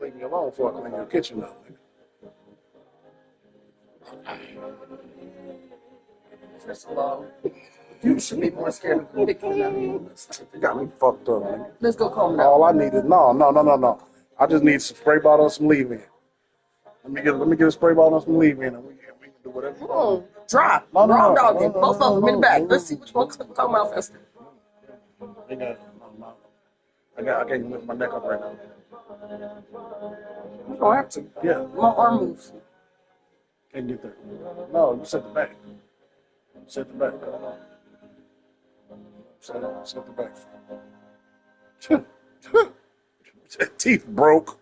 Leave me alone before I clean your kitchen up. First of all, you should be more scared of the picking than I am. You got me fucked up, nigga. Let's go comb it All out. I need is no. I just need some spray bottle and some leave-in. Let me get a spray bottle and some leave-in, and we can do whatever you want. Dry. No, no, Raw no, dog no, it. no, Both no, of them in the no, back. no, Let's see which one come out faster. I got, no. I can't lift my neck up right now. You don't have to. Yeah, My arm moves. can't get there. No, you set the back. Set the back. Set the back. Teeth broke.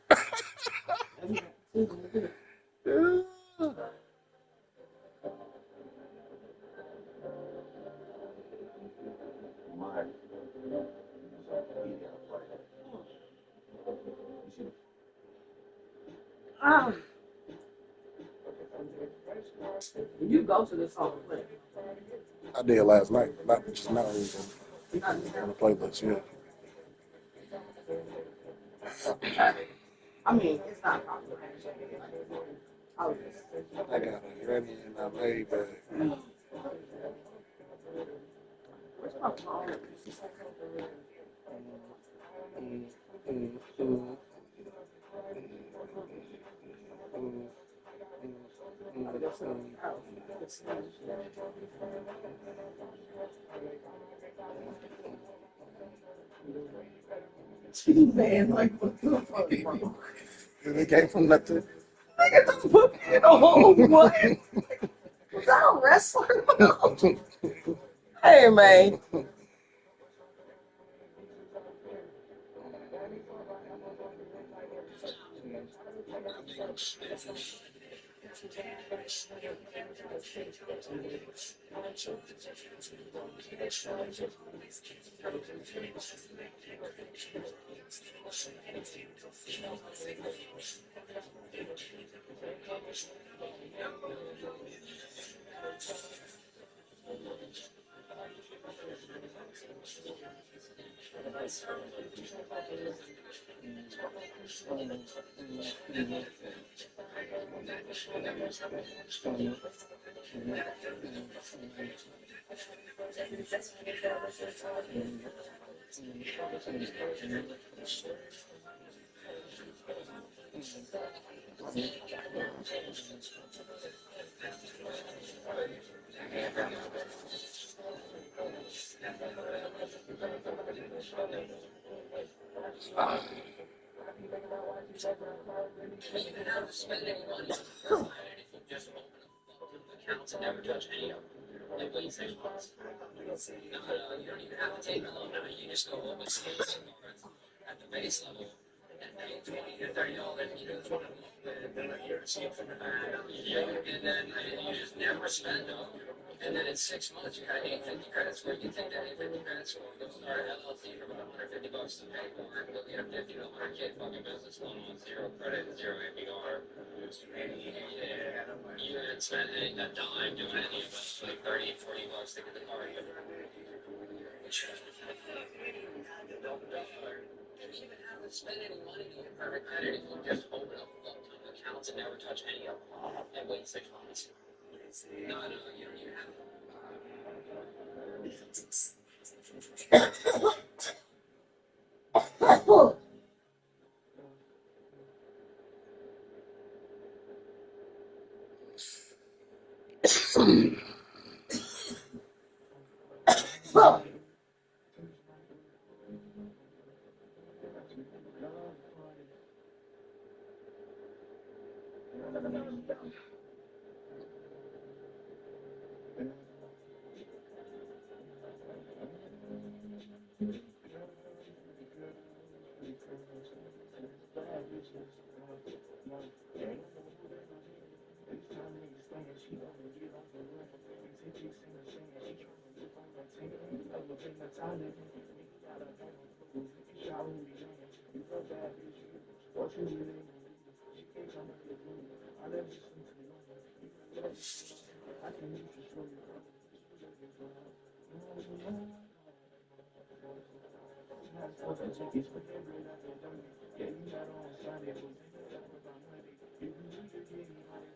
You go to this song. I did last night, not just now. On the playlist, yeah. I mean, it's not popular. I got it ready and I made that. Where's my phone? Man, like, what the fuck, bro? They came from nothing. Nigga, just put me in a hole. What? Was that a wrestler? Hey, man.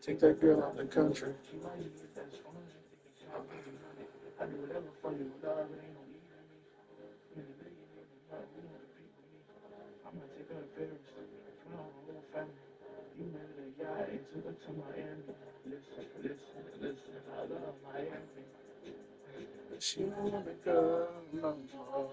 Take that girl out the country. She wanna be good no more.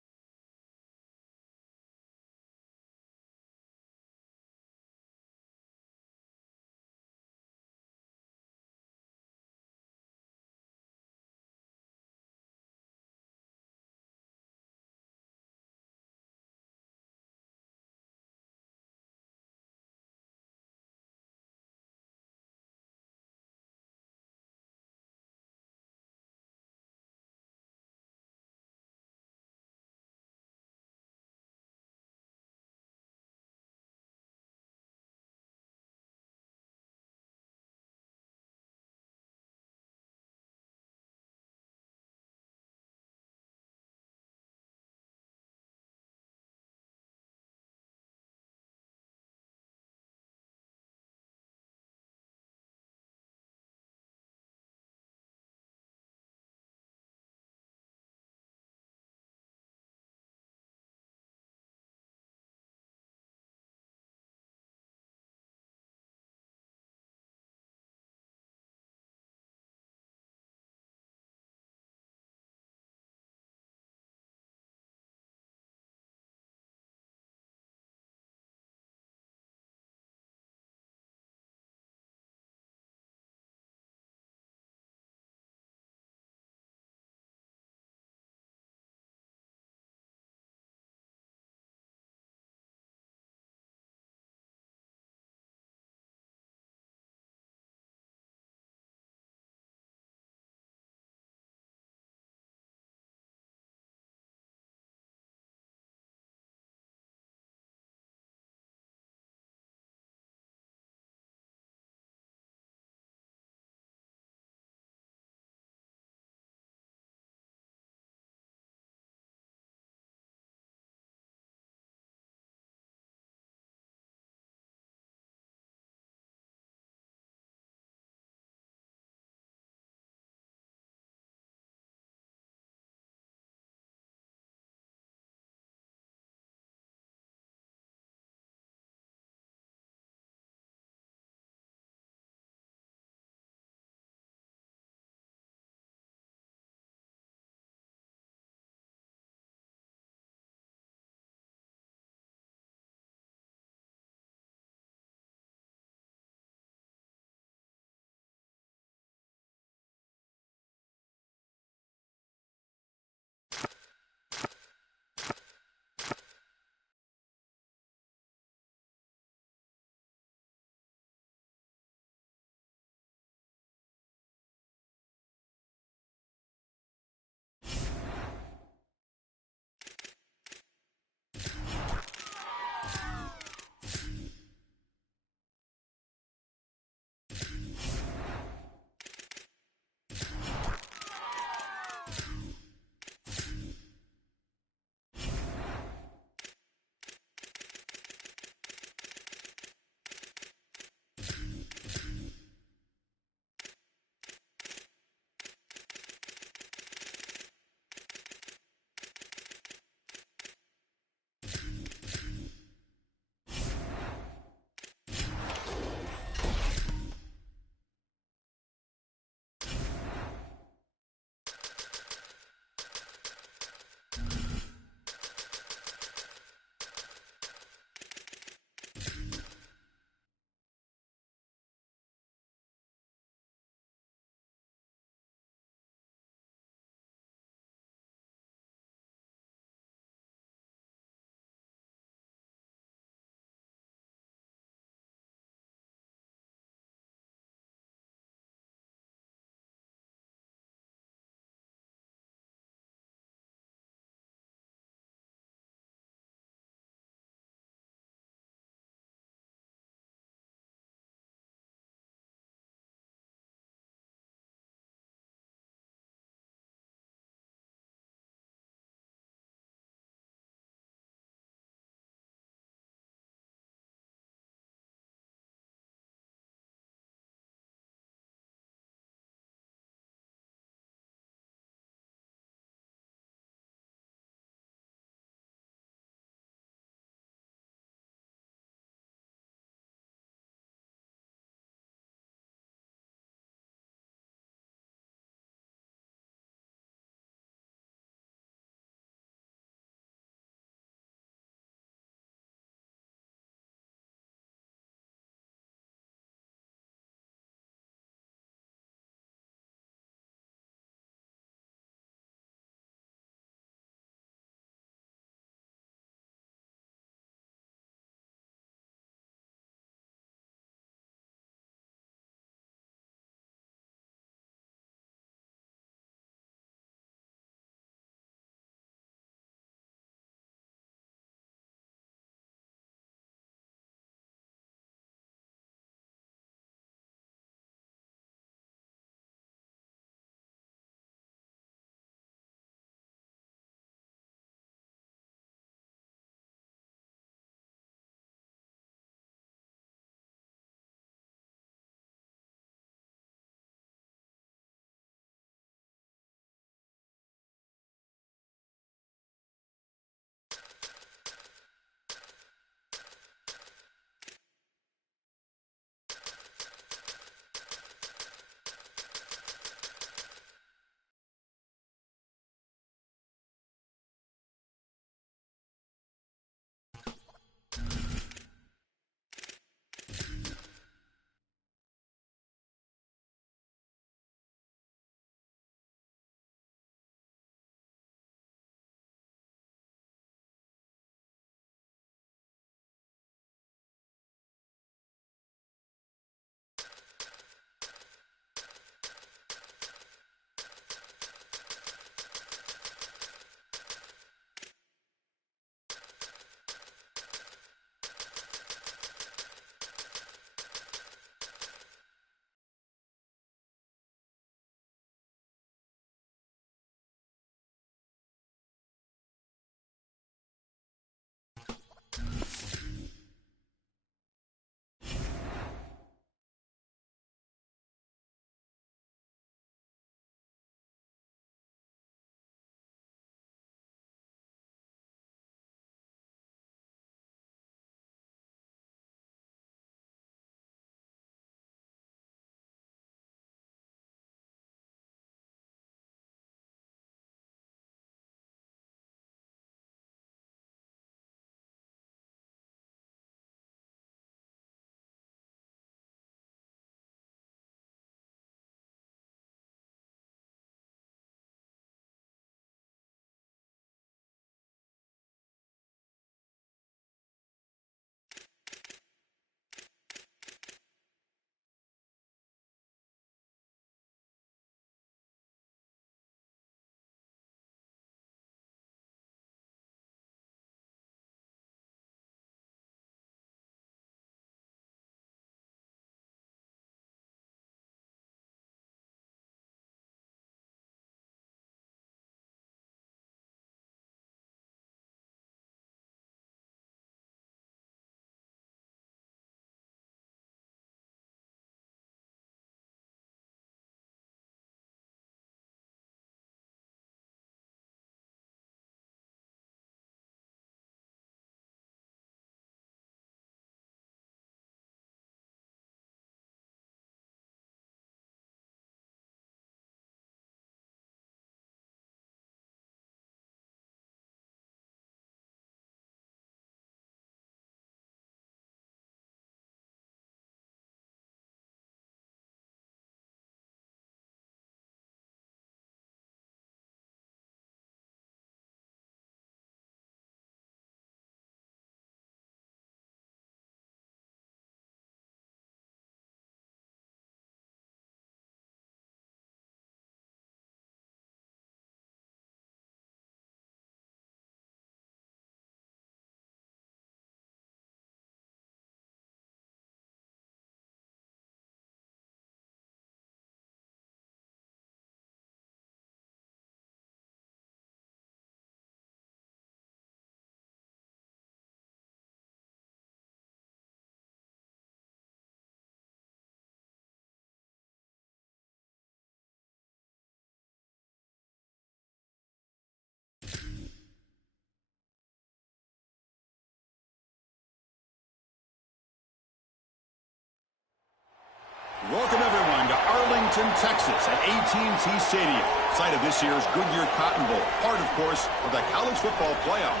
Arlington, Texas at AT&T Stadium, site of this year's Goodyear Cotton Bowl, part, of course, of the college football playoff.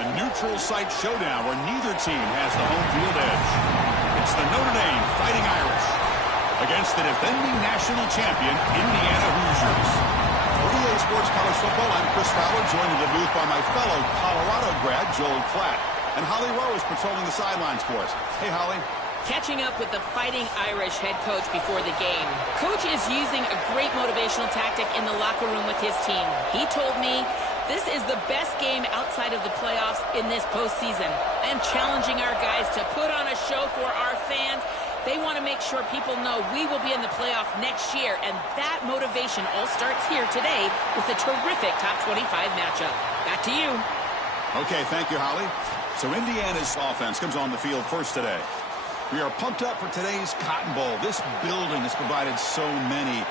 A neutral site showdown where neither team has the home field edge. It's the Notre Dame Fighting Irish against the defending national champion, Indiana Hoosiers. For EA Sports College Football, I'm Chris Fowler, joined in the booth by my fellow Colorado grad, Joel Klatt. And Holly Rowe is patrolling the sidelines for us. Hey, Holly. Catching up with the Fighting Irish head coach before the game. Coach is using a great motivational tactic in the locker room with his team. He told me this is the best game outside of the playoffs in this postseason. And challenging our guys to put on a show for our fans. They want to make sure people know we will be in the playoff next year. And that motivation all starts here today with a terrific top 25 matchup. Back to you. Okay, thank you, Holly. So Indiana's offense comes on the field first today. We are pumped up for today's Cotton Bowl. This building has provided so many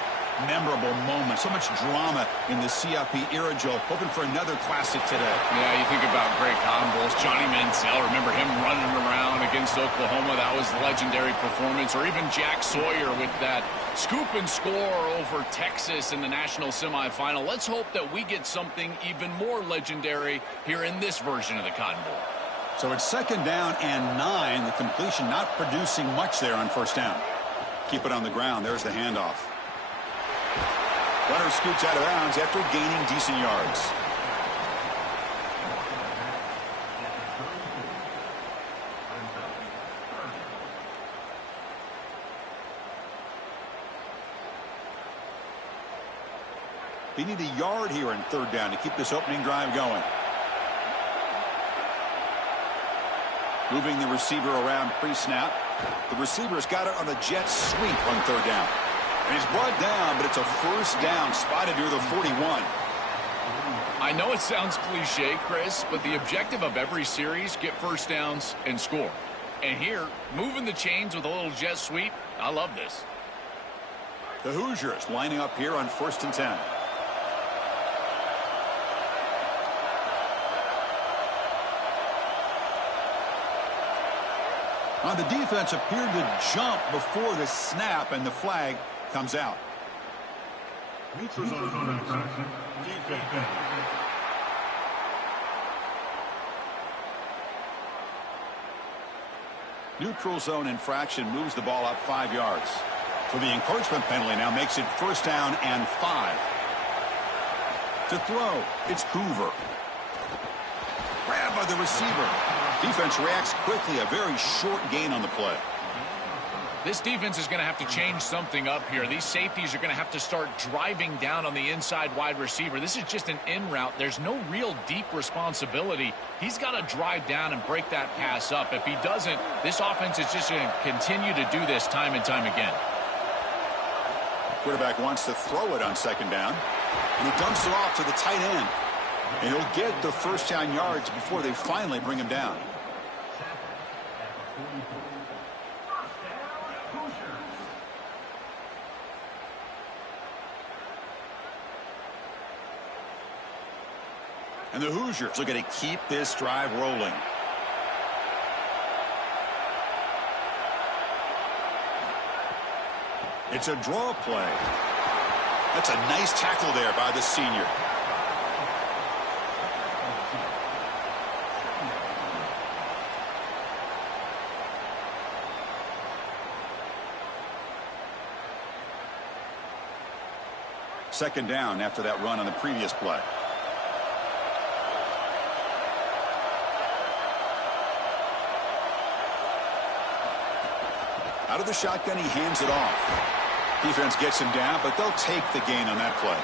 memorable moments, so much drama in the CFP era, Joe. Hoping for another classic today. Yeah, you think about great Cotton Bowls. Johnny Manziel, remember him running around against Oklahoma? That was a legendary performance. Or even Jack Sawyer with that scoop and score over Texas in the national semifinal. Let's hope that we get something even more legendary here in this version of the Cotton Bowl. So it's 2nd down and 9. The completion not producing much there on 1st down. Keep it on the ground. There's the handoff. Runner scoots out of bounds after gaining decent yards. They need a yard here in 3rd down to keep this opening drive going. Moving the receiver around pre-snap. The receiver's got it on a jet sweep on 3rd down. And he's brought down, but it's a 1st down spotted near the 41. I know it sounds cliche, Chris, but the objective of every series, get 1st downs and score. And here, moving the chains with a little jet sweep, I love this. The Hoosiers lining up here on 1st and 10. The defense appeared to jump before the snap, and the flag comes out. Neutral zone infraction moves the ball up 5 yards. So the encouragement penalty now makes it 1st down and 5. To throw, it's Hoover. Grabbed by the receiver. Defense reacts quickly, a very short gain on the play. This defense is going to have to change something up here. These safeties are going to have to start driving down on the inside wide receiver. This is just an in route. There's no real deep responsibility. He's got to drive down and break that pass up. If he doesn't, this offense is just going to continue to do this time and time again. Quarterback wants to throw it on 2nd down, and he dumps it off to the tight end. And he'll get the 1st down yards before they finally bring him down. And the Hoosiers are going to keep this drive rolling. It's a draw play. That's a nice tackle there by the senior. Second down after that run on the previous play. Out of the shotgun, he hands it off. Defense gets him down, but they'll take the gain on that play.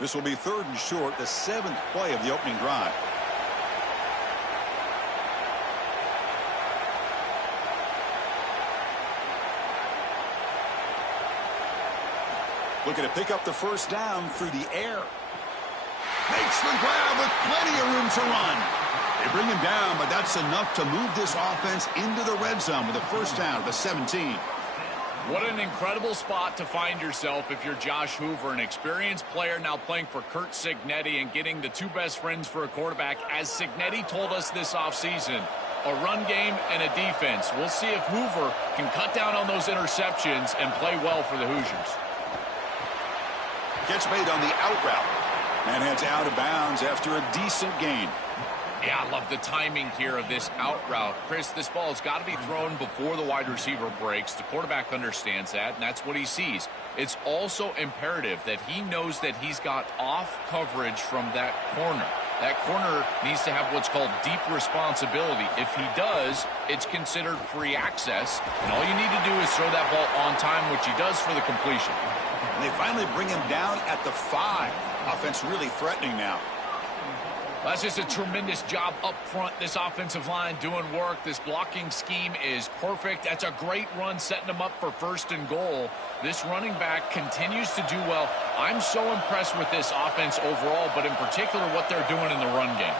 This will be 3rd and short, the 7th play of the opening drive. Looking to pick up the 1st down through the air. Makes the grab with plenty of room to run. They bring him down, but that's enough to move this offense into the red zone with a 1st down at the 17. What an incredible spot to find yourself if you're Josh Hoover, an experienced player now playing for Curt Cignetti and getting the two best friends for a quarterback. As Cignetti told us this offseason, a run game and a defense. We'll see if Hoover can cut down on those interceptions and play well for the Hoosiers. Catch made on the out route. And heads out of bounds after a decent gain. Yeah, I love the timing here of this out route. Chris, this ball has got to be thrown before the wide receiver breaks. The quarterback understands that, and that's what he sees. It's also imperative that he knows that he's got off coverage from that corner. That corner needs to have what's called deep responsibility. If he does, it's considered free access, and all you need to do is throw that ball on time, which he does for the completion. And they finally bring him down at the 5. Offense really threatening now. That's just a tremendous job up front. This offensive line doing work. This blocking scheme is perfect. That's a great run, setting them up for 1st and goal. This running back continues to do well. I'm so impressed with this offense overall, but in particular what they're doing in the run game.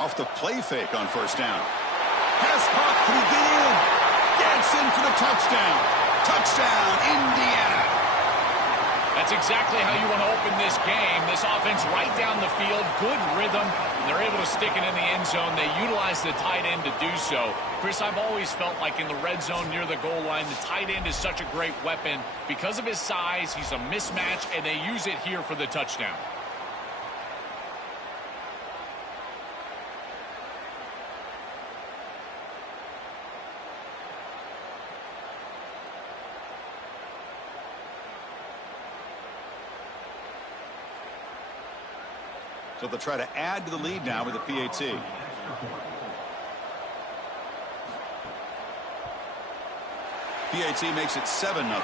Off the play fake on 1st down. Pass caught through the end. Gets in for the touchdown. Touchdown, Indiana. That's exactly how you want to open this game. This offense right down the field, good rhythm, and they're able to stick it in the end zone. They utilize the tight end to do so. Chris, I've always felt like in the red zone near the goal line, the tight end is such a great weapon. Because of his size, he's a mismatch, and they use it here for the touchdown. So they'll try to add to the lead now with the PAT. PAT makes it 7-0.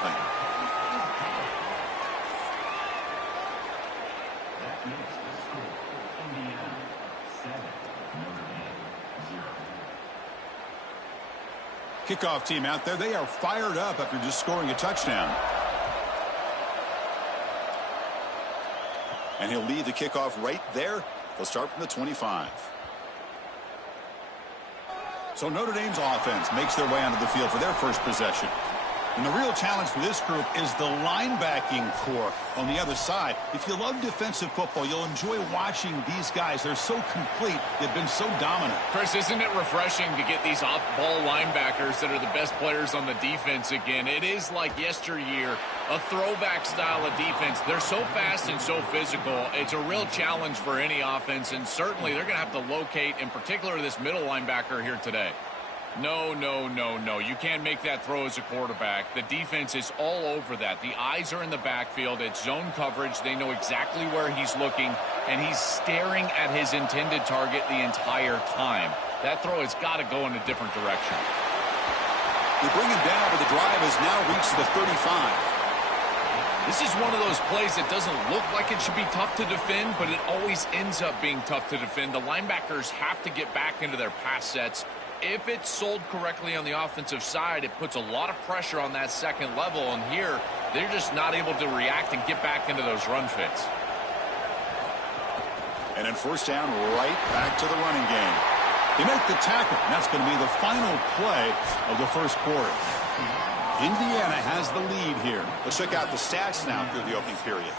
Kickoff team out there. They are fired up after just scoring a touchdown. And he'll lead the kickoff right there. They'll start from the 25. So Notre Dame's offense makes their way onto the field for their first possession. And the real challenge for this group is the linebacking core on the other side. If you love defensive football, you'll enjoy watching these guys. They're so complete. They've been so dominant. Chris, isn't it refreshing to get these off-ball linebackers that are the best players on the defense again? It is like yesteryear, a throwback style of defense. They're so fast and so physical. It's a real challenge for any offense, and certainly they're going to have to locate, in particular, this middle linebacker here today. No. You can't make that throw as a quarterback. The defense is all over that. The eyes are in the backfield. It's zone coverage. They know exactly where he's looking, and he's staring at his intended target the entire time. That throw has got to go in a different direction. They bring him down, but the drive has now reached the 35. This is one of those plays that doesn't look like it should be tough to defend, but it always ends up being tough to defend. The linebackers have to get back into their pass sets. If it's sold correctly on the offensive side, it puts a lot of pressure on that second level, and here they're just not able to react and get back into those run fits. And then 1st down, right back to the running game. They make the tackle, and that's going to be the final play of the first quarter. Indiana has the lead here. Let's check out the stats now through the opening period.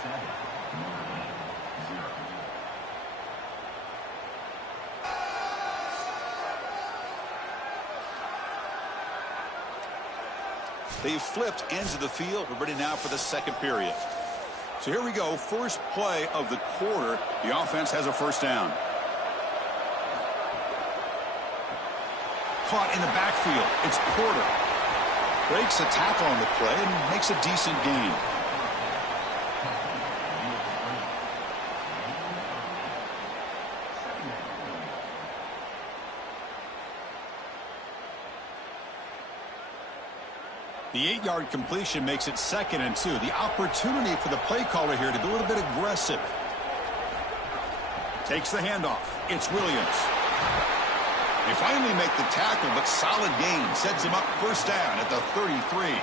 They've flipped ends of the field. We're ready now for the second period. So here we go. First play of the quarter. The offense has a 1st down. Caught in the backfield. It's Porter. Breaks a tackle on the play and makes a decent gain. The 8-yard completion makes it 2nd and 2. The opportunity for the play caller here to be a little bit aggressive. Takes the handoff. It's Williams. They finally make the tackle, but solid gain sets him up 1st down at the 33.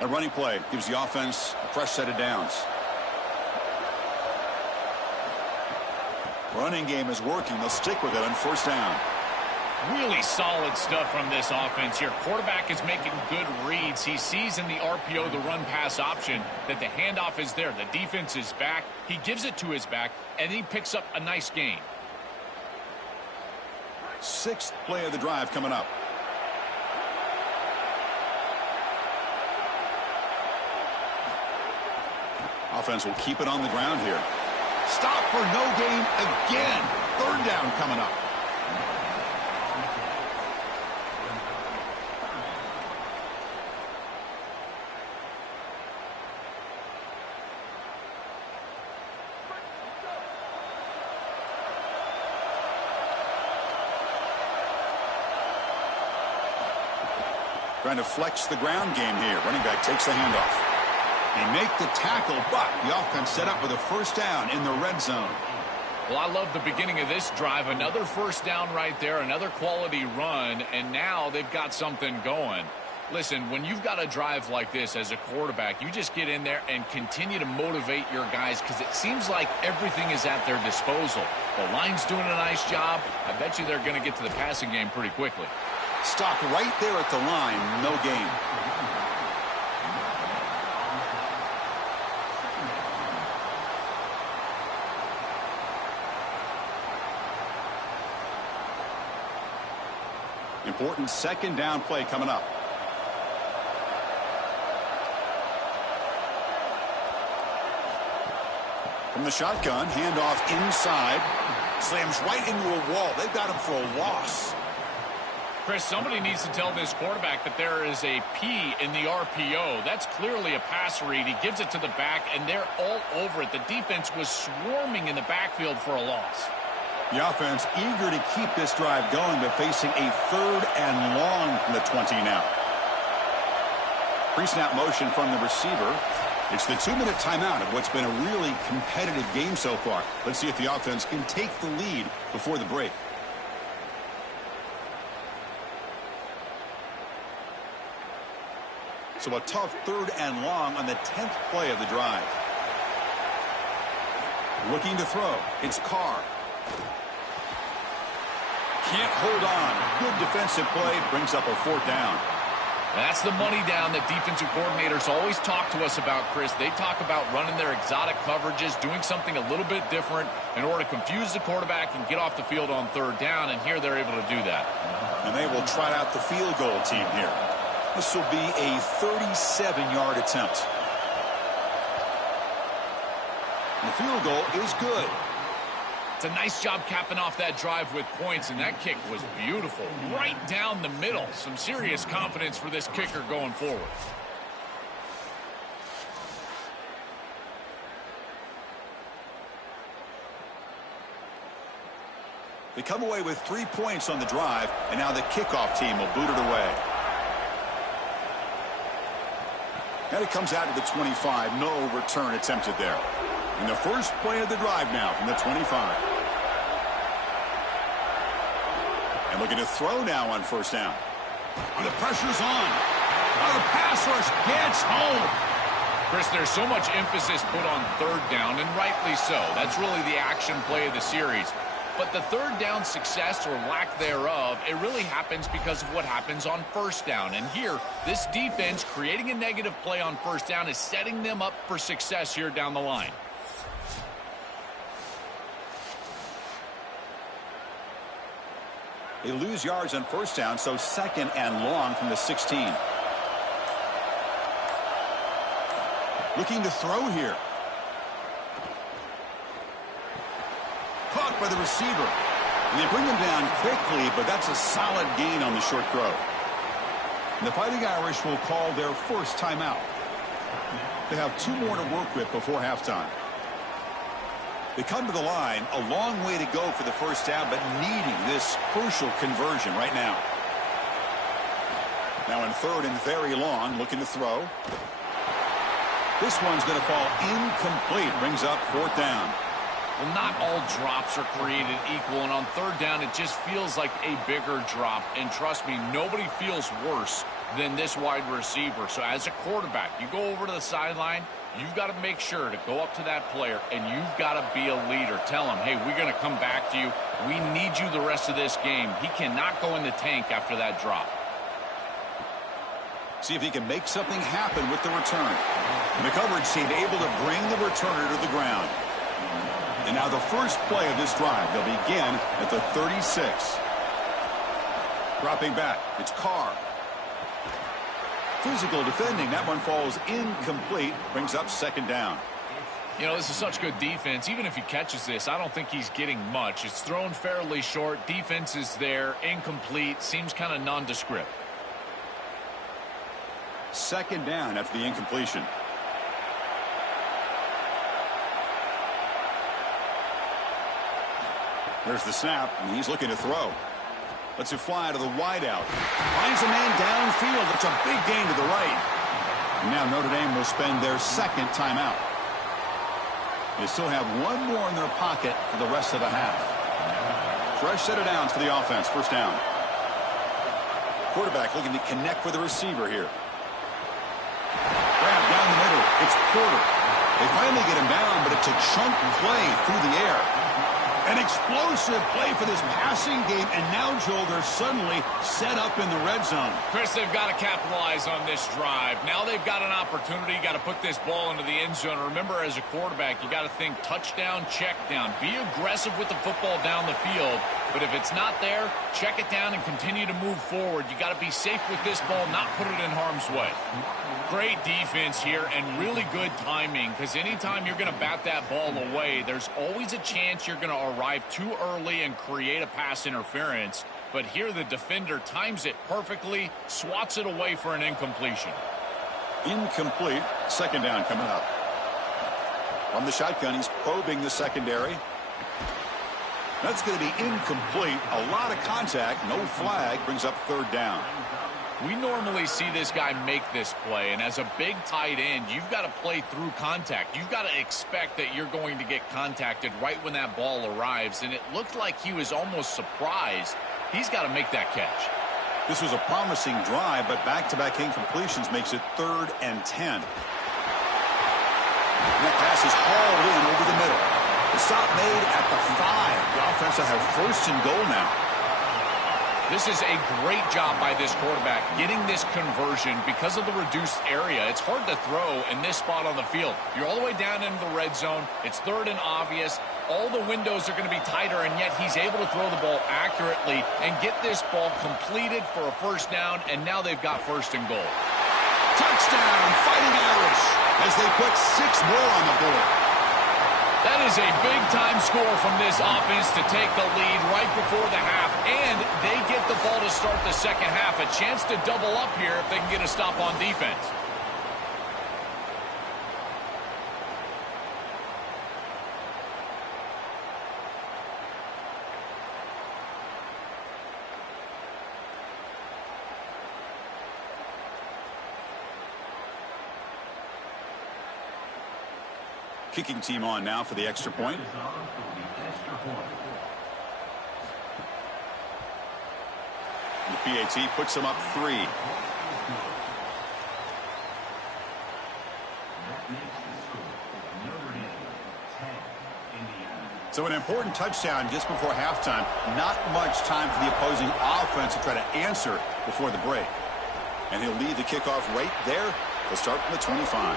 A running play gives the offense a fresh set of downs. Running game is working. They'll stick with it on first down. Really solid stuff from this offense here. Quarterback is making good reads. He sees in the RPO, the run-pass option, that the handoff is there. The defense is back. He gives it to his back, and he picks up a nice gain. 6th play of the drive coming up. Offense will keep it on the ground here. Stop for no gain again. 3rd down coming up. Trying to flex the ground game here. Running back takes the handoff. They make the tackle, but the offense set up with a first down in the red zone. Well, I love the beginning of this drive. Another first down right there, another quality run, and now they've got something going. Listen, when you've got a drive like this as a quarterback, you just get in there and continue to motivate your guys because it seems like everything is at their disposal. The line's doing a nice job. I bet you they're going to get to the passing game pretty quickly. Stopped right there at the line, no gain. Important 2nd down play coming up. From the shotgun, handoff inside. Slams right into a wall. They've got him for a loss. Chris, somebody needs to tell this quarterback that there is a P in the RPO. That's clearly a pass read. He gives it to the back, and they're all over it. The defense was swarming in the backfield for a loss. The offense eager to keep this drive going, but facing a 3rd and long from the 20 now. Pre-snap motion from the receiver. It's the 2-minute timeout of what's been a really competitive game so far. Let's see if the offense can take the lead before the break. So a tough 3rd and long on the 10th play of the drive. Looking to throw. It's Carr. Can't hold on. Good defensive play. Brings up a 4th down. That's the money down that defensive coordinators always talk to us about, Chris. They talk about running their exotic coverages, doing something a little bit different in order to confuse the quarterback and get off the field on 3rd down, and here they're able to do that. And they will try out the field goal team here. This will be a 37-yard attempt. And the field goal is good. It's a nice job capping off that drive with points, and that kick was beautiful. Right down the middle. Some serious confidence for this kicker going forward. They come away with 3 points on the drive, and now the kickoff team will boot it away. And it comes out to the 25. No return attempted there. And the first play of the drive now from the 25. And looking to throw now on first down. The pressure's on. The pass rush gets home. Chris, there's so much emphasis put on 3rd down, and rightly so. That's really the action play of the series. But the 3rd down success or lack thereof, it really happens because of what happens on first down. And here, this defense creating a negative play on first down is setting them up for success here down the line. They lose yards on first down, so 2nd and long from the 16. Looking to throw here. Caught by the receiver. And they bring him down quickly, but that's a solid gain on the short throw. And the Fighting Irish will call their first timeout. They have 2 more to work with before halftime. They come to the line, a long way to go for the first down, but needing this crucial conversion right now. Now in 3rd and very long, looking to throw. This one's going to fall incomplete, brings up 4th down. Well, not all drops are created equal, and on 3rd down, it just feels like a bigger drop. And trust me, nobody feels worse than this wide receiver. So as a quarterback, you go over to the sideline, you've got to make sure to go up to that player, and you've got to be a leader. Tell him, hey, we're going to come back to you. We need you the rest of this game. He cannot go in the tank after that drop. See if he can make something happen with the return. And the coverage team able to bring the returner to the ground. And now the first play of this drive, they'll begin at the 36. Dropping back, it's Carr. Physical defending, that one falls incomplete, brings up second down. You know, this is such good defense. Even if he catches this, I don't think he's getting much. It's thrown fairly short. Defense is there, incomplete, seems kind of nondescript. Second down after the incompletion. There's the snap, and he's looking to throw. Lets it fly to the wideout. Finds a man downfield. It's a big gain to the right. And now Notre Dame will spend their second timeout. They still have one more in their pocket for the rest of the half. Fresh set of downs for the offense. First down. Quarterback looking to connect with the receiver here. Grab down the middle. It's Porter. They finally get him down, but it's a chunk play through the air. An explosive play for this passing game, and now, Joel, they're suddenly set up in the red zone. Chris, they've got to capitalize on this drive. Now they've got an opportunity. You got to put this ball into the end zone. Remember, as a quarterback, you got to think touchdown, check down. Be aggressive with the football down the field. But if it's not there, check it down and continue to move forward. You got to be safe with this ball, not put it in harm's way. Great defense here and really good timing, because anytime you're going to bat that ball away, there's always a chance you're going to arrive too early and create a pass interference. But here the defender times it perfectly, swats it away for an incompletion. Incomplete. Second down coming up. From the shotgun, he's probing the secondary. That's going to be incomplete. A lot of contact. No flag. Brings up third down. We normally see this guy make this play, and as a big tight end, you've got to play through contact. You've got to expect that you're going to get contacted right when that ball arrives, and it looked like he was almost surprised. He's got to make that catch. This was a promising drive, but back-to-back incompletions makes it 3rd and 10. And that pass is hauled in over the middle. The stop made at the 5. The offense will have 1st and goal now. This is a great job by this quarterback getting this conversion because of the reduced area. It's hard to throw in this spot on the field. You're all the way down into the red zone. It's 3rd and obvious. All the windows are going to be tighter, and yet he's able to throw the ball accurately and get this ball completed for a 1st down, and now they've got 1st and goal. Touchdown, Fighting Irish, as they put 6 more on the board. That is a big-time score from this offense to take the lead right before the half, and they get the ball to start the second half. A chance to double up here if they can get a stop on defense. Kicking team on now for the extra point. The PAT puts them up 3. So an important touchdown just before halftime. Not much time for the opposing offense to try to answer before the break. And he'll lead the kickoff right there. They'll start from the 25.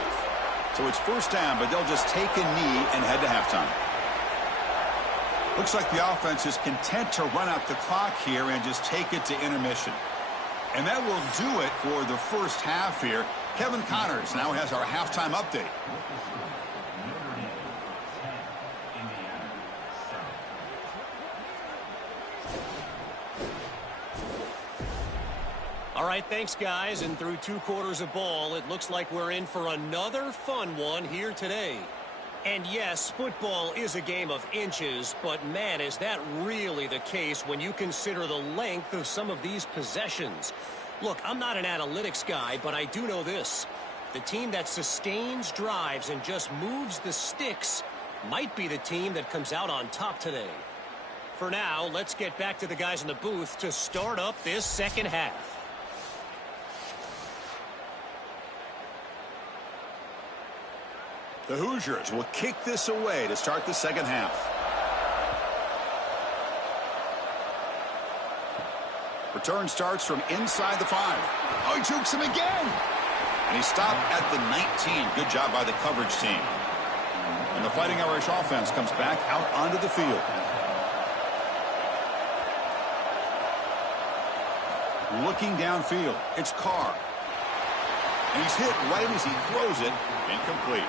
So it's 1st down, but they'll just take a knee and head to halftime. Looks like the offense is content to run out the clock here and just take it to intermission. And that will do it for the first half here. Kevin Connors now has our halftime update. All right, thanks, guys. And through 2 quarters of ball, it looks like we're in for another fun one here today. And yes, football is a game of inches, but man, is that really the case when you consider the length of some of these possessions. Look, I'm not an analytics guy, but I do know this. The team that sustains drives and just moves the sticks might be the team that comes out on top today. For now, let's get back to the guys in the booth to start up this second half. The Hoosiers will kick this away to start the second half. Return starts from inside the 5. Oh, he jukes him again. And he stopped at the 19. Good job by the coverage team. And the Fighting Irish offense comes back out onto the field. Looking downfield, it's Carr. And he's hit right as he throws it. Incomplete.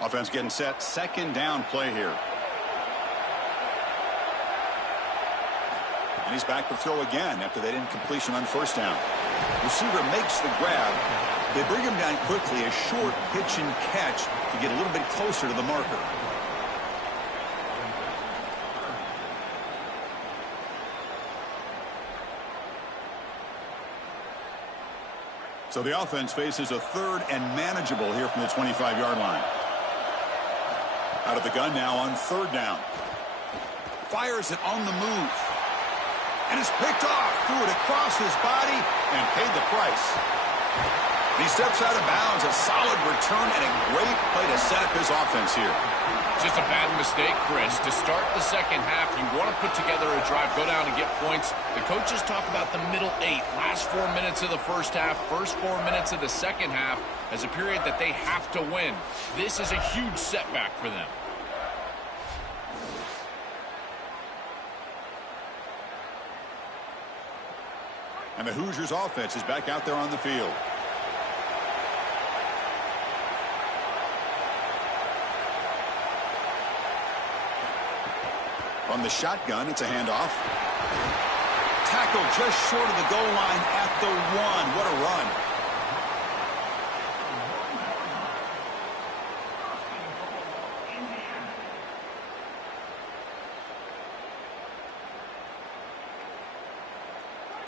Offense getting set. Second down play here. And he's back to throw again after that incompletion on first down. Receiver makes the grab. They bring him down quickly, a short pitch and catch to get a little bit closer to the marker. So the offense faces a third and manageable here from the 25-yard line. Out of the gun now on third down. Fires it on the move. And it's picked off. Threw it across his body and paid the price. And he steps out of bounds. A solid return and a great play to set up his offense here. Just a bad mistake, Chris. To start the second half, you want to put together a drive, go down and get points. The coaches talk about the middle 8, last 4 minutes of the first half, first 4 minutes of the second half as a period that they have to win. This is a huge setback for them. And the Hoosiers offense is back out there on the field. From the shotgun, it's a handoff. Tackle just short of the goal line at the 1. What a run.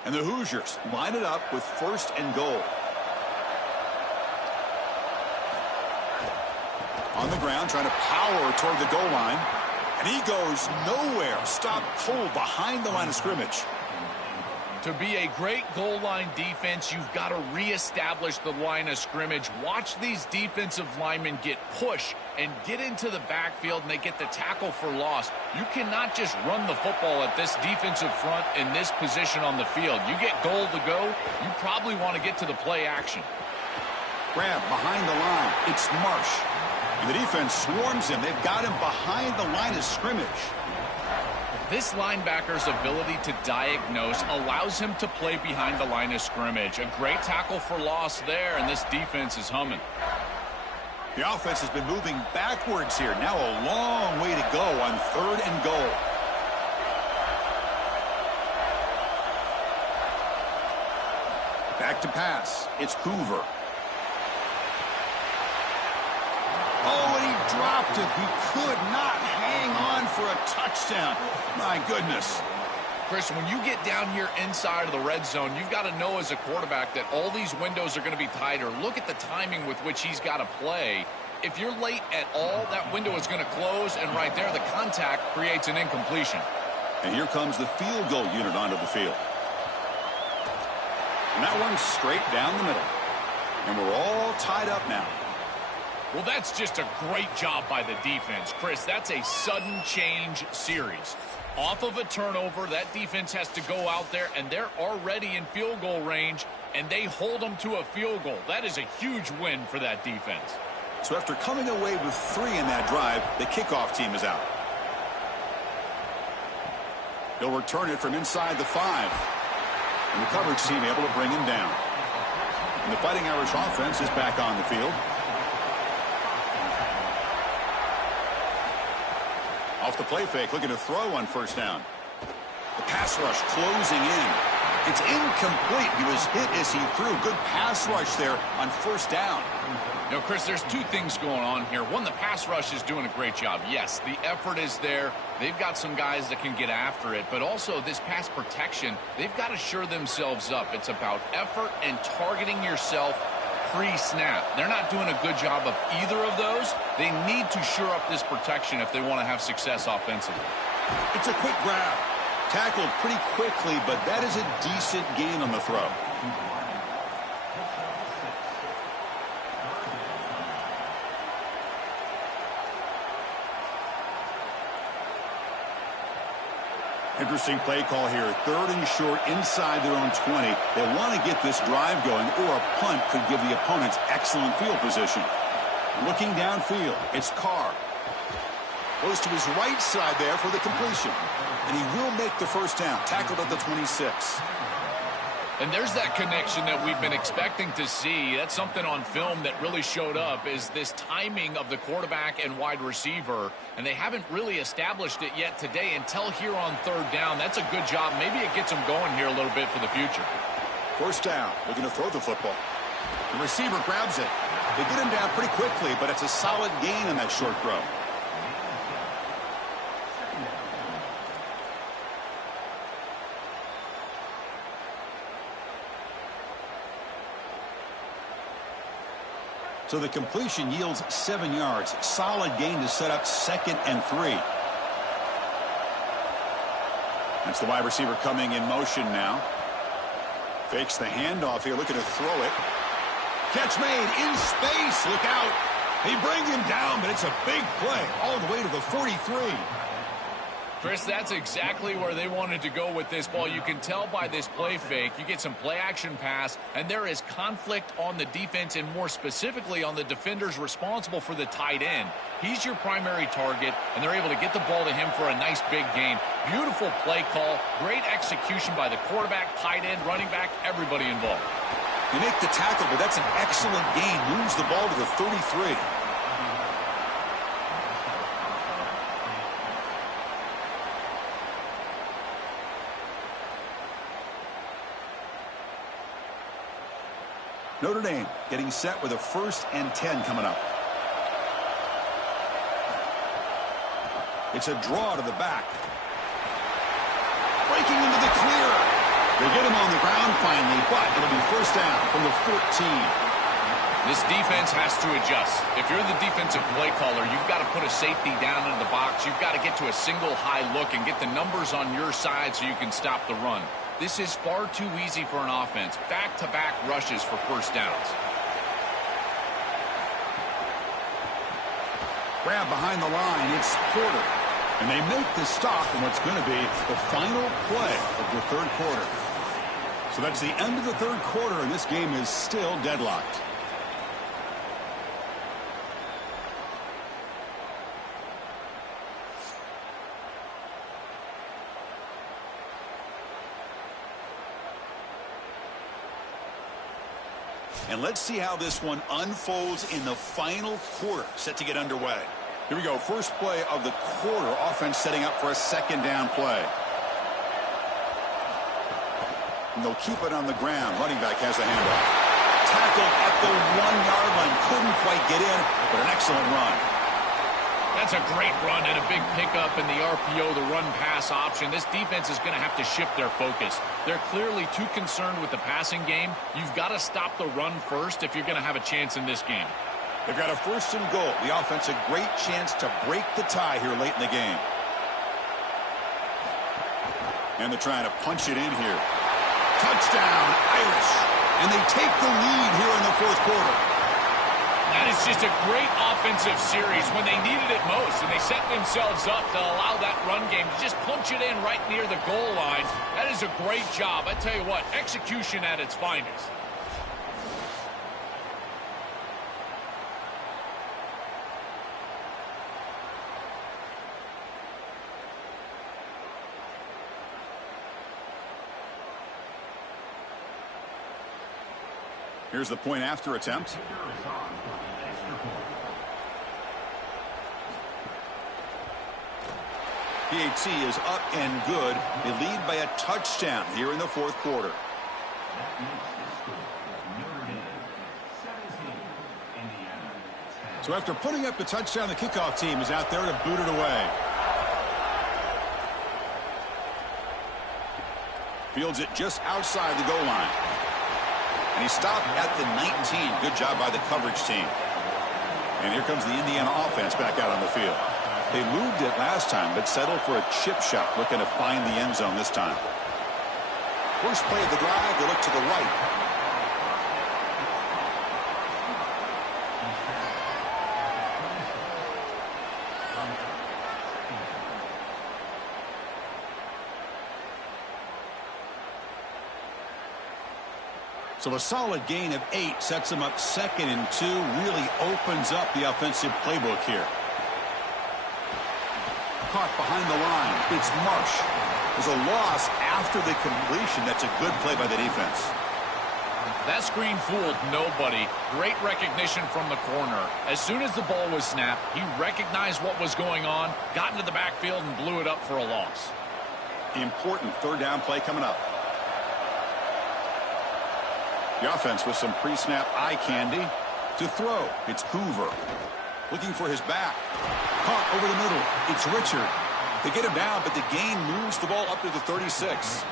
And the Hoosiers line it up with first and goal. On the ground, trying to power toward the goal line. And he goes nowhere. Stopped cold behind the line of scrimmage. To be a great goal line defense, you've got to reestablish the line of scrimmage. Watch these defensive linemen get pushed and get into the backfield, and they get the tackle for loss. You cannot just run the football at this defensive front in this position on the field. You get goal to go, you probably want to get to the play action. Grab behind the line. It's Marsh. And the defense swarms him. They've got him behind the line of scrimmage. This linebacker's ability to diagnose allows him to play behind the line of scrimmage. A great tackle for loss there, and this defense is humming. The offense has been moving backwards here. Now a long way to go on third and goal. Back to pass. It's Hoover. Oh, and he dropped it. He could not hang on for a touchdown. My goodness. Chris, when you get down here inside of the red zone, you've got to know as a quarterback that all these windows are going to be tighter. Look at the timing with which he's got to play. If you're late at all, that window is going to close, and right there, the contact creates an incompletion. And here comes the field goal unit onto the field. And that one's straight down the middle. And we're all tied up now. Well, that's just a great job by the defense. Chris, that's a sudden change series. Off of a turnover, that defense has to go out there, and they're already in field goal range, and they hold them to a field goal. That is a huge win for that defense. So after coming away with 3 in that drive, the kickoff team is out. They'll return it from inside the 5. And the coverage team able to bring him down. And the Fighting Irish offense is back on the field. Off the play fake, looking to throw on first down. The pass rush closing in. It's incomplete. He was hit as he threw. Good pass rush there on first down. You know, Chris, there's two things going on here. One, the pass rush is doing a great job. Yes, the effort is there. They've got some guys that can get after it. But also, this pass protection, they've got to shore themselves up. It's about effort and targeting yourself pre-snap. They're not doing a good job of either of those. They need to shore up this protection if they want to have success offensively. It's a quick grab. Tackled pretty quickly, but that is a decent gain on the throw. Interesting play call here. 3rd and short inside their own 20. They want to get this drive going, or a punt could give the opponents excellent field position. Looking downfield, it's Carr. Goes to his right side there for the completion. And he will make the first down. Tackled at the 26. And there's that connection that we've been expecting to see. That's something on film that really showed up, is this timing of the quarterback and wide receiver. And they haven't really established it yet today until here on 3rd down. That's a good job. Maybe it gets them going here a little bit for the future. First down. Looking to throw the football. The receiver grabs it. They get him down pretty quickly, but it's a solid gain on that short throw. So the completion yields 7 yards. Solid gain to set up 2nd and 3. That's the wide receiver coming in motion now. Fakes the handoff here, looking to throw it. Catch made in space. Look out. They bring him down, but it's a big play all the way to the 43. Chris, that's exactly where they wanted to go with this ball. You can tell by this play fake. You get some play-action pass, and there is conflict on the defense, and more specifically on the defenders responsible for the tight end. He's your primary target, and they're able to get the ball to him for a nice big gain. Beautiful play call. Great execution by the quarterback, tight end, running back, everybody involved. You make the tackle, but that's an excellent gain. Moves the ball to the 33. Notre Dame getting set with a 1st and 10 coming up. It's a draw to the back. Breaking into the clear. They get him on the ground finally, but it'll be first down from the 14. This defense has to adjust. If you're the defensive play caller, you've got to put a safety down in the box. You've got to get to a single high look and get the numbers on your side so you can stop the run. This is far too easy for an offense. Back-to-back rushes for first downs. Grab behind the line. It's Porter. And they make the stop in what's going to be the final play of the 3rd quarter. So that's the end of the 3rd quarter, and this game is still deadlocked. And let's see how this one unfolds in the final quarter, set to get underway. Here we go. First play of the quarter. Offense setting up for a 2nd down play. And they'll keep it on the ground. Running back has the handoff. Tackled at the 1-yard line. Couldn't quite get in, but an excellent run. That's a great run and a big pickup in the RPO, the run-pass option. This defense is going to have to shift their focus. They're clearly too concerned with the passing game. You've got to stop the run first if you're going to have a chance in this game. They've got a 1st and goal. The offense a great chance to break the tie here late in the game. And they're trying to punch it in here. Touchdown, Irish. And they take the lead here in the 4th quarter. That is just a great offensive series when they needed it most, and they set themselves up to allow that run game to just punch it in right near the goal line. That is a great job. I tell you what, execution at its finest. Here's the point after attempt. PAT is up and good. They lead by a touchdown here in the 4th quarter. So after putting up the touchdown, the kickoff team is out there to boot it away. Fields it just outside the goal line. And he stopped at the 19. Good job by the coverage team. And here comes the Indiana offense back out on the field. They moved it last time, but settled for a chip shot, looking to find the end zone this time. First play of the drive, they look to the right. So a solid gain of 8 sets them up 2nd and 2. Really opens up the offensive playbook here. Caught behind the line. It's Marsh. There's a loss after the completion. That's a good play by the defense. That screen fooled nobody. Great recognition from the corner. As soon as the ball was snapped, he recognized what was going on, got into the backfield, and blew it up for a loss. Important 3rd down play coming up. The offense with some pre-snap eye candy. To throw, it's Hoover. Looking for his back. Caught over the middle. It's Richard. They get him down, but the gain moves the ball up to the 36.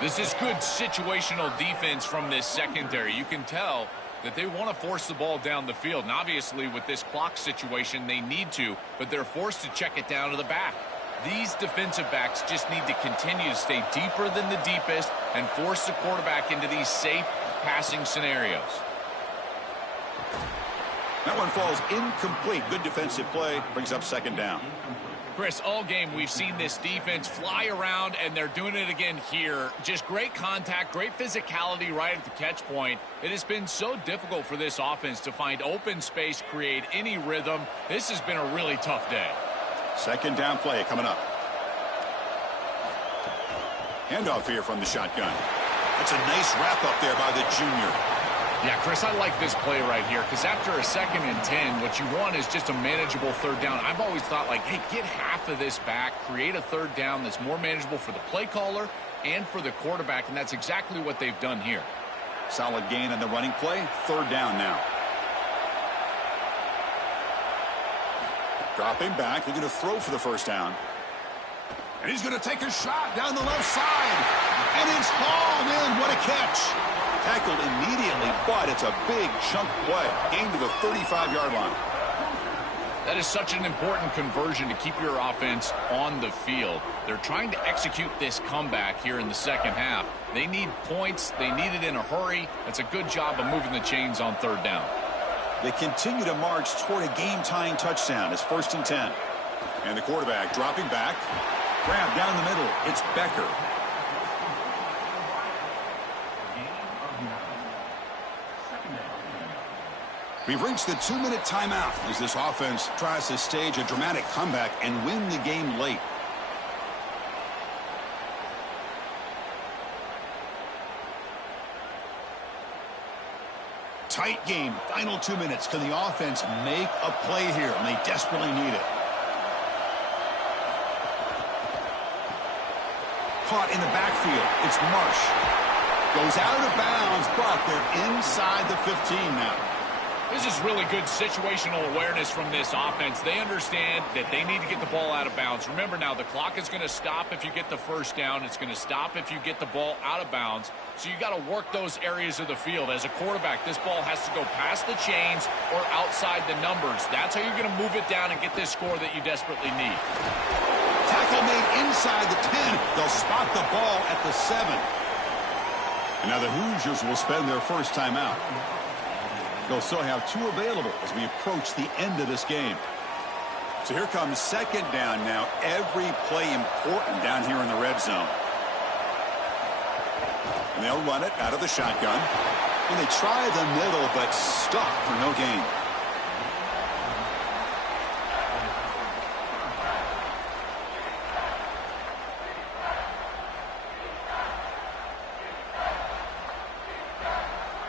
This is good situational defense from this secondary. You can tell that they want to force the ball down the field. And obviously, with this clock situation, they need to, but they're forced to check it down to the back. These defensive backs just need to continue to stay deeper than the deepest and force the quarterback into these safe passing scenarios. That one falls incomplete. Good defensive play. Brings up 2nd down. Chris, all game we've seen this defense fly around, and they're doing it again here. Just great contact, great physicality right at the catch point. It has been so difficult for this offense to find open space, create any rhythm. This has been a really tough day. 2nd down play coming up. Handoff here from the shotgun. That's a nice wrap up there by the junior. Yeah, Chris, I like this play right here because after a 2nd and 10, what you want is just a manageable 3rd down. I've always thought, like, hey, get half of this back, create a 3rd down that's more manageable for the play caller and for the quarterback, and that's exactly what they've done here. Solid gain on the running play. 3rd down now. Dropping back, looking to throw for the 1st down. And he's going to take a shot down the left side. And it's hauled in. What a catch. Tackled immediately, but it's a big chunk play. Gain to the 35-yard line. That is such an important conversion to keep your offense on the field. They're trying to execute this comeback here in the 2nd half. They need points. They need it in a hurry. That's a good job of moving the chains on 3rd down. They continue to march toward a game-tying touchdown. It's 1st and 10. And the quarterback dropping back. Grab down the middle. It's Becker. We've reached the 2-minute timeout as this offense tries to stage a dramatic comeback and win the game late. Tight game. Final 2 minutes. Can the offense make a play here? And they desperately need it. Caught in the backfield. It's Marsh. Goes out of bounds, but they're inside the 15 now. This is really good situational awareness from this offense. They understand that they need to get the ball out of bounds. Remember now, the clock is going to stop if you get the 1st down. It's going to stop if you get the ball out of bounds. So you got to work those areas of the field. As a quarterback, this ball has to go past the chains or outside the numbers. That's how you're going to move it down and get this score that you desperately need. Tackle made inside the 10. They'll spot the ball at the 7. And now the Hoosiers will spend their first timeout. They'll still have 2 available as we approach the end of this game. So here comes 2nd down now. Every play important down here in the red zone. And they'll run it out of the shotgun. And they try the middle, but stuck for no gain.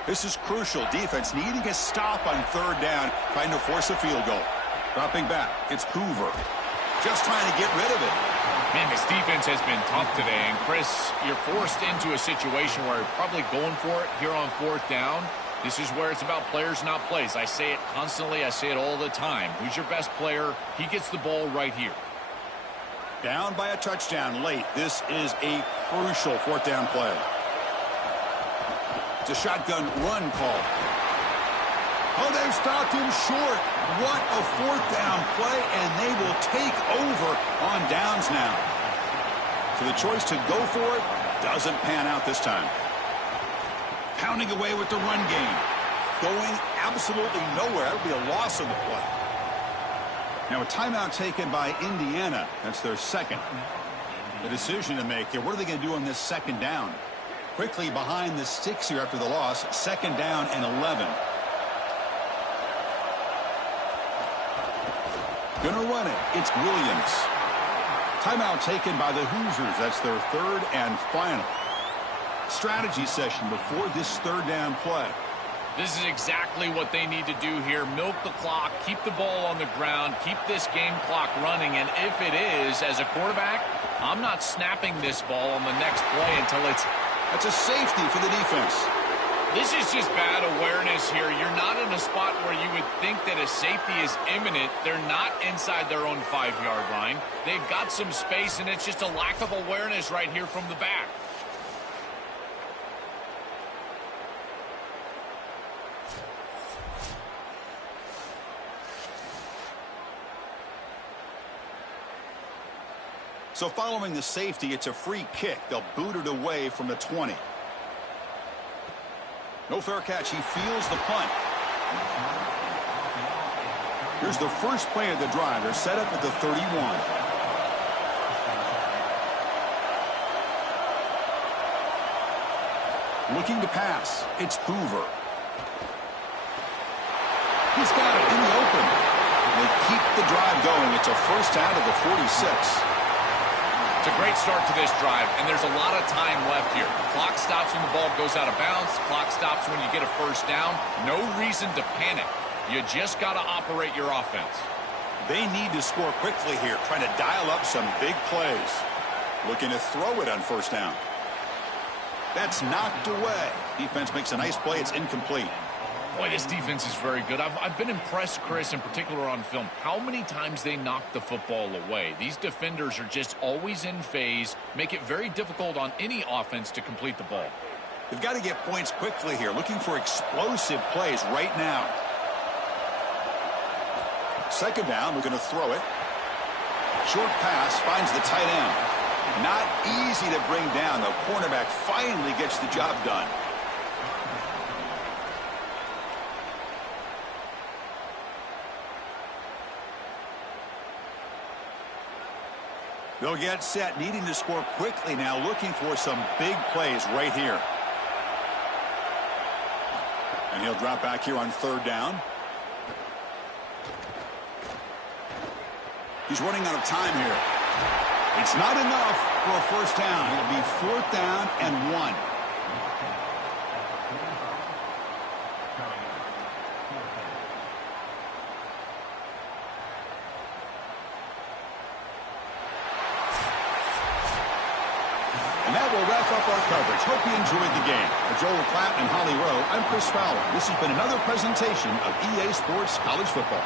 This is crucial. Defense needing a stop on 3rd down, trying to force a field goal. Dropping back, it's Hoover. Just trying to get rid of it. Man, this defense has been tough today. And, Chris, you're forced into a situation where you're probably going for it here on 4th down. This is where it's about players, not plays. I say it constantly. I say it all the time. Who's your best player? He gets the ball right here. Down by a touchdown late. This is a crucial 4th down play. It's a shotgun run call. Oh, they've stopped him short. What a fourth down play, and they will take over on downs now. So the choice to go for it doesn't pan out this time. Pounding away with the run game. Going absolutely nowhere. That would be a loss of the play. Now a timeout taken by Indiana. That's their second. The decision to make here. What are they going to do on this second down? Quickly behind the sticks here after the loss. Second down and 11. Gonna run it. It's Williams. Timeout taken by the Hoosiers. That's their third and final. Strategy session before this third down play. This is exactly what they need to do here. Milk the clock, keep the ball on the ground, keep this game clock running, and if it is, as a quarterback, I'm not snapping this ball on the next play until it's... That's a safety for the defense. This is just bad awareness here. You're not in a spot where you would think that a safety is imminent. They're not inside their own 5-yard line. They've got some space, and it's just a lack of awareness right here from the back. So following the safety, it's a free kick. They'll boot it away from the 20. No fair catch. He feels the punt. Here's the first play of the drive. They're set up at the 31. Looking to pass. It's Hoover. He's got it in the open. They keep the drive going. It's a first down to the 46. It's a great start to this drive, and there's a lot of time left here. Clock stops when the ball goes out of bounds. Clock stops when you get a first down. No reason to panic. You just got to operate your offense. They need to score quickly here, trying to dial up some big plays. Looking to throw it on first down. That's knocked away. Defense makes a nice play. It's incomplete. Boy, this defense is very good. I've been impressed, Chris, in particular on film, how many times they knock the football away. These defenders are just always in phase, make it very difficult on any offense to complete the ball. They've got to get points quickly here, looking for explosive plays right now. Second down, we're going to throw it. Short pass finds the tight end. Not easy to bring down. The cornerback finally gets the job done. They'll get set, needing to score quickly now, looking for some big plays right here. And he'll drop back here on third down. He's running out of time here. It's not enough for a first down. It'll be fourth down and 1. And that will wrap up our coverage. Hope you enjoyed the game. For Joel Klatt and Holly Rowe, I'm Chris Fowler. This has been another presentation of EA Sports College Football.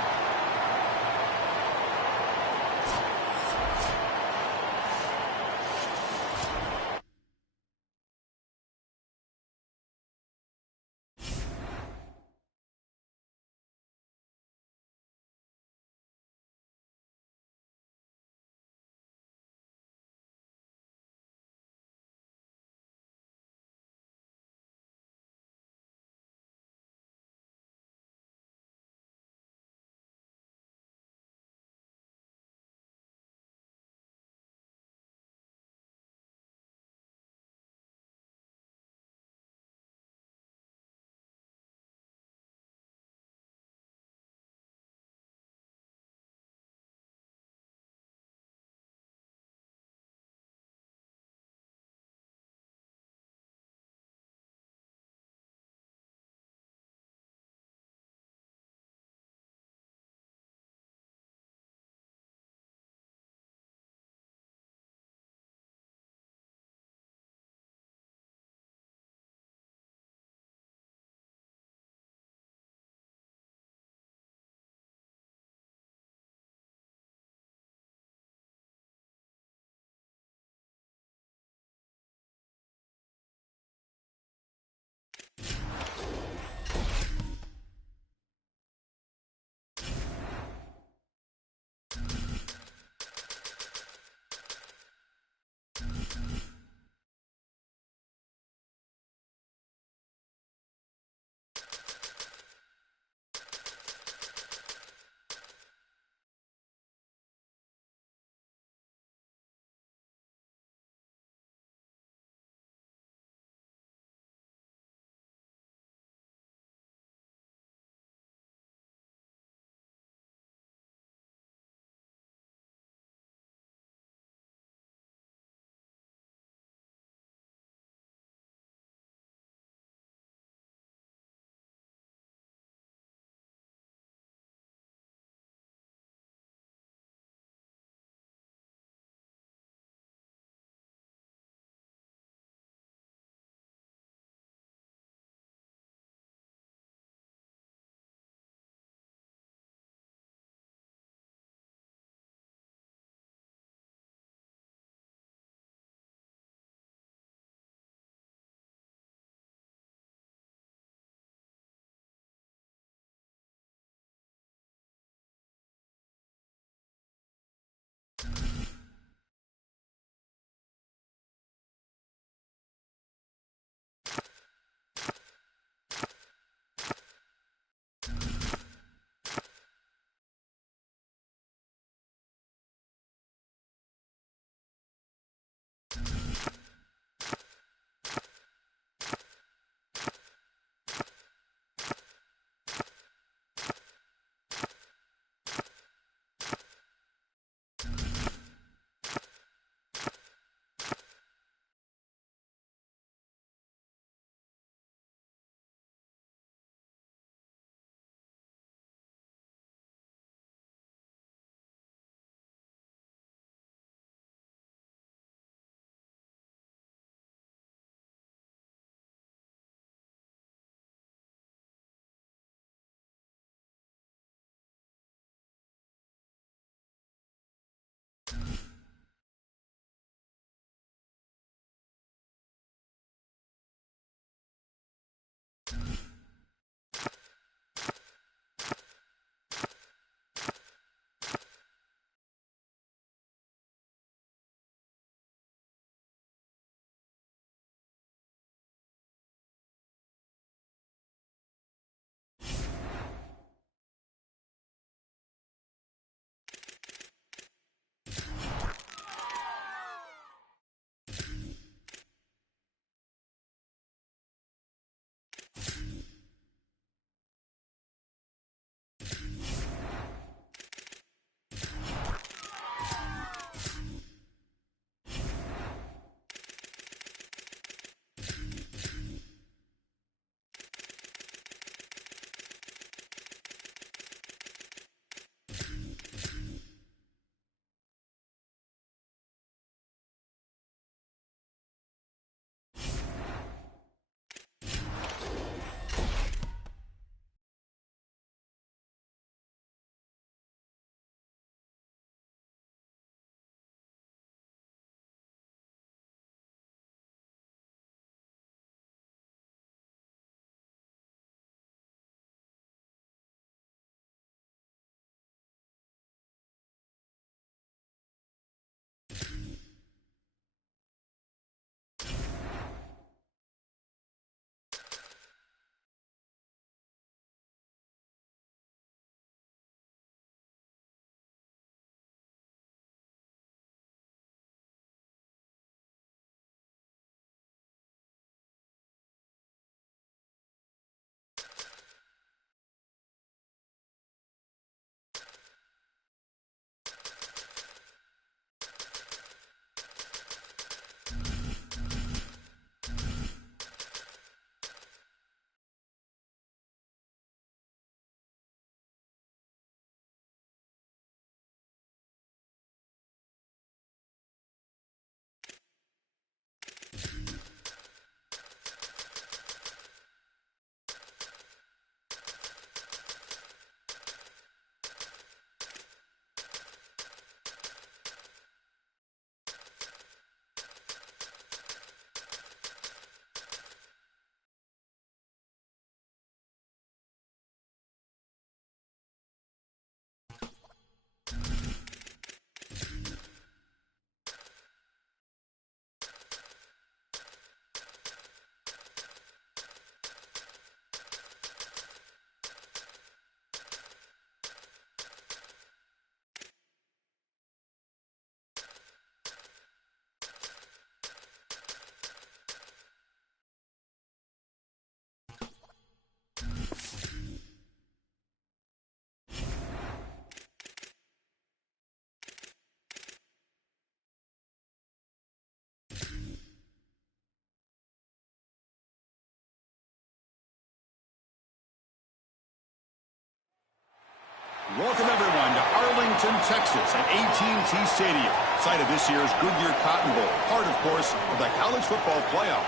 Arlington, Texas at AT&T Stadium, site of this year's Goodyear Cotton Bowl, part, of course, of the college football playoff.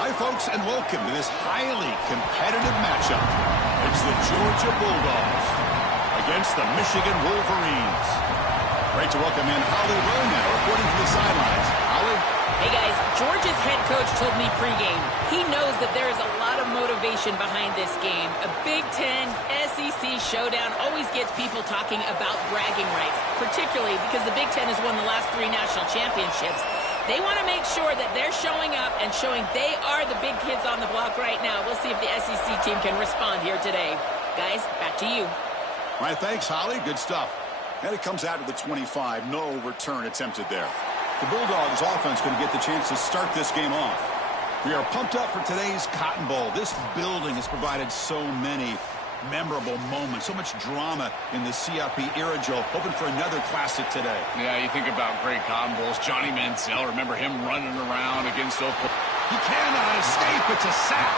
Hi, folks, and welcome to this highly competitive matchup. It's the Georgia Bulldogs against the Michigan Wolverines. Great to welcome in Holly Rowe now, reporting from the sidelines. Holly? Hey guys, Georgia's head coach told me pregame he knows that there is a lot of motivation behind this game. A Big Ten SEC showdown always gets people talking about bragging rights, particularly because the Big Ten has won the last 3 national championships. They want to make sure that they're showing up and showing they are the big kids on the block right now. We'll see if the SEC team can respond here today. Guys, back to you. All right, thanks, Holly. Good stuff. And it comes out to the 25. No return attempted there. The Bulldogs offense going to get the chance to start this game off. We are pumped up for today's Cotton Bowl. This building has provided so many memorable moments, so much drama in the CFP era, Joe. Hoping for another classic today. Yeah, you think about great Cotton Bowls. Johnny Manziel, remember him running around against Oklahoma. He cannot escape. It's a sack.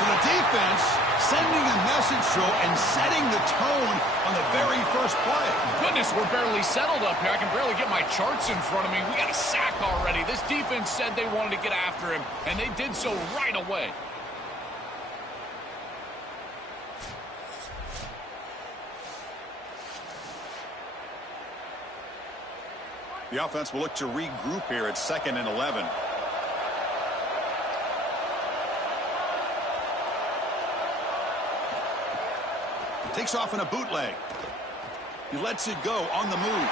To the defense, sending a message, Joe, and setting the tone on the very first play. Goodness, we're barely settled up here. I can barely get my charts in front of me. We got a sack already. This defense said they wanted to get after him, and they did so right away. The offense will look to regroup here at 2nd and 11. Takes off in a bootleg. He lets it go on the move.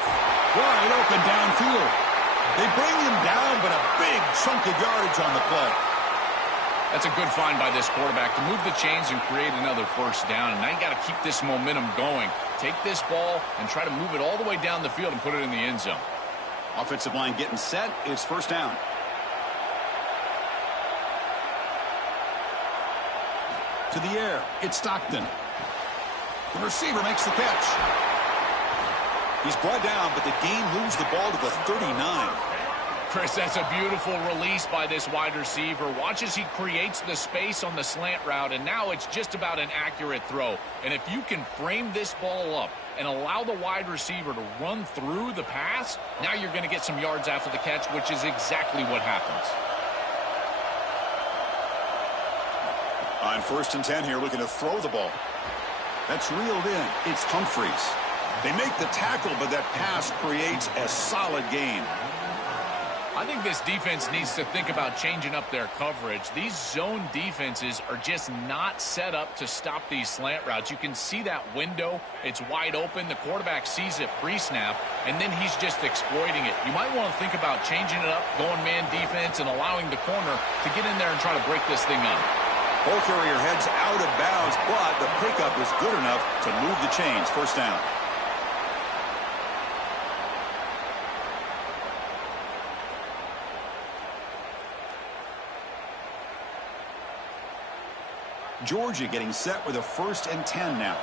Wide open downfield. They bring him down, but a big chunk of yardage on the play. That's a good find by this quarterback to move the chains and create another first down. And now you got to keep this momentum going. Take this ball and try to move it all the way down the field and put it in the end zone. Offensive line getting set. It's first down. To the air. It's Stockton. The receiver makes the catch. He's brought down, but the game moves the ball to the 39. Chris, that's a beautiful release by this wide receiver. Watch as he creates the space on the slant route, and now it's just about an accurate throw. And if you can frame this ball up and allow the wide receiver to run through the pass, now you're going to get some yards after the catch, which is exactly what happens. On 1st and 10 here, looking to throw the ball. That's reeled in. It's Humphreys. They make the tackle, but that pass creates a solid gain. I think this defense needs to think about changing up their coverage. These zone defenses are just not set up to stop these slant routes. You can see that window. It's wide open. The quarterback sees it pre-snap, and then he's just exploiting it. You might want to think about changing it up, going man defense, and allowing the corner to get in there and try to break this thing up. Ball carrier heads out of bounds, but the pickup is good enough to move the chains. First down. Georgia getting set with a 1st and 10 now.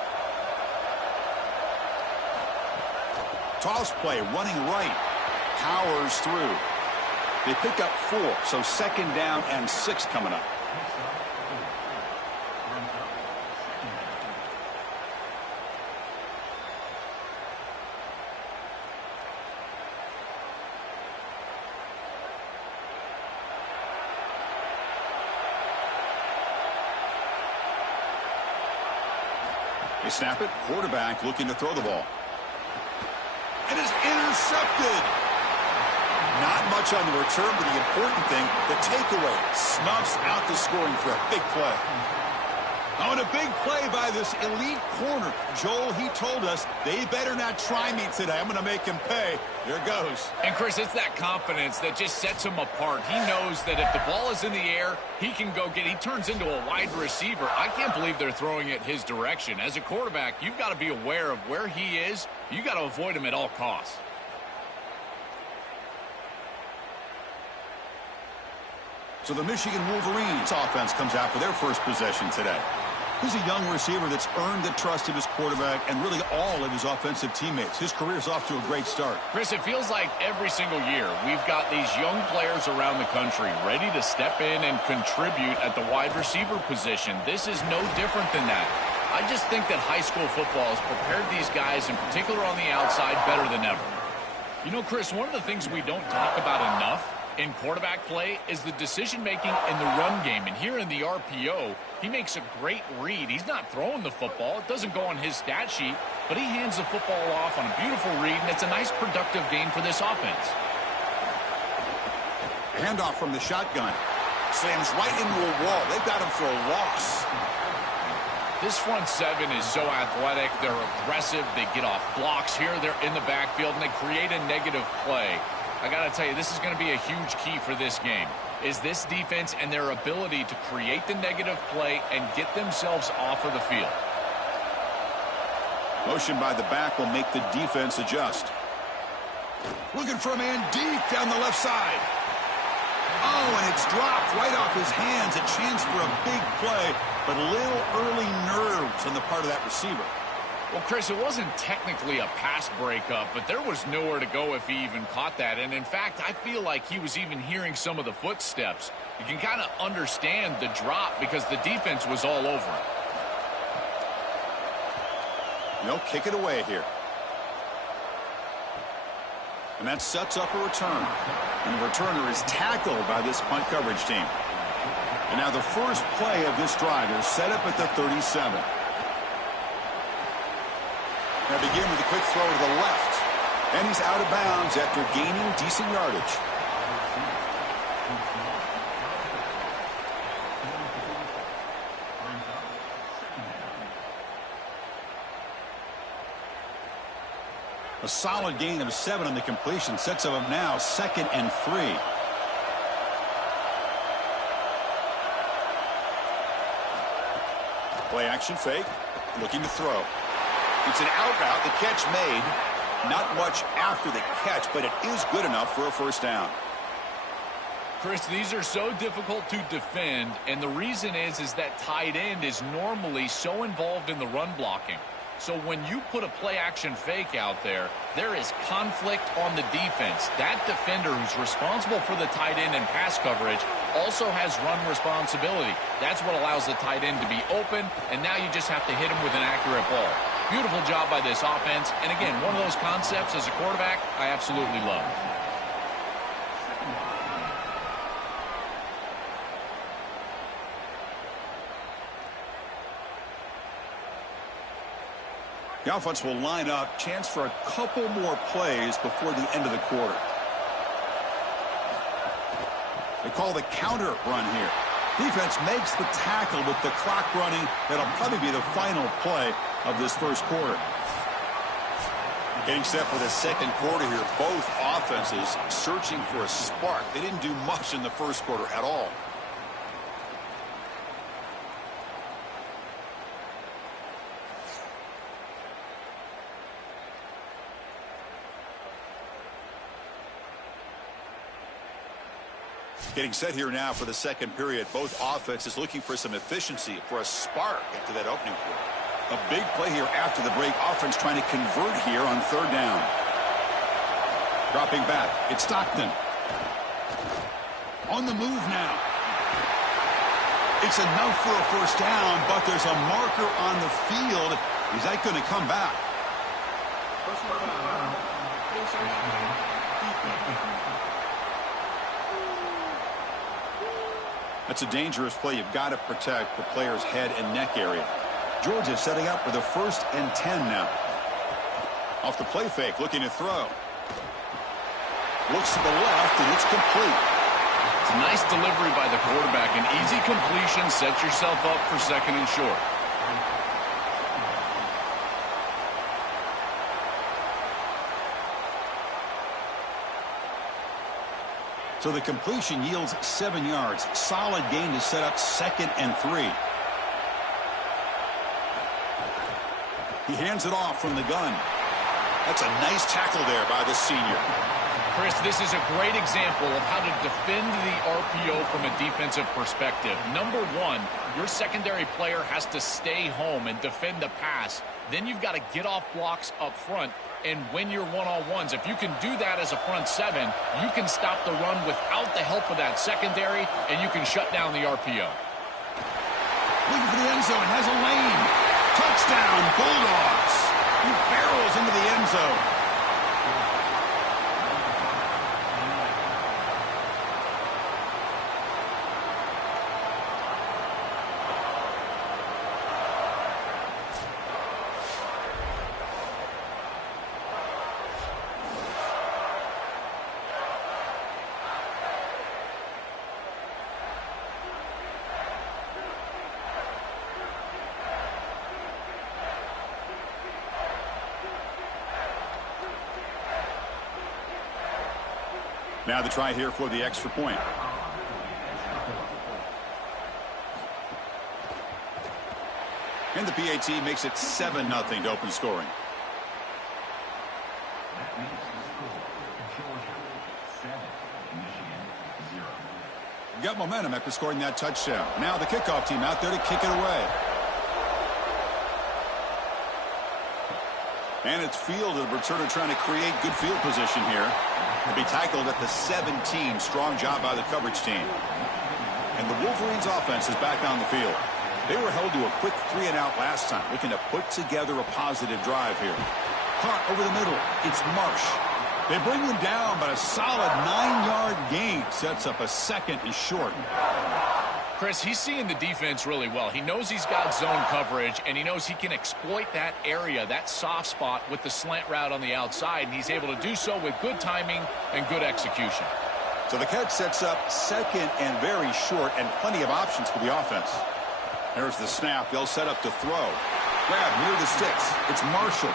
Toss play, running right. Powers through. They pick up 4, so 2nd down and 6 coming up. They snap it. Quarterback looking to throw the ball. And is intercepted. Not much on the return, but the important thing, the takeaway. Snuffs out the scoring threat. Big play. Oh, and a big play by this elite corner. Joel, he told us, they better not try me today. I'm going to make him pay. There goes. And, Chris, it's that confidence that just sets him apart. He knows that if the ball is in the air, he can go get it. He turns into a wide receiver. I can't believe they're throwing it his direction. As a quarterback, you've got to be aware of where he is. You've got to avoid him at all costs. So the Michigan Wolverines offense comes out for their first possession today. He's a young receiver that's earned the trust of his quarterback and really all of his offensive teammates. His career's off to a great start. Chris, it feels like every single year we've got these young players around the country ready to step in and contribute at the wide receiver position. This is no different than that. I just think that high school football has prepared these guys, in particular on the outside, better than ever. You know, Chris, one of the things we don't talk about enough in quarterback play is the decision-making in the run game. And here in the RPO, he makes a great read. He's not throwing the football. It doesn't go on his stat sheet, but he hands the football off on a beautiful read, and it's a nice productive gain for this offense. Handoff from the shotgun. Slams right into a wall. They've got him for a loss. This front seven is so athletic. They're aggressive. They get off blocks here. They're in the backfield, and they create a negative play. I got to tell you, this is going to be a huge key for this game, is this defense and their ability to create the negative play and get themselves off of the field. Motion by the back will make the defense adjust. Looking for a man deep down the left side. Oh, and it's dropped right off his hands. A chance for a big play, but a little early nerves on the part of that receiver. Well, Chris, it wasn't technically a pass breakup, but there was nowhere to go if he even caught that. And, in fact, I feel like he was even hearing some of the footsteps. You can kind of understand the drop because the defense was all over him. They'll kick it away here. And that sets up a return. And the returner is tackled by this punt coverage team. And now the first play of this drive is set up at the 37. Now begin with a quick throw to the left. And he's out of bounds after gaining decent yardage. A solid gain of 7 on the completion sets him up now 2nd and 3. Play action fake, looking to throw. It's an out route, the catch made. Not much after the catch, but it is good enough for a first down. Chris, these are so difficult to defend, and the reason is that tight end is normally so involved in the run blocking. So when you put a play-action fake out there, there is conflict on the defense. That defender who's responsible for the tight end and pass coverage also has run responsibility. That's what allows the tight end to be open, and now you just have to hit him with an accurate ball. Beautiful job by this offense, and again, one of those concepts as a quarterback I absolutely love. The offense will line up. Chance for a couple more plays before the end of the quarter. They call the counter run here. Defense makes the tackle with the clock running. That'll probably be the final play of this first quarter. Getting set for the second quarter here. Both offenses searching for a spark. They didn't do much in the first quarter at all. Getting set here now for the second period. Both offenses looking for some efficiency, for a spark after that opening quarter. A big play here after the break. Offense trying to convert here on 3rd down. Dropping back. It's Stockton. On the move now. It's enough for a first down, but there's a marker on the field. Is that going to come back? That's a dangerous play. You've got to protect the player's head and neck area. Georgia setting up for the 1st and 10 now. Off the play fake, looking to throw. Looks to the left, and it's complete. It's a nice delivery by the quarterback. An easy completion sets yourself up for 2nd and short. So the completion yields 7 yards. Solid gain to set up 2nd and 3. He hands it off from the gun. That's a nice tackle there by the senior. Chris, this is a great example of how to defend the RPO from a defensive perspective. Number one, your secondary player has to stay home and defend the pass. Then you've got to get off blocks up front and win your one-on-ones. If you can do that as a front seven, you can stop the run without the help of that secondary, and you can shut down the RPO. Looking for the end zone, has a lane. Touchdown, Bulldogs. He barrels into the end zone. Now the try here for the extra point. And the PAT makes it 7-0 to open scoring. Got momentum after scoring that touchdown. Now the kickoff team out there to kick it away. And it's Field, the returner, trying to create good field position here. To be tackled at the 17. Strong job by the coverage team. And the Wolverines offense is back on the field. They were held to a quick 3-and-out last time, looking to put together a positive drive here. Caught over the middle. It's Marsh. They bring him down, but a solid 9-yard gain sets up a 2nd and short. Chris, he's seeing the defense really well. He knows he's got zone coverage, and he knows he can exploit that area, that soft spot, with the slant route on the outside, and he's able to do so with good timing and good execution. So the catch sets up 2nd and very short, and plenty of options for the offense. There's the snap. They'll set up to throw. Grab near the sticks. It's Marshall.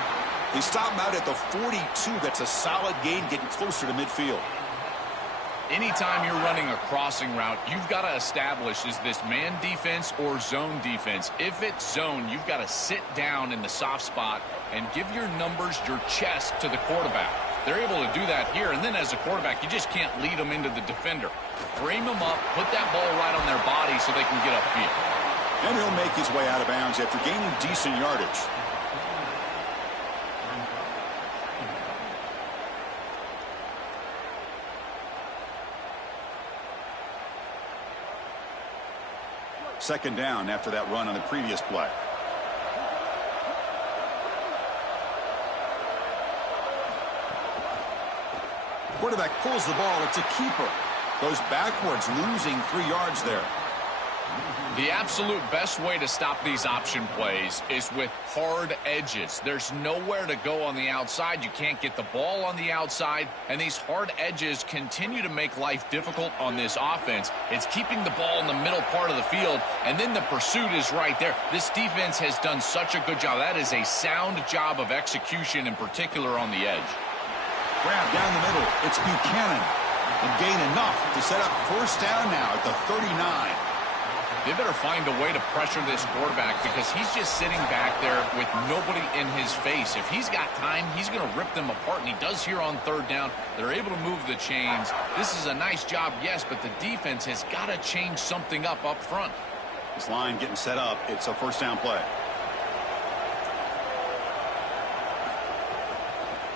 They stop him out at the 42. That's a solid gain, getting closer to midfield. Anytime you're running a crossing route, you've got to establish, is this man defense or zone defense? If it's zone, you've got to sit down in the soft spot and give your numbers, your chest to the quarterback. They're able to do that here, and then as a quarterback, you just can't lead them into the defender. Frame them up, put that ball right on their body so they can get upfield. And he'll make his way out of bounds after gaining decent yardage. Second down after that run on the previous play. Quarterback pulls the ball. It's a keeper. Goes backwards, losing 3 yards there. The absolute best way to stop these option plays is with hard edges. There's nowhere to go on the outside. You can't get the ball on the outside, and these hard edges continue to make life difficult on this offense. It's keeping the ball in the middle part of the field, and then the pursuit is right there. This defense has done such a good job. That is a sound job of execution, in particular on the edge. Grab down the middle. It's Buchanan. And gain enough to set up first down now at the 39. They better find a way to pressure this quarterback because he's just sitting back there with nobody in his face. If he's got time, he's going to rip them apart, and he does here on 3rd down. They're able to move the chains. This is a nice job, yes, but the defense has got to change something up front. This line getting set up. It's a first down play.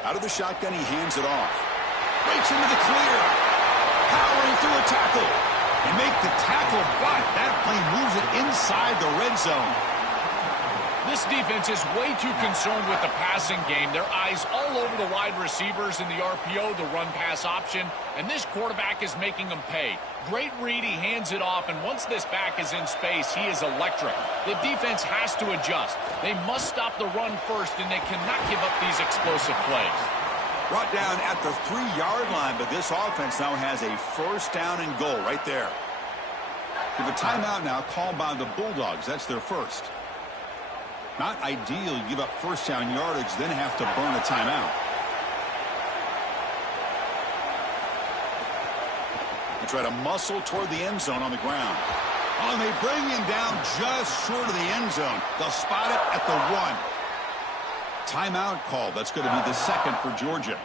Out of the shotgun, he hands it off. Breaks into the clear. Powering through a tackle. They make the tackle, but that play moves it inside the red zone. This defense is way too concerned with the passing game. Their eyes all over the wide receivers in the RPO, the run-pass option, and this quarterback is making them pay. Great read, he hands it off, and once this back is in space, he is electric. The defense has to adjust. They must stop the run first, and they cannot give up these explosive plays. Brought down at the 3-yard line, but this offense now has a first down and goal right there. With a timeout now called by the Bulldogs. That's their first. Not ideal. You give up first down yardage, then have to burn a timeout. They try to muscle toward the end zone on the ground. Oh, and they bring him down just short of the end zone. They'll spot it at the 1. Timeout call. That's going to be the 2nd for Georgia.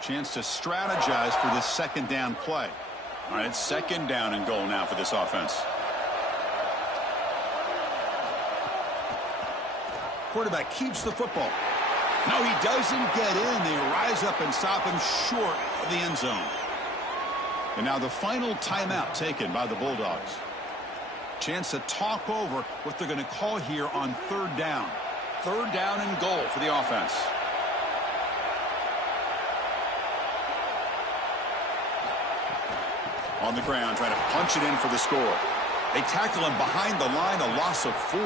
Chance to strategize for this 2nd down play. All right, it's 2nd down and goal now for this offense. Quarterback keeps the football. No, he doesn't get in. They rise up and stop him short of the end zone. And now the final timeout taken by the Bulldogs. Chance to talk over what they're going to call here on third down. Third down and goal for the offense. On the ground, trying to punch it in for the score. They tackle him behind the line, a loss of 4.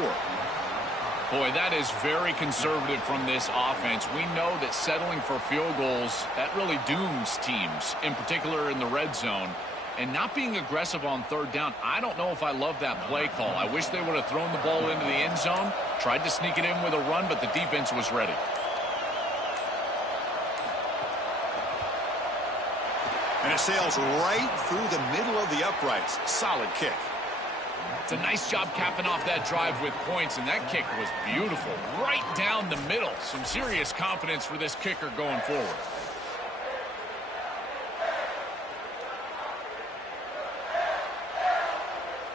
Boy, that is very conservative from this offense. We know that settling for field goals, that really dooms teams, in particular in the red zone. And not being aggressive on third down, I don't know if I love that play call. I wish they would have thrown the ball into the end zone, tried to sneak it in with a run, but the defense was ready. And it sails right through the middle of the uprights. Solid kick. It's a nice job capping off that drive with points, and that kick was beautiful. Right down the middle. Some serious confidence for this kicker going forward.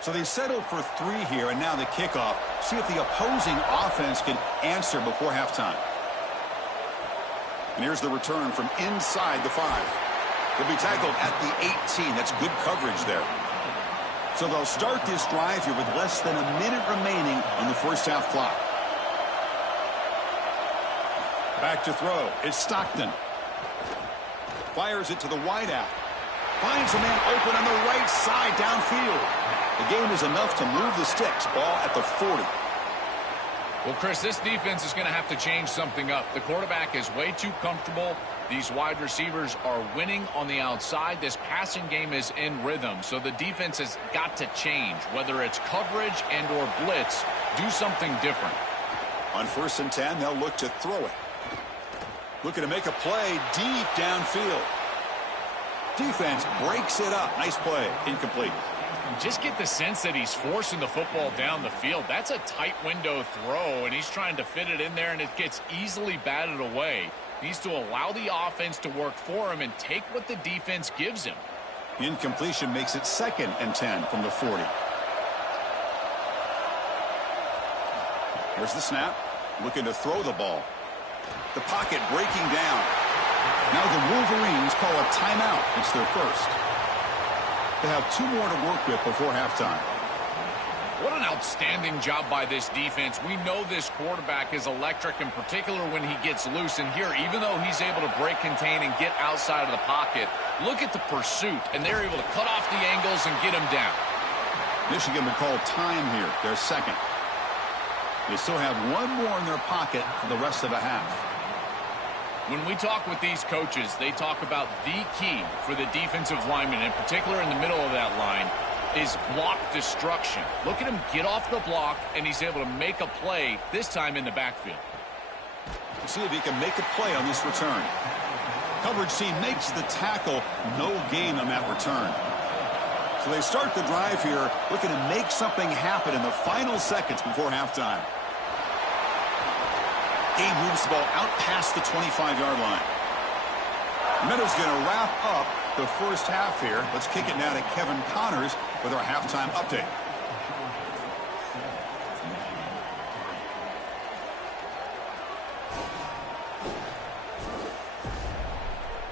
So they settled for 3 here, and now the kickoff. See if the opposing offense can answer before halftime. And here's the return from inside the 5. He'll be tackled at the 18. That's good coverage there. So they'll start this drive here with less than a minute remaining on the first half clock. Back to throw. It's Stockton. Fires it to the wideout. Finds a man open on the right side downfield. The game is enough to move the sticks. Ball at the 40. Well, Chris, this defense is going to have to change something up. The quarterback is way too comfortable. These wide receivers are winning on the outside. This passing game is in rhythm, so the defense has got to change. Whether it's coverage and or blitz, do something different. On 1st and 10, they'll look to throw it. Looking to make a play deep downfield. Defense breaks it up. Nice play. Incomplete. Just get the sense that he's forcing the football down the field. That's a tight window throw, and he's trying to fit it in there, and it gets easily batted away. He needs to allow the offense to work for him and take what the defense gives him. Incompletion makes it 2nd and 10 from the 40. Here's the snap. Looking to throw the ball. The pocket breaking down. Now the Wolverines call a timeout. It's their first. They have 2 more to work with before halftime. What an outstanding job by this defense. We know this quarterback is electric, in particular when he gets loose. And here, even though he's able to break, contain, and get outside of the pocket, look at the pursuit. And they're able to cut off the angles and get him down. Michigan will call time here. Their second. They still have 1 more in their pocket for the rest of the half. When we talk with these coaches, they talk about the key for the defensive lineman, in particular in the middle of that line, is block destruction. Look at him get off the block, and he's able to make a play, this time in the backfield. We'll see if he can make a play on this return. Coverage team makes the tackle. No gain on that return. So they start the drive here, looking to make something happen in the final seconds before halftime. Game moves the ball out past the 25-yard line. Meadows going to wrap up the first half here. Let's kick it now to Kevin Connors with our halftime update.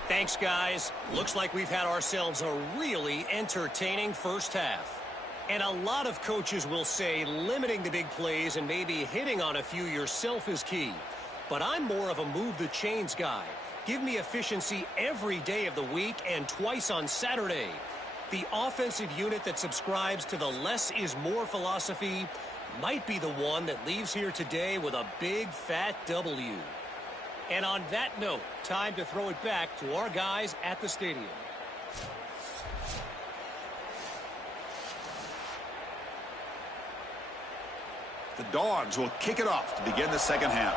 Thanks, guys. Looks like we've had ourselves a really entertaining first half. And a lot of coaches will say limiting the big plays and maybe hitting on a few yourself is key. But I'm more of a move the chains guy. Give me efficiency every day of the week and twice on Saturday. The offensive unit that subscribes to the less is more philosophy might be the one that leaves here today with a big fat W. And on that note, time to throw it back to our guys at the stadium. The Dogs will kick it off to begin the second half.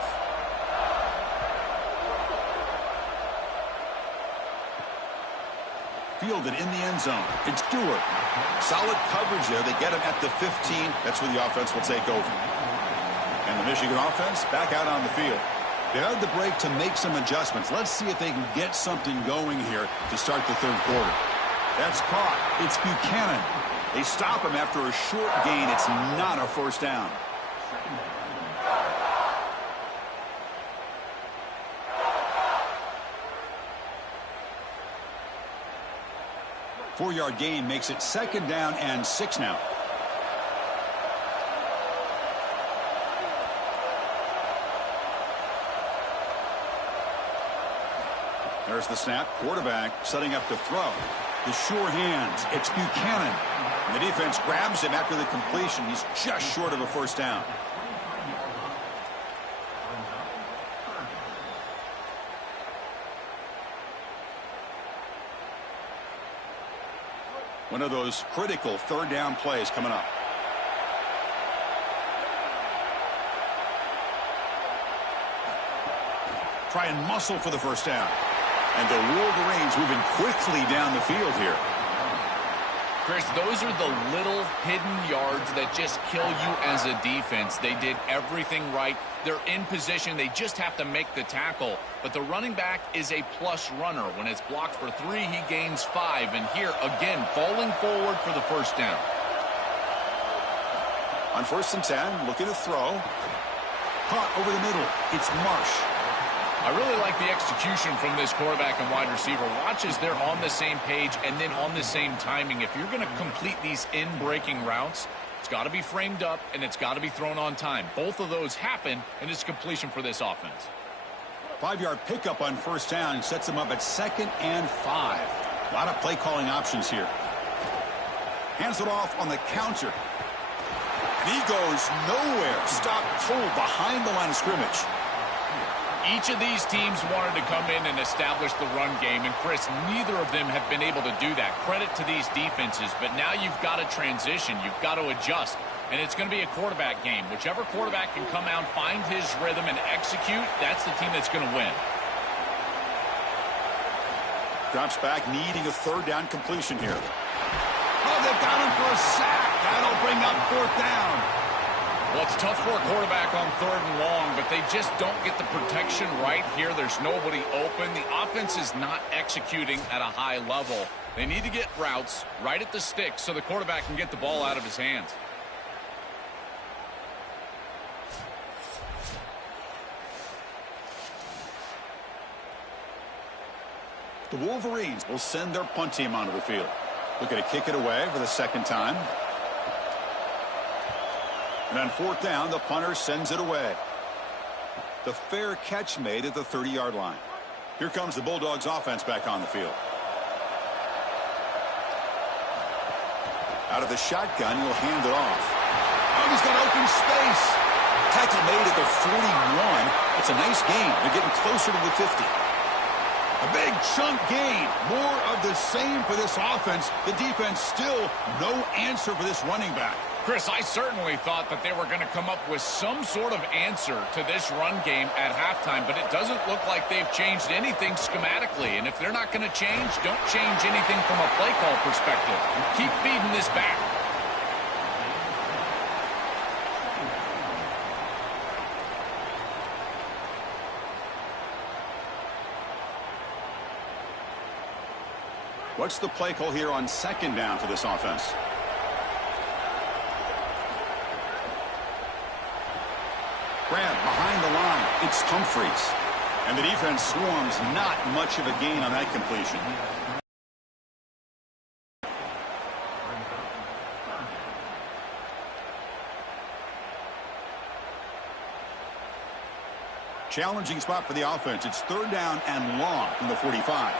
Fielded in the end zone. It's Stewart. Solid coverage there. They get him at the 15. That's where the offense will take over. And the Michigan offense back out on the field. They had the break to make some adjustments. Let's see if they can get something going here to start the third quarter. That's caught. It's Buchanan. They stop him after a short gain. It's not a first down. Four-yard gain makes it 2nd down and 6 now. There's the snap. Quarterback setting up to throw. The sure hands. It's Buchanan. And the defense grabs him after the completion. He's just short of a first down. One of those critical third down plays coming up. Try and muscle for the first down. And the Wolverines moving quickly down the field here. Chris, those are the little hidden yards that just kill you as a defense. They did everything right. They're in position. They just have to make the tackle. But the running back is a plus runner. When it's blocked for 3, he gains 5. And here, again, falling forward for the first down. On 1st and 10, looking to throw. Caught over the middle. It's Marsh. I really like the execution from this quarterback and wide receiver. Watch as they're on the same page and then on the same timing. If you're going to complete these in-breaking routes, it's got to be framed up and it's got to be thrown on time. Both of those happen, and it's completion for this offense. 5-yard pickup on 1st down sets them up at 2nd and 5. A lot of play calling options here. Hands it off on the counter. And he goes nowhere. Stopped cold behind the line of scrimmage. Each of these teams wanted to come in and establish the run game, and Chris, neither of them have been able to do that. Credit to these defenses, but now you've got to transition. You've got to adjust, and it's going to be a quarterback game. Whichever quarterback can come out, find his rhythm, and execute, that's the team that's going to win. Drops back, needing a 3rd down completion here. Oh, they've got him for a sack. That'll bring up 4th down. Well, it's tough for a quarterback on 3rd and long, but they just don't get the protection right here. There's nobody open. The offense is not executing at a high level. They need to get routes right at the stick so the quarterback can get the ball out of his hands. The Wolverines will send their punt team onto the field. Looking to kick it away for the 2nd time. And on 4th down, the punter sends it away. The fair catch made at the 30-yard line. Here comes the Bulldogs offense back on the field. Out of the shotgun, he'll hand it off. Oh, he's got open space. Tackle made at the 41. It's a nice gain. They're getting closer to the 50. A big chunk gain. More of the same for this offense. The defense still no answer for this running back. Chris, I certainly thought that they were going to come up with some sort of answer to this run game at halftime, but it doesn't look like they've changed anything schematically. And if they're not going to change, don't change anything from a play call perspective. Keep feeding this back. What's the play call here on 2nd down for this offense? Grab behind the line. It's Humphreys. And the defense swarms. Not much of a gain on that completion. Challenging spot for the offense. It's 3rd down and long from the 45.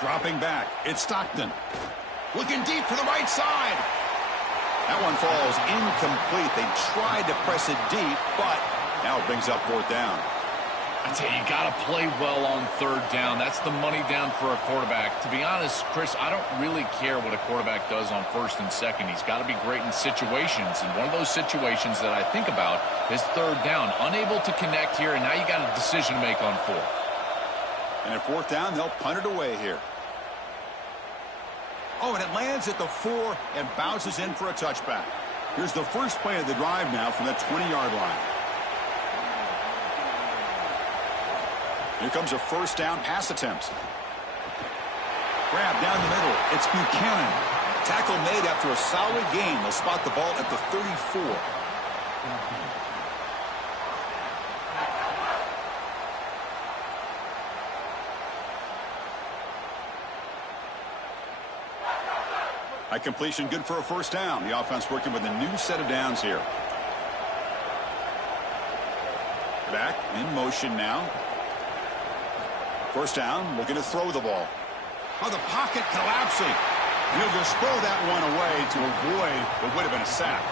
Dropping back. It's Stockton. Looking deep for the right side. That one falls incomplete. They tried to press it deep, but now it brings up 4th down. I tell you, you got to play well on 3rd down. That's the money down for a quarterback. To be honest, Chris, I don't really care what a quarterback does on 1st and 2nd. He's got to be great in situations, and one of those situations that I think about is 3rd down. Unable to connect here, and now you got a decision to make on 4th. And at 4th down, they'll punt it away here. Oh, and it lands at the 4 and bounces in for a touchback. Here's the first play of the drive now from the 20-yard line. Here comes a 1st down pass attempt. Grab down the middle. It's Buchanan. Tackle made after a solid gain. They'll spot the ball at the 34. High completion, good for a 1st down. The offense working with a new set of downs here. Back in motion now. First down, looking to throw the ball. Oh, the pocket collapsing. And he'll just throw that one away to avoid what would have been a sack.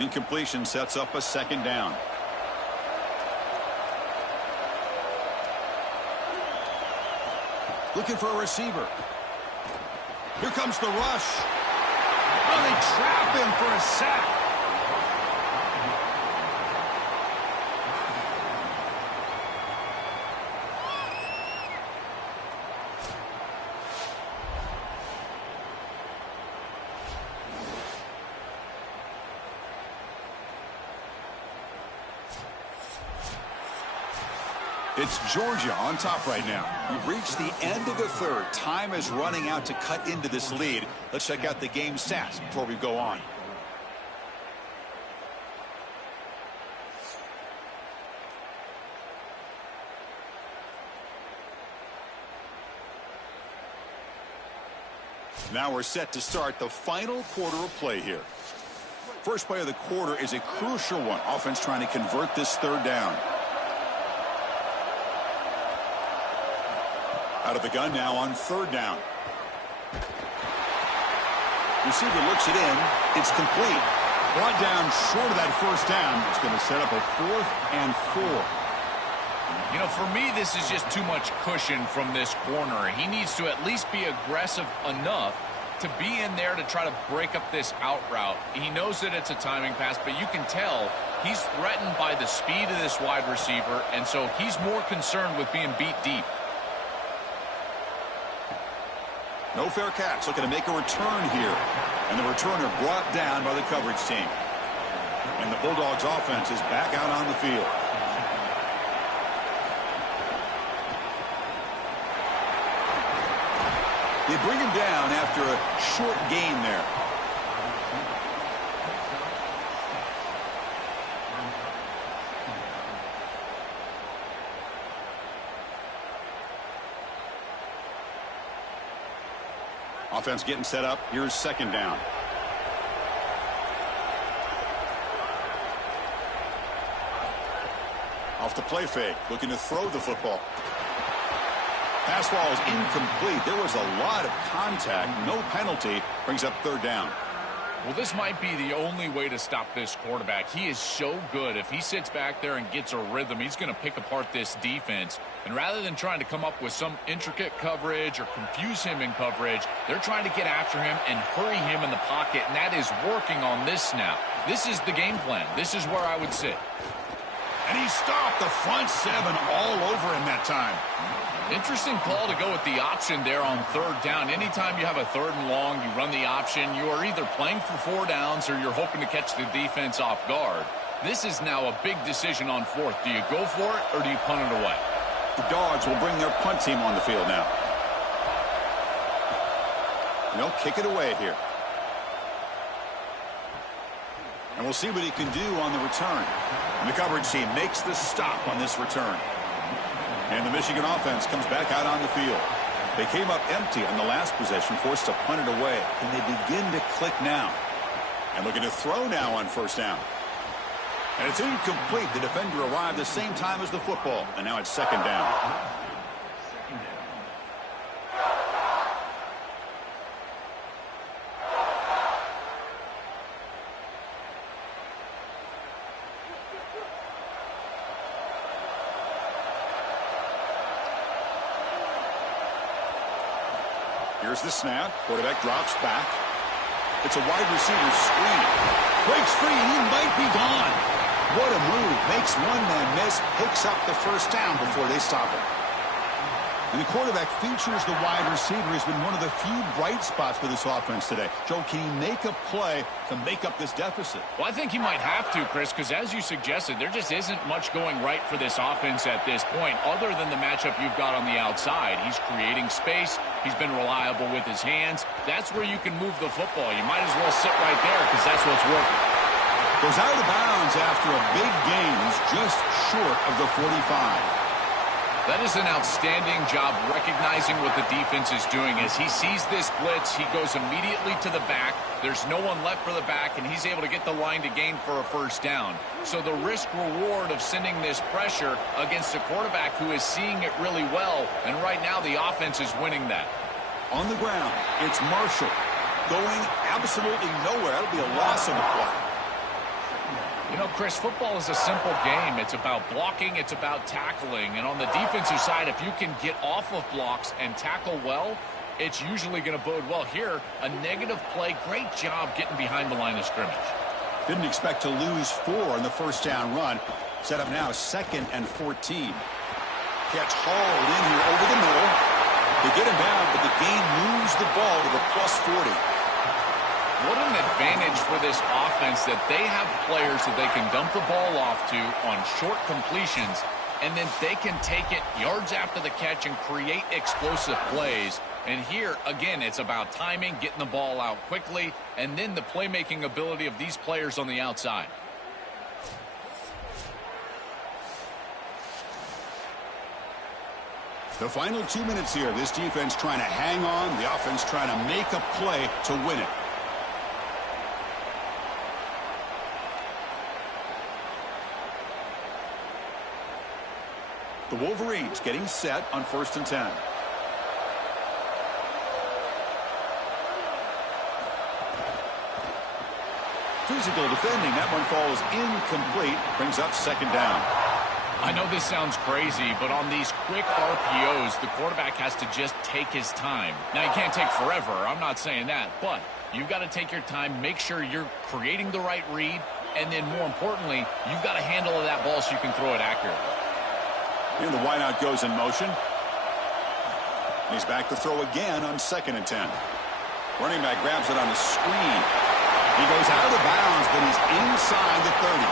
Incompletion sets up a second down. Looking for a receiver. Here comes the rush. Oh, they trap him for a sack. It's Georgia on top right now. We've reached the end of the third. Time is running out to cut into this lead. Let's check out the game stats before we go on. Now we're set to start the final quarter of play here. First play of the quarter is a crucial one. Offense trying to convert this third down. Out of the gun now on third down. Receiver looks it in. It's complete. Brought down short of that first down. It's going to set up a 4th and 4. You know, for me, this is just too much cushion from this corner. He needs to at least be aggressive enough to be in there to try to break up this out route. He knows that it's a timing pass, but you can tell he's threatened by the speed of this wide receiver, and so he's more concerned with being beat deep. No fair catch. Looking to make a return here. And the returner brought down by the coverage team. And the Bulldogs offense is back out on the field. They bring him down after a short gain there. Offense getting set up. Here's second down. Off the play fake. Looking to throw the football. Pass ball is incomplete. There was a lot of contact. No penalty. Brings up third down. Well, this might be the only way to stop this quarterback. He is so good. If he sits back there and gets a rhythm, he's going to pick apart this defense. And rather than trying to come up with some intricate coverage or confuse him in coverage, they're trying to get after him and hurry him in the pocket, and that is working on this snap. This is the game plan. This is where I would sit. And he stopped the front seven all over him that time. Interesting call to go with the option there on third down. Anytime you have a third and long, you run the option, you are either playing for 4 downs or you're hoping to catch the defense off guard. This is now a big decision on fourth. Do you go for it or do you punt it away? The Dogs will bring their punt team on the field now. And they'll kick it away here. And we'll see what he can do on the return. And the coverage team makes the stop on this return. And the Michigan offense comes back out on the field. They came up empty on the last possession, forced to punt it away. And they begin to click now. And looking to throw now on first down. And it's incomplete. The defender arrived the same time as the football. And now it's second down. Here's the snap. Quarterback drops back. It's a wide receiver screen. Breaks free. He might be gone. What a move. Makes one man miss. Picks up the first down before they stop it. And the quarterback features the wide receiver. Has been one of the few bright spots for this offense today. Joe, can he make a play to make up this deficit? Well, I think he might have to, Chris, because as you suggested, there just isn't much going right for this offense at this point, other than the matchup you've got on the outside. He's creating space. He's been reliable with his hands. That's where you can move the football. You might as well sit right there because that's what's working. Goes out of bounds after a big gain. He's just short of the 45. That is an outstanding job recognizing what the defense is doing. As he sees this blitz, he goes immediately to the back. There's no one left for the back, and he's able to get the line to gain for a first down. So the risk-reward of sending this pressure against a quarterback who is seeing it really well, and right now the offense is winning that. On the ground, it's Marshall going absolutely nowhere. That'll be a loss on the play. You know, Chris, football is a simple game. It's about blocking, it's about tackling. And on the defensive side, if you can get off of blocks and tackle well, it's usually going to bode well. Here, a negative play. Great job getting behind the line of scrimmage. Didn't expect to lose 4 on the first down run. Set up now 2nd and 14. Catch hauled in here over the middle. They get him down, but the game moves the ball to the +40. What an advantage for this offense that they have players that they can dump the ball off to on short completions, and then they can take it yards after the catch and create explosive plays. And here, again, it's about timing, getting the ball out quickly, and then the playmaking ability of these players on the outside. The final 2 minutes here. This defense trying to hang on. The offense trying to make a play to win it. The Wolverines getting set on 1st and 10. Physical defending. That one falls incomplete. Brings up 2nd down. I know this sounds crazy, but on these quick RPOs, the quarterback has to just take his time. Now, you can't take forever. I'm not saying that. But you've got to take your time, make sure you're creating the right read, and then more importantly, you've got a handle of that ball so you can throw it accurately. And the wideout goes in motion. He's back to throw again on 2nd and 10. Running back grabs it on the screen. He goes out of bounds, but he's inside the 30.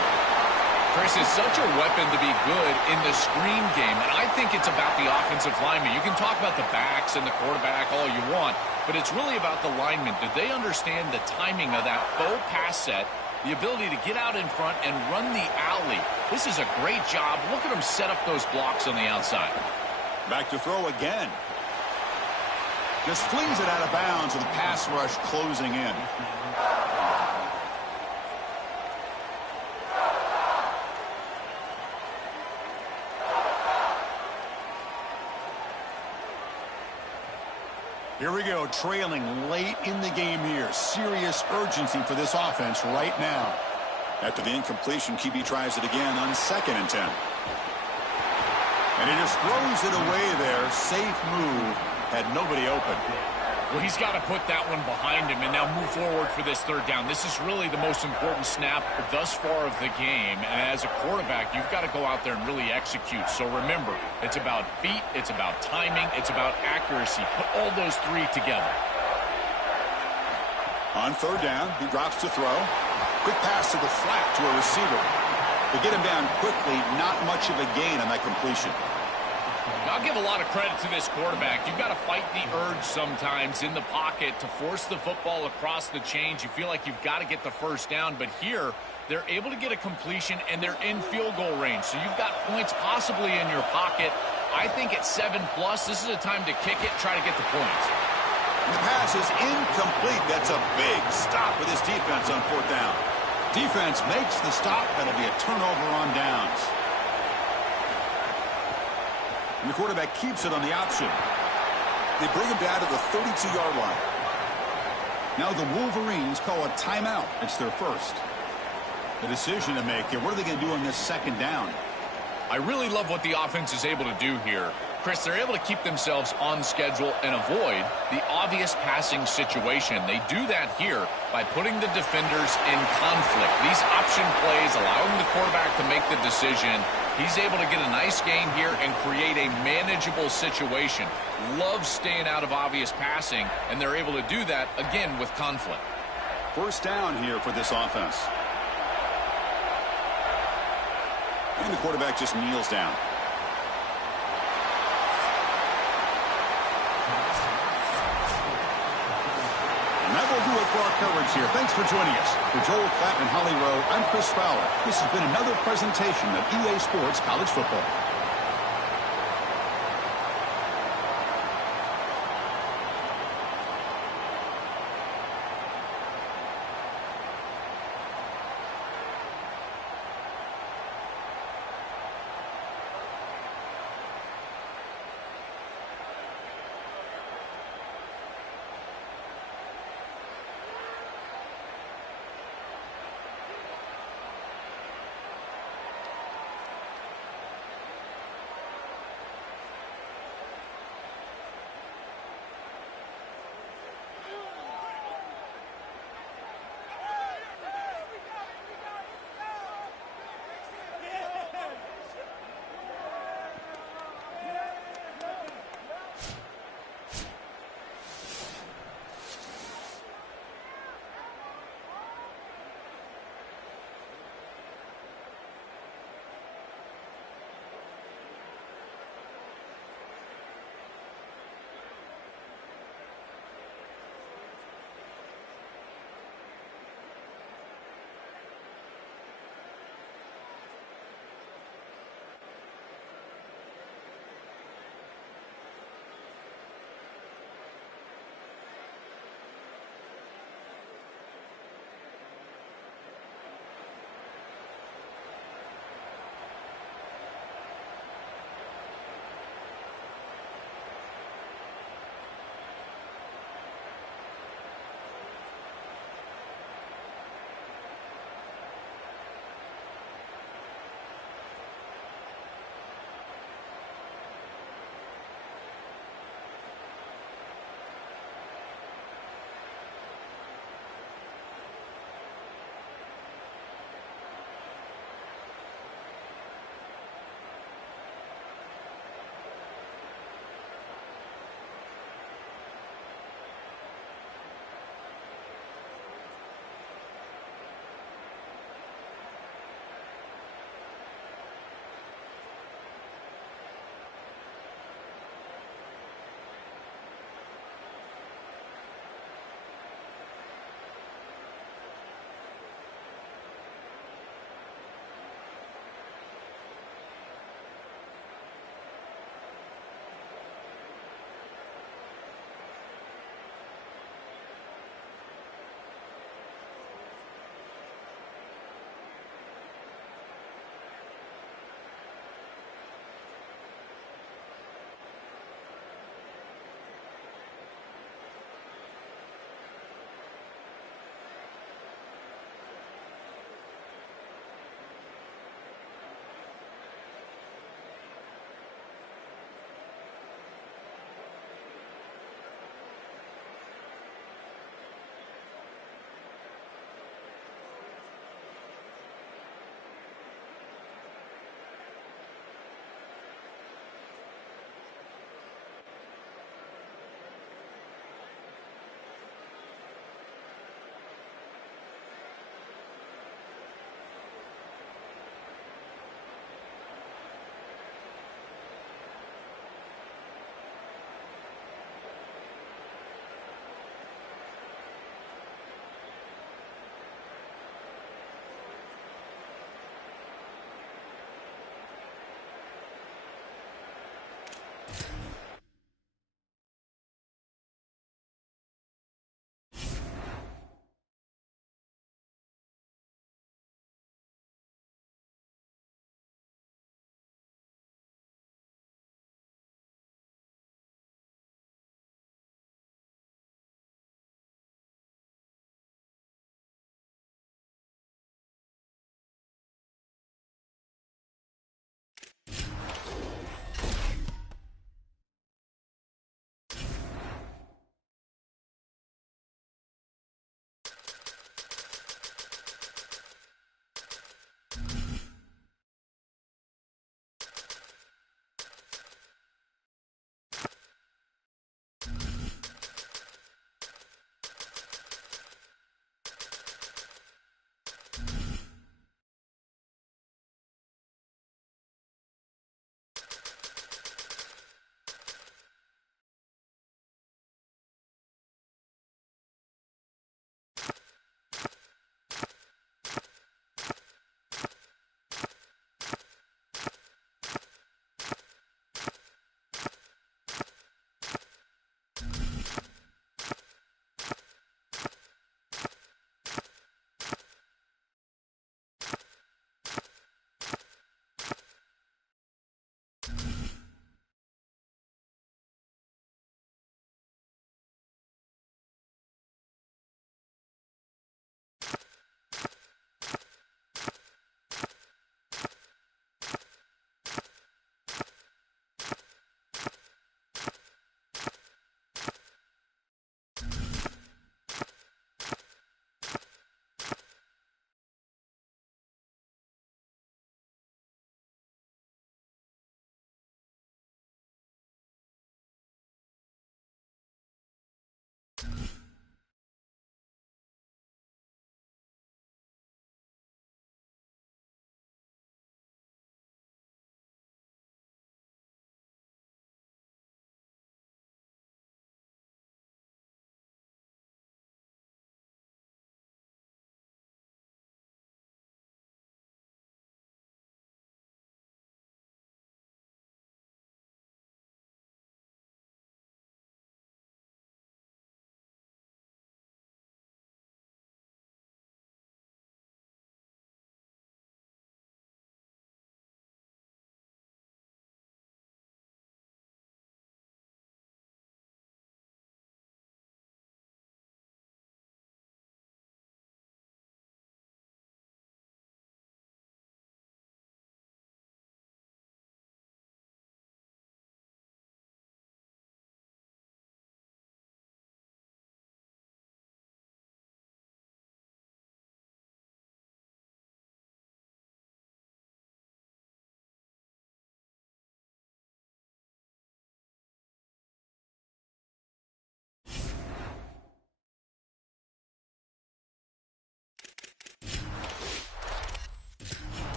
Chris, is such a weapon to be good in the screen game, and I think it's about the offensive lineman. You can talk about the backs and the quarterback all you want, but it's really about the linemen. Do they understand the timing of that faux pass set, the ability to get out in front and run the alley? This is a great job. Look at them set up those blocks on the outside. Back to throw again. Just flings it out of bounds with the pass rush closing in. Here we go, trailing late in the game here. Serious urgency for this offense right now. After the incompletion, QB tries it again on 2nd and 10. And he just throws it away there. Safe move. Had nobody open. Well, he's got to put that one behind him and now move forward for this 3rd down. This is really the most important snap thus far of the game. And as a quarterback, you've got to go out there and really execute. So remember, it's about feet, it's about timing, it's about accuracy. Put all those 3 together. On 3rd down, he drops to throw. Quick pass to the flat to a receiver. To get him down quickly, not much of a gain on that completion. I'll give a lot of credit to this quarterback. You've got to fight the urge sometimes in the pocket to force the football across the chains. You feel like you've got to get the 1st down, but here they're able to get a completion and they're in field goal range. So you've got points possibly in your pocket. I think at 7+, this is a time to kick it, try to get the points. And the pass is incomplete. That's a big stop for this defense on 4th down. Defense makes the stop. That'll be a turnover on downs. And the quarterback keeps it on the option. They bring him down to the 32-yard line. Now the Wolverines call a timeout. It's their first. The decision to make here. What are they going to do on this 2nd down? I really love what the offense is able to do here. Chris, they're able to keep themselves on schedule and avoid the obvious passing situation. They do that here by putting the defenders in conflict. These option plays allowing the quarterback to make the decision. He's able to get a nice gain here and create a manageable situation. Loves staying out of obvious passing, and they're able to do that, again, with conflict. 1st down here for this offense. And the quarterback just kneels down. And that will do it for our coverage here. Thanks for joining us. For Joel Klatt and Holly Rowe, I'm Chris Fowler. This has been another presentation of EA Sports College Football.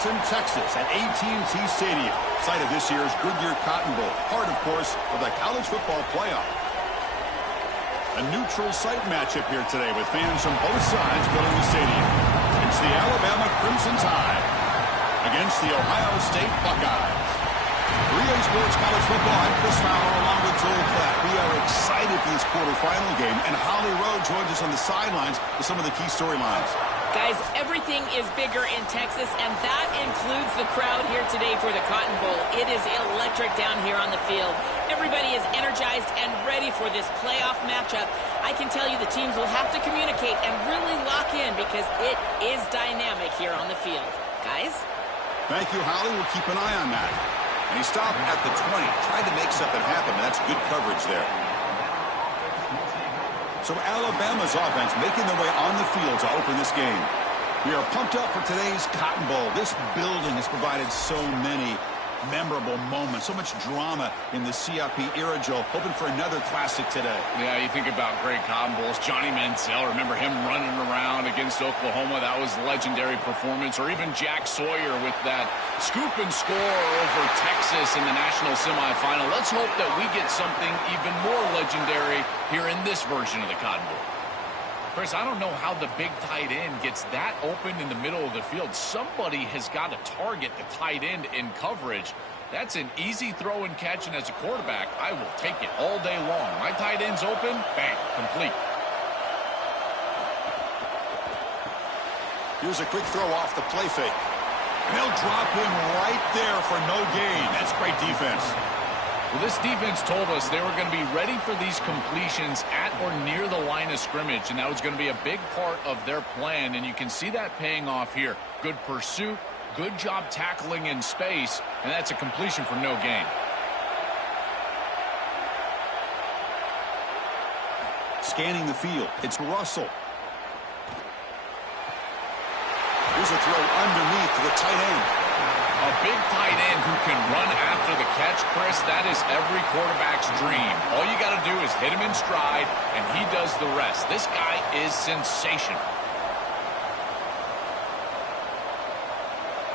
Arlington, Texas, at AT&T Stadium, site of this year's Goodyear Cotton Bowl, part, of course, of the college football playoff. A neutral site matchup here today with fans from both sides filling the stadium. It's the Alabama Crimson Tide against the Ohio State Buckeyes. 3A Sports College Football, I'm Chris Fowler along with Joel Klatt. We are excited for this quarterfinal game, and Holly Rowe joins us on the sidelines with some of the key storylines. Guys, everything is bigger in Texas, and that includes the crowd here today for the Cotton Bowl. It is electric down here on the field. Everybody is energized and ready for this playoff matchup. I can tell you the teams will have to communicate and really lock in because it is dynamic here on the field. Guys? Thank you, Holly. We'll keep an eye on that. And he stopped at the 20, tried to make something happen, and that's good coverage there. So Alabama's offense making their way on the field to open this game. We are pumped up for today's Cotton Bowl. This building has provided so many memorable moments, so much drama in the CIP era, Joe. Hoping for another classic today. Yeah, you think about great Cotton Bowls. Johnny Manziel, remember him running around against Oklahoma? That was a legendary performance. Or even Jack Sawyer with that scoop and score over Texas in the national semifinal. Let's hope that we get something even more legendary here in this version of the Cotton Bowl. Chris, I don't know how the big tight end gets that open in the middle of the field. Somebody has got to target the tight end in coverage. That's an easy throw and catch, and as a quarterback, I will take it all day long. My tight end's open, bang, complete. Here's a quick throw off the play fake. And they'll drop him right there for no gain. That's great defense. Well, this defense told us they were going to be ready for these completions at or near the line of scrimmage, and that was going to be a big part of their plan, and you can see that paying off here. Good pursuit, good job tackling in space, and that's a completion for no gain. Scanning the field, it's Russell. Here's a throw underneath to the tight end. A big tight end who can run after the catch, Chris, that is every quarterback's dream. All you got to do is hit him in stride, and he does the rest. This guy is sensational.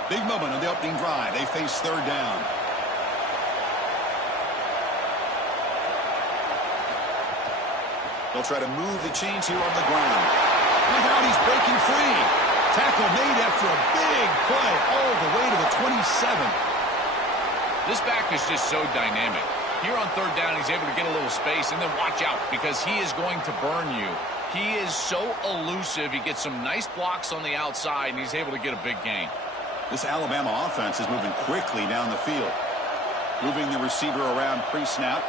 Big moment on the opening drive. They face third down. They'll try to move the chains here on the ground. Look out, he's breaking free. Tackle made after a big play all the way to the 27. This back is just so dynamic. Here on third down, he's able to get a little space, and then watch out because he is going to burn you. He is so elusive. He gets some nice blocks on the outside, and he's able to get a big gain. This Alabama offense is moving quickly down the field. Moving the receiver around pre-snap.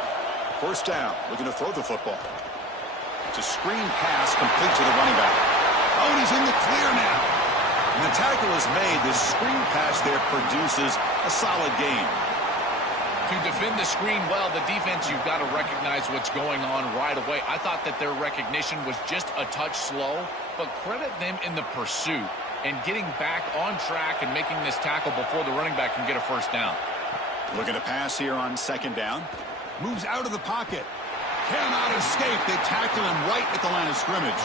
First down, looking to throw the football. It's a screen pass complete to the running back. Oh, and he's in the clear now. And the tackle is made. This screen pass there produces a solid gain. To defend the screen well, the defense, you've got to recognize what's going on right away. I thought that their recognition was just a touch slow, but credit them in the pursuit and getting back on track and making this tackle before the running back can get a first down. Looking to pass here on second down. Moves out of the pocket. Cannot escape. They tackle him right at the line of scrimmage.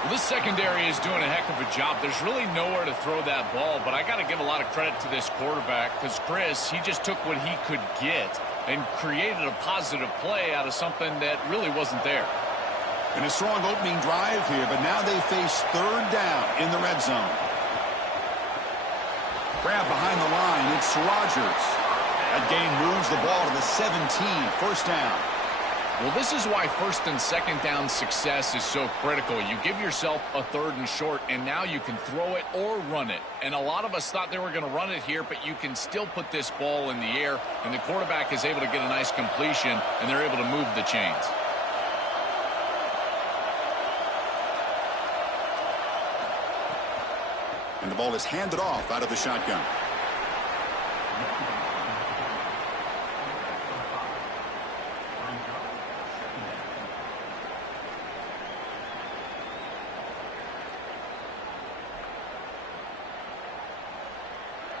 Well, this secondary is doing a heck of a job. There's really nowhere to throw that ball, but I got to give a lot of credit to this quarterback because, Chris, he just took what he could get and created a positive play out of something that really wasn't there. And a strong opening drive here, but now they face third down in the red zone. Grab behind the line. It's Rodgers. That gain moves the ball to the 17. First down. Well, this is why first and second down success is so critical. You give yourself a third and short, and now you can throw it or run it. And a lot of us thought they were going to run it here, but you can still put this ball in the air, and the quarterback is able to get a nice completion, and they're able to move the chains. And the ball is handed off out of the shotgun.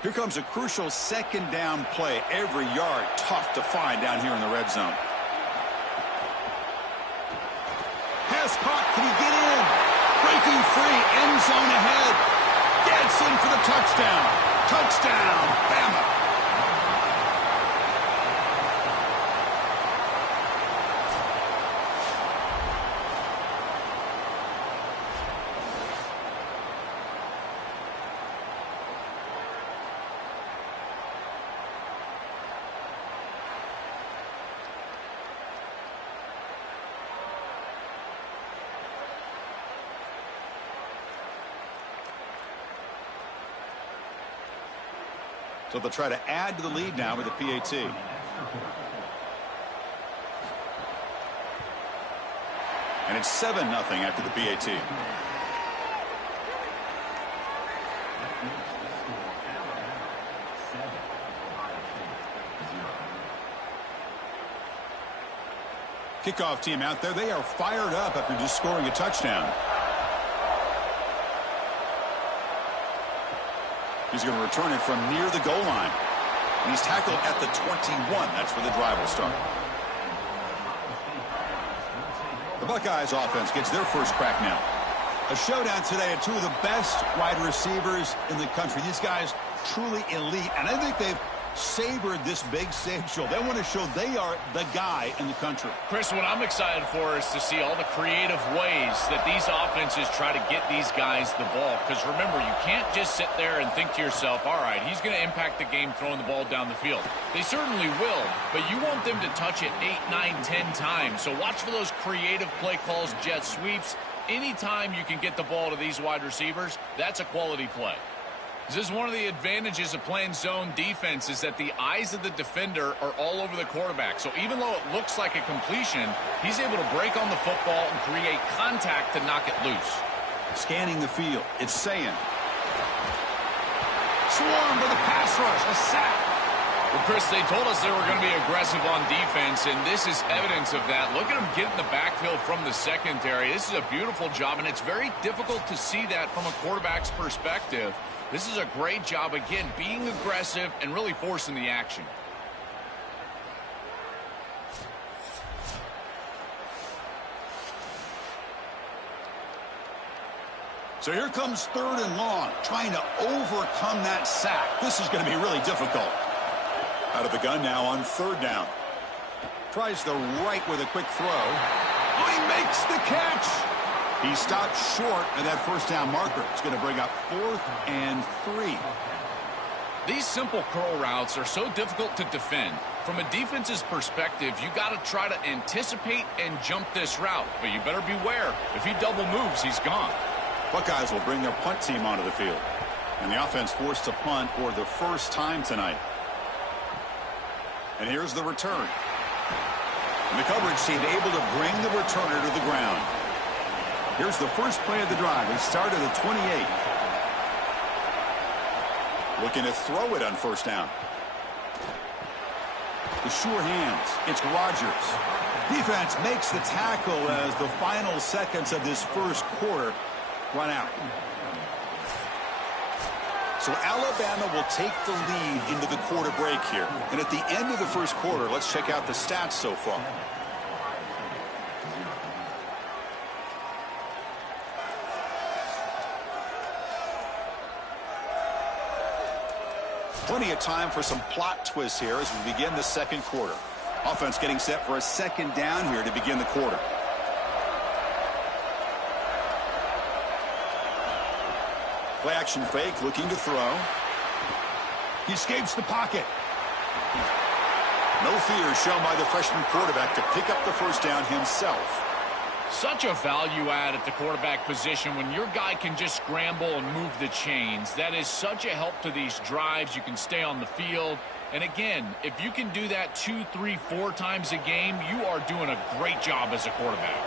Here comes a crucial second down play. Every yard tough to find down here in the red zone. Pass caught. Can he get in? Breaking free. End zone ahead. Gets in for the touchdown. Touchdown, Bama. So they'll try to add to the lead now with the PAT. And it's 7-0 after the PAT. Kickoff team out there. They are fired up after just scoring a touchdown. He's going to return it from near the goal line. And he's tackled at the 21. That's where the drive will start. The Buckeyes offense gets their first crack now. A showdown today of two of the best wide receivers in the country. These guys truly elite. And I think they've savored this big stage show. They want to show they are the guy in the country. Chris, what I'm excited for is to see all the creative ways that these offenses try to get these guys the ball. Because remember, you can't just sit there and think to yourself, all right, he's going to impact the game throwing the ball down the field. They certainly will, but you want them to touch it 8, 9, 10 times. So watch for those creative play calls, jet sweeps. Anytime you can get the ball to these wide receivers, that's a quality play. This is one of the advantages of playing zone defense is that the eyes of the defender are all over the quarterback. So even though it looks like a completion, he's able to break on the football and create contact to knock it loose. Scanning the field, it's Sayin. Swarmed with a pass rush, a sack. Well, Chris, they told us they were going to be aggressive on defense, and this is evidence of that. Look at them get in the backfield from the secondary. This is a beautiful job, and it's very difficult to see that from a quarterback's perspective. This is a great job, again, being aggressive and really forcing the action. So here comes 3rd and long, trying to overcome that sack. This is going to be really difficult. Out of the gun now on 3rd down. Tries the right with a quick throw. Oh, he makes the catch. He stopped short of that 1st down marker. It's going to bring up 4th and 3. These simple curl routes are so difficult to defend. From a defense's perspective, you got to try to anticipate and jump this route. But you better beware. If he double moves, he's gone. Buckeyes will bring their punt team onto the field. And the offense forced to punt for the first time tonight. And here's the return. And the coverage team able to bring the returner to the ground. Here's the first play of the drive. They start at the 28. Looking to throw it on 1st down. The sure hands. It's Rogers. Defense makes the tackle as the final seconds of this 1st quarter run out. So Alabama will take the lead into the quarter break here. And at the end of the 1st quarter, let's check out the stats so far. Plenty of time for some plot twists here as we begin the 2nd quarter. Offense getting set for a 2nd down here to begin the quarter. Play action fake, looking to throw. He escapes the pocket. No fear shown by the freshman quarterback to pick up the 1st down himself. Such a value add at the quarterback position when your guy can just scramble and move the chains. That is such a help to these drives. You can stay on the field. And again, if you can do that 2, 3, 4 times a game, you are doing a great job as a quarterback.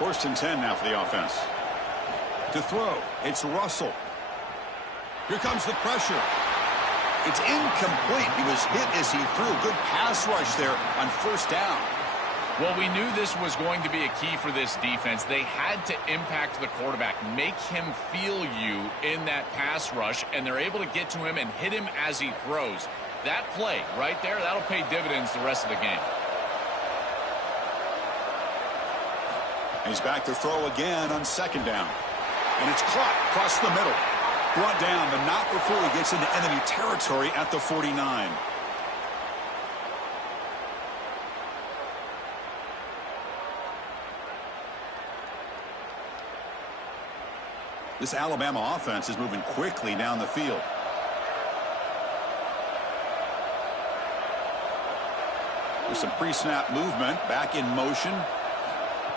1st and 10 now for the offense. To throw, it's Russell. Here comes the pressure. It's incomplete. He was hit as he threw a good pass rush there on 1st down. Well, we knew this was going to be a key for this defense. They had to impact the quarterback, make him feel you in that pass rush, and they're able to get to him and hit him as he throws. That play right there, that'll pay dividends the rest of the game. He's back to throw again on 2nd down. And it's caught across the middle. Brought down, but not before he gets into enemy territory at the 49. This Alabama offense is moving quickly down the field. With some pre-snap movement, back in motion.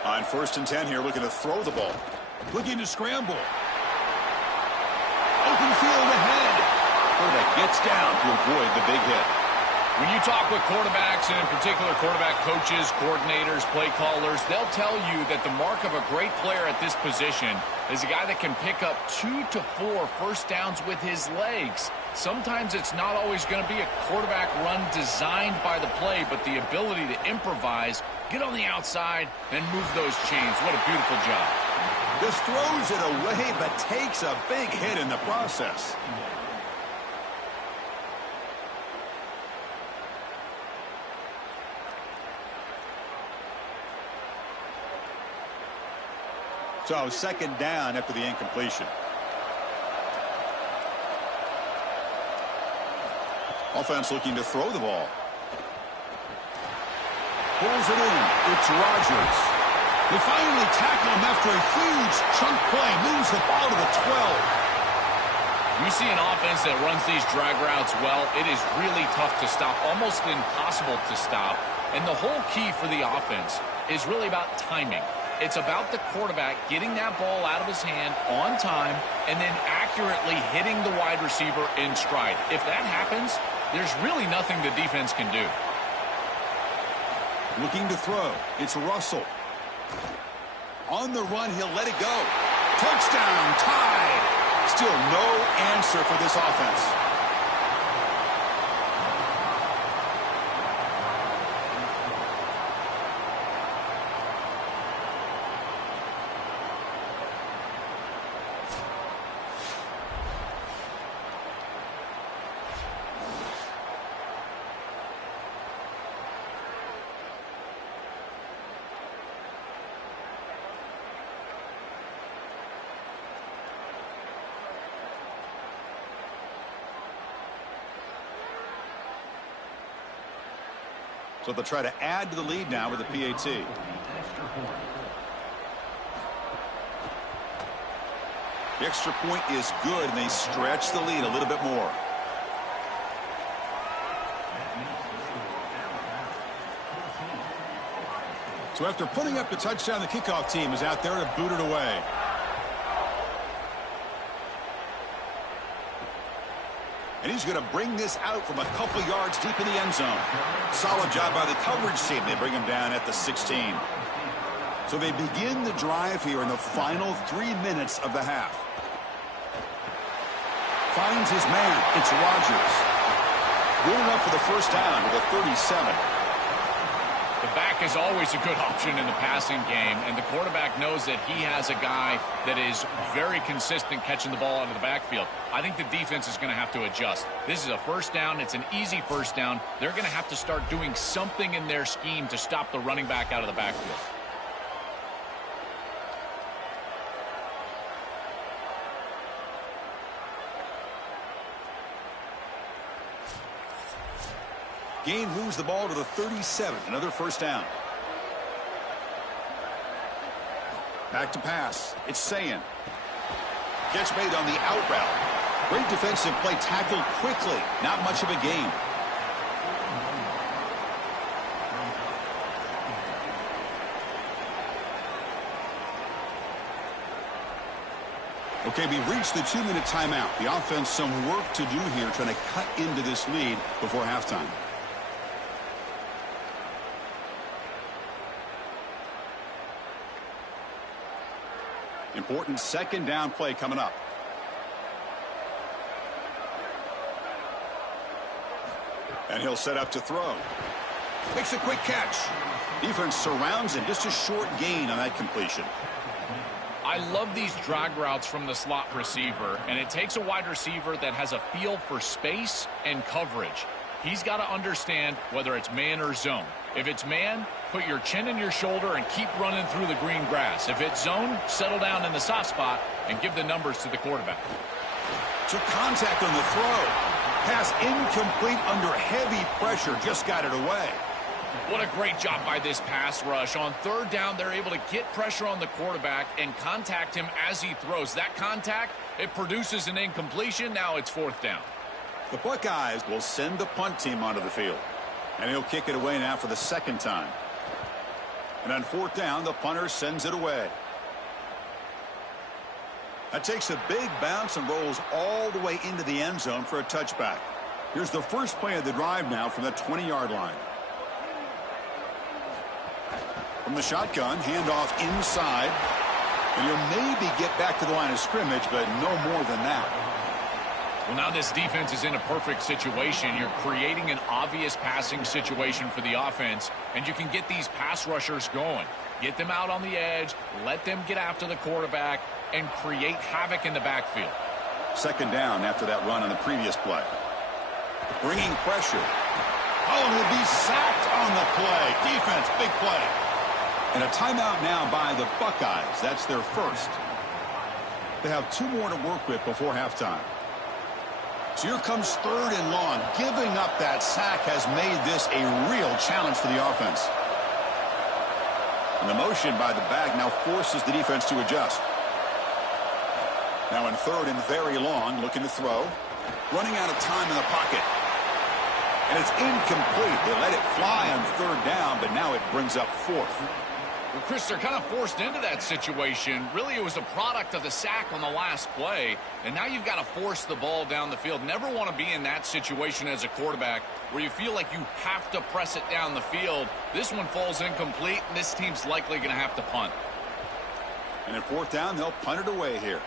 On 1st and 10 here, looking to throw the ball. Looking to scramble. Open field ahead. Quarterback gets down to avoid the big hit. When you talk with quarterbacks, and in particular quarterback coaches, coordinators, play callers, they'll tell you that the mark of a great player at this position is a guy that can pick up 2 to 4 first downs with his legs. Sometimes it's not always going to be a quarterback run designed by the play, but the ability to improvise, get on the outside, and move those chains. What a beautiful job. Just throws it away, but takes a big hit in the process. So 2nd down after the incompletion. Offense looking to throw the ball. Pulls it in. It's Rodgers. They finally tackle him after a huge chunk play. Moves the ball to the 12. You see an offense that runs these drag routes well, it is really tough to stop, almost impossible to stop. And the whole key for the offense is really about timing. It's about the quarterback getting that ball out of his hand on time and then accurately hitting the wide receiver in stride. If that happens, there's really nothing the defense can do. Looking to throw. It's Russell. On the run, he'll let it go. Touchdown, tied. Still no answer for this offense. So they'll try to add to the lead now with the PAT. The extra point is good, and they stretch the lead a little bit more. So after putting up the touchdown, the kickoff team is out there to boot it away. And he's going to bring this out from a couple yards deep in the end zone. Solid job by the coverage team. They bring him down at the 16. So they begin the drive here in the final 3 minutes of the half. Finds his man. It's Rodgers. Going up for the first down with a 37. The back is always a good option in the passing game, and the quarterback knows that he has a guy that is very consistent catching the ball out of the backfield. I think the defense is going to have to adjust. This is a first down. It's an easy first down. They're going to have to start doing something in their scheme to stop the running back out of the backfield. Gain moves the ball to the 37. Another first down. Back to pass. It's Sayin. Catch made on the out route. Great defensive play, tackled quickly. Not much of a gain. Okay, we've reached the 2-minute timeout. The offense some work to do here trying to cut into this lead before halftime. Important second down play coming up. And he'll set up to throw. Makes a quick catch. Defense surrounds him. Just a short gain on that completion. I love these drag routes from the slot receiver, and it takes a wide receiver that has a feel for space and coverage. He's got to understand whether it's man or zone. If it's man, put your chin in your shoulder and keep running through the green grass. If it's zone, settle down in the soft spot and give the numbers to the quarterback. Took contact on the throw. Pass incomplete under heavy pressure. Just got it away. What a great job by this pass rush. On third down, they're able to get pressure on the quarterback and contact him as he throws. That contact, it produces an incompletion. Now it's fourth down. The Buckeyes will send the punt team onto the field. And he'll kick it away now for the second time. And on fourth down, the punter sends it away. That takes a big bounce and rolls all the way into the end zone for a touchback. Here's the first play of the drive now from the 20-yard line. From the shotgun, handoff inside. And he'll maybe get back to the line of scrimmage, but no more than that. Well, now this defense is in a perfect situation. You're creating an obvious passing situation for the offense, and you can get these pass rushers going. Get them out on the edge, let them get after the quarterback, and create havoc in the backfield. Second down after that run on the previous play. Bringing pressure. Oh, and he'll be sacked on the play. Defense, big play. And a timeout now by the Buckeyes. That's their first. They have 2 more to work with before halftime. So here comes third and long. Giving up that sack has made this a real challenge for the offense. And the motion by the back now forces the defense to adjust. Now in third and very long, looking to throw. Running out of time in the pocket. And it's incomplete. They let it fly on third down, but now it brings up fourth. Well, Chris, they're kind of forced into that situation. Really, it was a product of the sack on the last play, and now you've got to force the ball down the field. Never want to be in that situation as a quarterback where you feel like you have to press it down the field. This one falls incomplete, and this team's likely going to have to punt. And at fourth down, they'll punt it away here.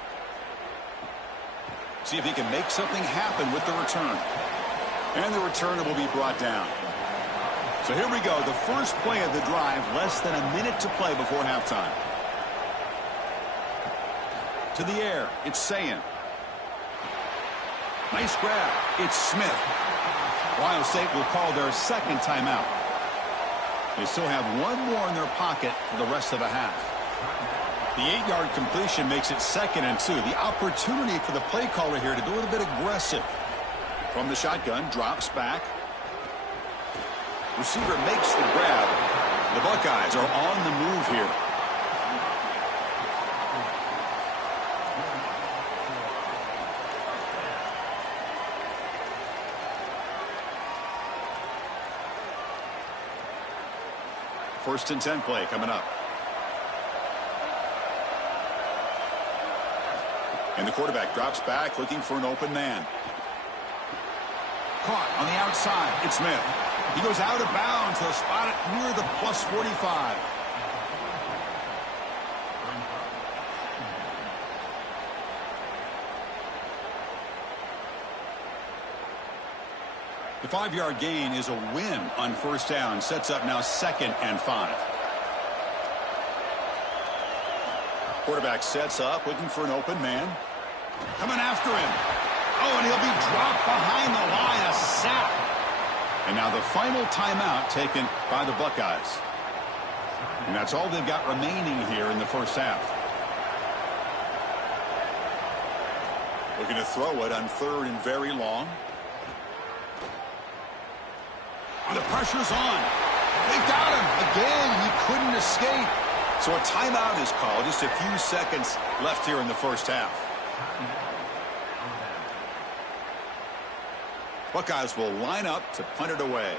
See if he can make something happen with the return. And the returner will be brought down. So here we go, the first play of the drive, less than a minute to play before halftime. To the air, it's Sayin. Nice grab, it's Smith. Ohio State will call their second timeout. They still have 1 more in their pocket for the rest of the half. The 8-yard completion makes it 2nd and 2. The opportunity for the play caller here to be a little bit aggressive. From the shotgun, drops back. Receiver makes the grab. The Buckeyes are on the move here. First and 10 play coming up. And the quarterback drops back looking for an open man. Caught on the outside. It's Smith. He goes out of bounds. They'll spot it near the plus 45. The 5-yard gain is a win on first down. Sets up now 2nd and 5. Quarterback sets up, looking for an open man. Coming after him. Oh, and he'll be dropped behind the line. A sack. And now the final timeout taken by the Buckeyes. And that's all they've got remaining here in the first half. Looking to throw it on third and very long. And the pressure's on. They've got him. Again, he couldn't escape. So a timeout is called. Just a few seconds left here in the first half. Buckeyes will line up to punt it away.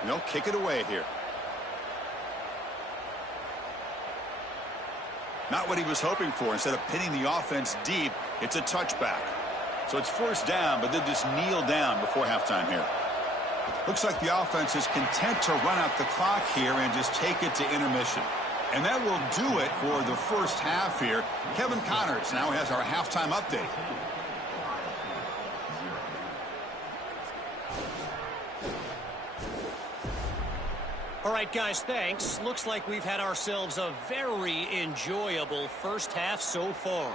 And they'll kick it away here. Not what he was hoping for. Instead of pinning the offense deep, it's a touchback. So it's first down, but they'll just kneel down before halftime here. Looks like the offense is content to run out the clock here and just take it to intermission. And that will do it for the first half here. Kevin Connors now has our halftime update. All right, guys, thanks. Looks like we've had ourselves a very enjoyable first half so far.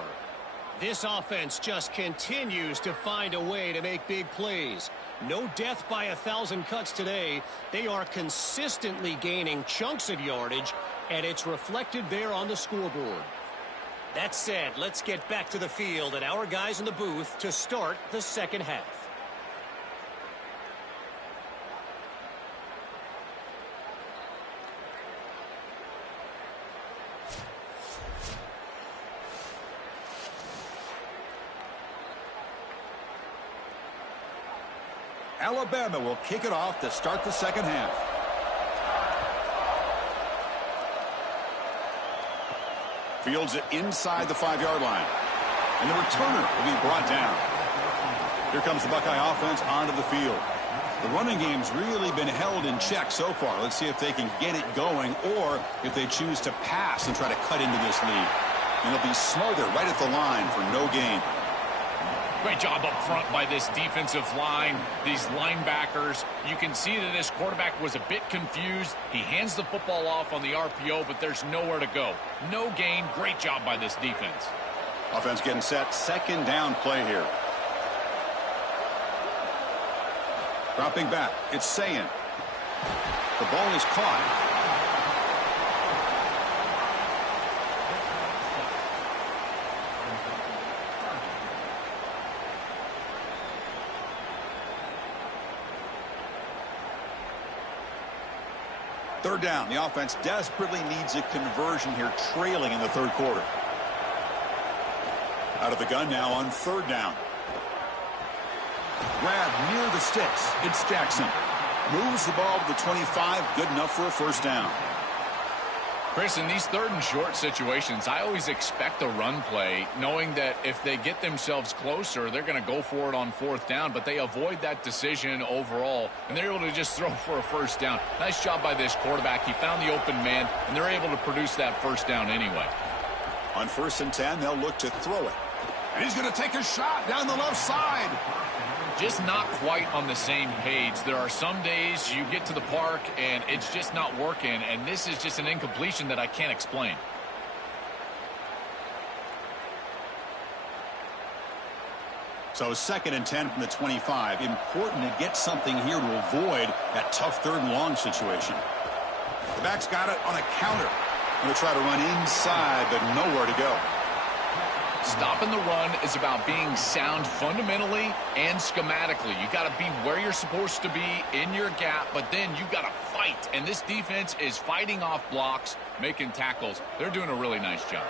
This offense just continues to find a way to make big plays. No death by 1,000 cuts today. They are consistently gaining chunks of yardage, and it's reflected there on the scoreboard. That said, let's get back to the field and our guys in the booth to start the second half. Alabama will kick it off to start the second half. Fields it inside the 5-yard line. And the returner will be brought down. Here comes the Buckeye offense onto the field. The running game's really been held in check so far. Let's see if they can get it going or if they choose to pass and try to cut into this lead. And they'll be smothered right at the line for no gain. Great job up front by this defensive line, these linebackers. You can see that this quarterback was a bit confused. He hands the football off on the RPO, but there's nowhere to go. No gain. Great job by this defense. Offense getting set. Second down play here. Dropping back. It's Sayin. The ball is caught. Third down. The offense desperately needs a conversion here, trailing in the third quarter. Out of the gun now on third down. Grab near the sticks. It's Jackson. Moves the ball to the 25. Good enough for a first down. Chris, in these third and short situations, I always expect a run play, knowing that if they get themselves closer, they're going to go for it on fourth down, but they avoid that decision overall, and they're able to just throw for a first down. Nice job by this quarterback. He found the open man, and they're able to produce that first down anyway. On 1st and 10, they'll look to throw it. And he's going to take a shot down the left side. Just not quite on the same page. There are some days you get to the park and it's just not working, and this is just an incompletion that I can't explain. So 2nd and 10 from the 25. Important to get something here to avoid that tough third and long situation. The back's got it on a counter. Going to try to run inside, but nowhere to go. Stopping the run is about being sound fundamentally and schematically. You got to be where you're supposed to be in your gap, but then you got to fight. And this defense is fighting off blocks, making tackles. They're doing a really nice job.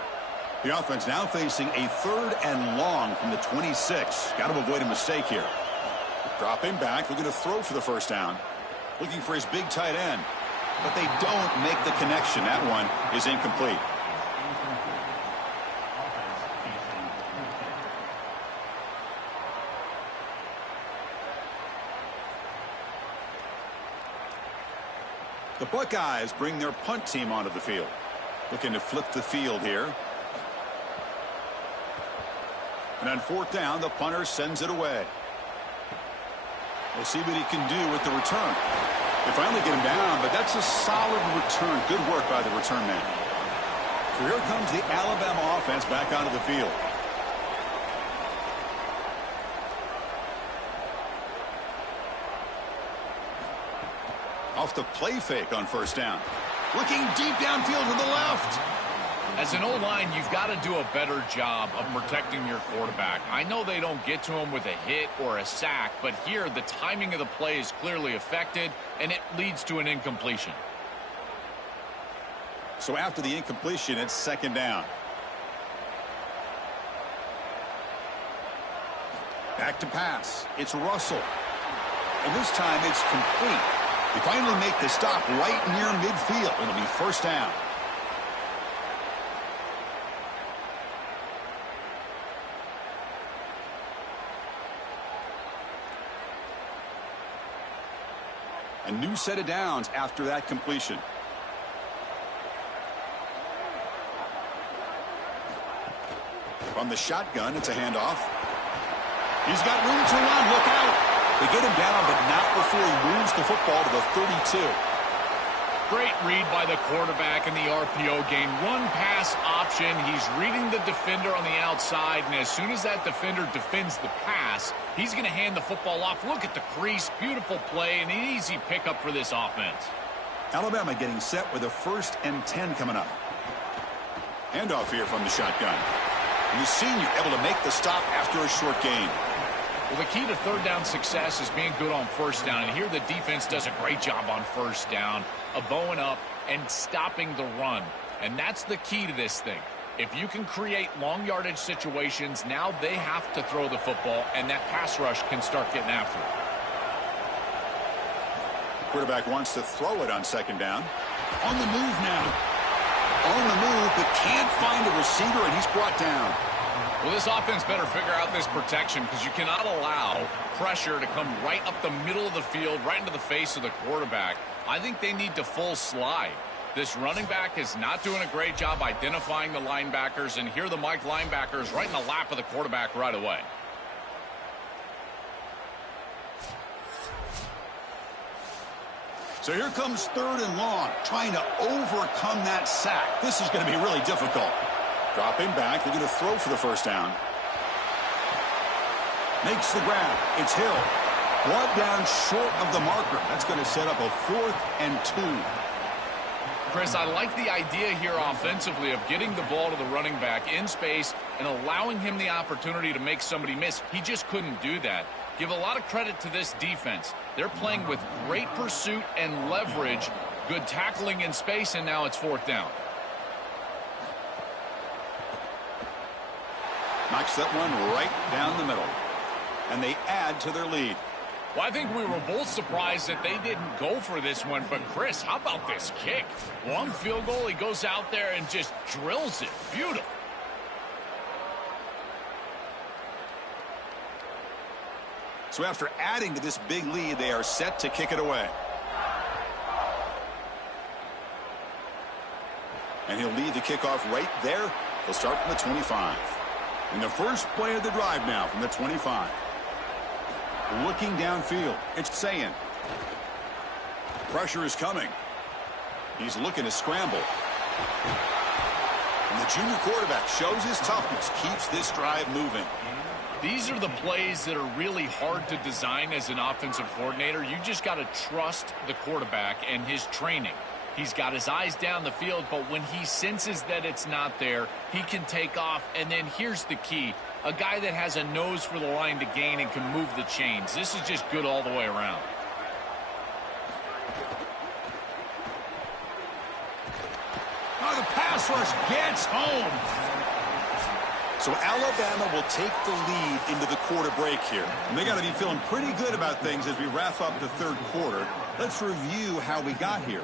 The offense now facing a 3rd and long from the 26. Got to avoid a mistake here. Dropping back, looking to throw for the first down. Looking for his big tight end. But they don't make the connection. That one is incomplete. The Buckeyes bring their punt team onto the field. Looking to flip the field here. And on 4th down, the punter sends it away. We'll see what he can do with the return. They finally get him down, but that's a solid return. Good work by the return man. So here comes the Alabama offense back onto the field. Off the play fake on 1st down. Looking deep downfield to the left. As an O-line, you've got to do a better job of protecting your quarterback. I know they don't get to him with a hit or a sack, but here the timing of the play is clearly affected, and it leads to an incompletion. So after the incompletion, it's 2nd down. Back to pass. It's Russell. And this time it's complete. They finally make the stop right near midfield. It'll be 1st down. A new set of downs after that completion. From the shotgun, it's a handoff. He's got room to run. Look out. They get him down, but not before he moves the football to the 32. Great read by the quarterback in the RPO game. Run pass option. He's reading the defender on the outside, and as soon as that defender defends the pass, he's going to hand the football off. Look at the crease. Beautiful play and an easy pickup for this offense. Alabama getting set with a 1st and 10 coming up. Handoff here from the shotgun. And the senior able to make the stop after a short gain. Well, the key to third down success is being good on first down. And here the defense does a great job on first down of bowing up and stopping the run. And that's the key to this thing. If you can create long yardage situations, now they have to throw the football, and that pass rush can start getting after it. Quarterback wants to throw it on 2nd down. On the move now. On the move, but can't find a receiver, and he's brought down. Well, this offense better figure out this protection because you cannot allow pressure to come right up the middle of the field, right into the face of the quarterback. I think they need to full slide. This running back is not doing a great job identifying the linebackers, and here the Mike linebackers right in the lap of the quarterback right away. So here comes 3rd and long, trying to overcome that sack. This is going to be really difficult. Dropping back, they're going to throw for the 1st down. Makes the grab. It's Hill. Brought down short of the marker. That's going to set up a 4th and 2. Chris, I like the idea here offensively of getting the ball to the running back in space and allowing him the opportunity to make somebody miss. He just couldn't do that. Give a lot of credit to this defense. They're playing with great pursuit and leverage, good tackling in space, and now it's 4th down. Knocks that one right down the middle. And they add to their lead. Well, I think we were both surprised that they didn't go for this one. But, Chris, how about this kick? Long field goal, he goes out there and just drills it. Beautiful. So after adding to this big lead, they are set to kick it away. And he'll lead the kickoff right there. He'll start from the 25. In the first play of the drive now from the 25. Looking downfield. It's Sayin. Pressure is coming. He's looking to scramble. And the junior quarterback shows his toughness, keeps this drive moving. These are the plays that are really hard to design as an offensive coordinator. You just got to trust the quarterback and his training. He's got his eyes down the field, but when he senses that it's not there, he can take off. And then here's the key. A guy that has a nose for the line to gain and can move the chains. This is just good all the way around. Oh, the pass rush gets home. So Alabama will take the lead into the quarter break here. And they got to be feeling pretty good about things as we wrap up the 3rd quarter. Let's review how we got here.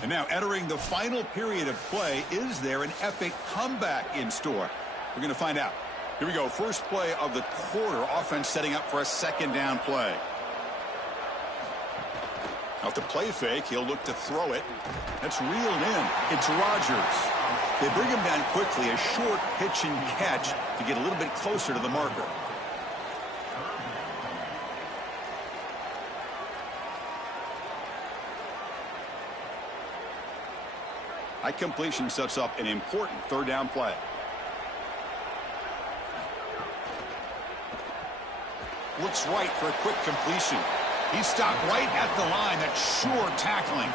And now entering the final period of play, is there an epic comeback in store? We're going to find out. Here we go. First play of the quarter. Offense setting up for a 2nd down play. Off the play fake, he'll look to throw it. That's reeled in. It's Rodgers. They bring him down quickly. A short pitch and catch to get a little bit closer to the marker. High completion sets up an important 3rd down play. Looks right for a quick completion. He stopped right at the line. That's sure tackling.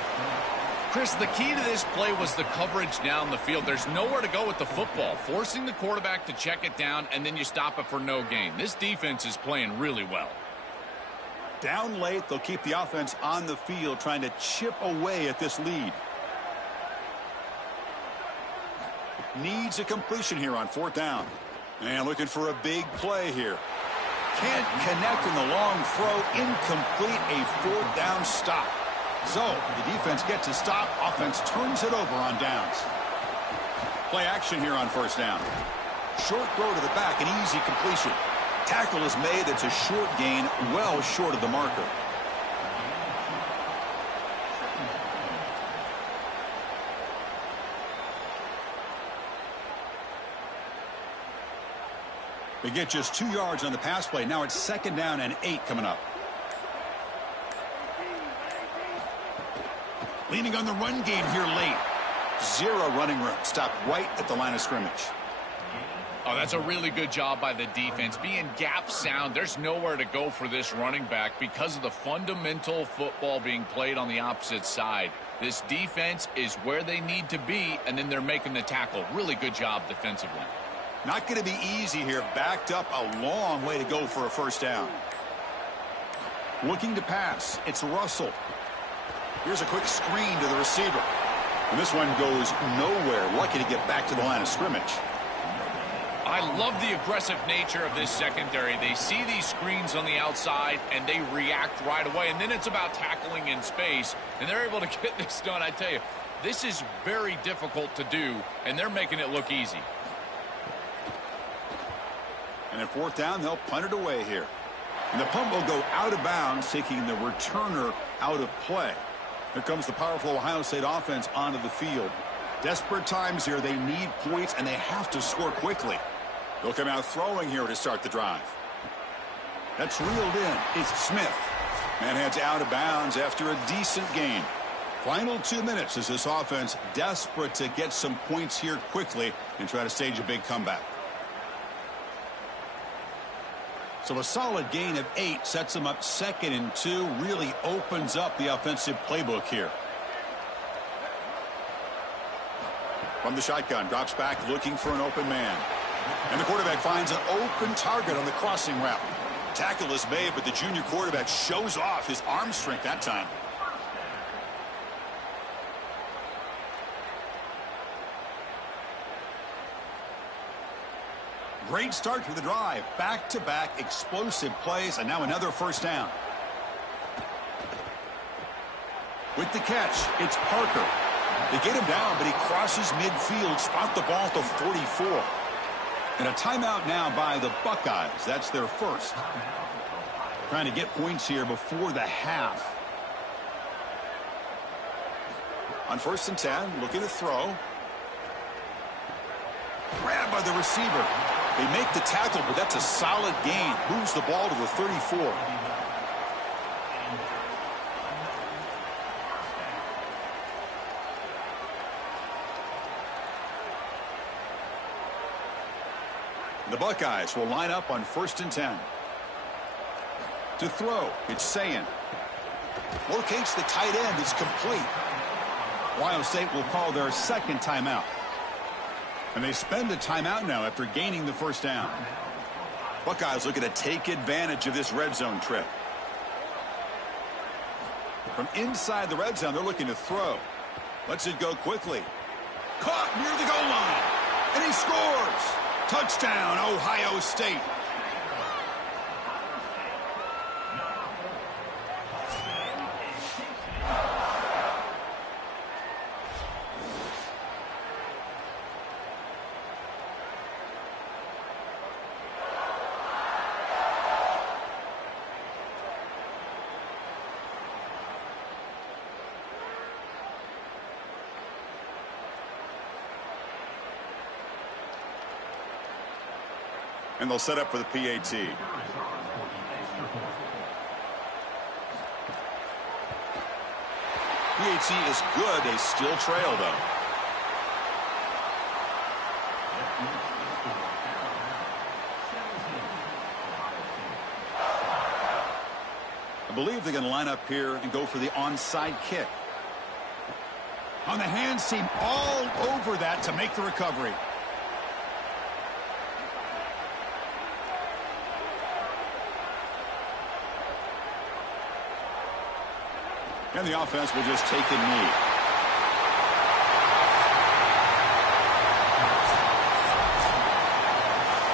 Chris, the key to this play was the coverage down the field. There's nowhere to go with the football. Forcing the quarterback to check it down, and then you stop it for no gain. This defense is playing really well. Down late, they'll keep the offense on the field trying to chip away at this lead. Needs a completion here on 4th down. And looking for a big play here. Can't connect in the long throw. Incomplete. A 4th down stop. So the defense gets a stop. Offense turns it over on downs. Play action here on 1st down. Short throw to the back. An easy completion. Tackle is made. That's a short gain. Well short of the marker. They get just 2 yards on the pass play. Now it's 2nd down and 8 coming up. Leaning on the run game here late. 0 running room. Stopped right at the line of scrimmage. Oh, that's a really good job by the defense. Being gap sound, there's nowhere to go for this running back because of the fundamental football being played on the opposite side. This defense is where they need to be, and then they're making the tackle. Really good job defensively. Not going to be easy here. Backed up a long way to go for a 1st down. Looking to pass. It's Russell. Here's a quick screen to the receiver. And this one goes nowhere. Lucky to get back to the line of scrimmage. I love the aggressive nature of this secondary. They see these screens on the outside, and they react right away. And then it's about tackling in space, and they're able to get this done. I tell you, this is very difficult to do, and they're making it look easy. And at 4th down, they'll punt it away here. And the punt will go out of bounds, taking the returner out of play. Here comes the powerful Ohio State offense onto the field. Desperate times here. They need points, and they have to score quickly. They'll come out throwing here to start the drive. That's reeled in. It's Smith. Man heads out of bounds after a decent gain. Final 2 minutes as this offense desperate to get some points here quickly and try to stage a big comeback. So a solid gain of 8 sets them up 2nd and 2. Really opens up the offensive playbook here. From the shotgun, drops back looking for an open man. And the quarterback finds an open target on the crossing route. Tackle is made, but the junior quarterback shows off his arm strength that time. Great start to the drive. Back-to-back explosive plays, and now another 1st down. With the catch, it's Parker. They get him down, but he crosses midfield, spot the ball to 44. And a timeout now by the Buckeyes. That's their 1st. Trying to get points here before the half. On 1st and 10, looking to throw. Grabbed by the receiver. They make the tackle, but that's a solid gain. Moves the ball to the 34. The Buckeyes will line up on 1st and 10. To throw, it's Sayin. Locates the tight end. It's complete. Ohio State will call their 2nd timeout. And they spend a timeout now after gaining the 1st down. Buckeyes looking to take advantage of this red zone trip. From inside the red zone, they're looking to throw. Lets it go quickly. Caught near the goal line. And he scores. Touchdown, Ohio State. And they'll set up for the PAT. PAT is good. They still trail, though. I believe they're going to line up here and go for the onside kick. On the hands team, all over that to make the recovery. And the offense will just take a knee.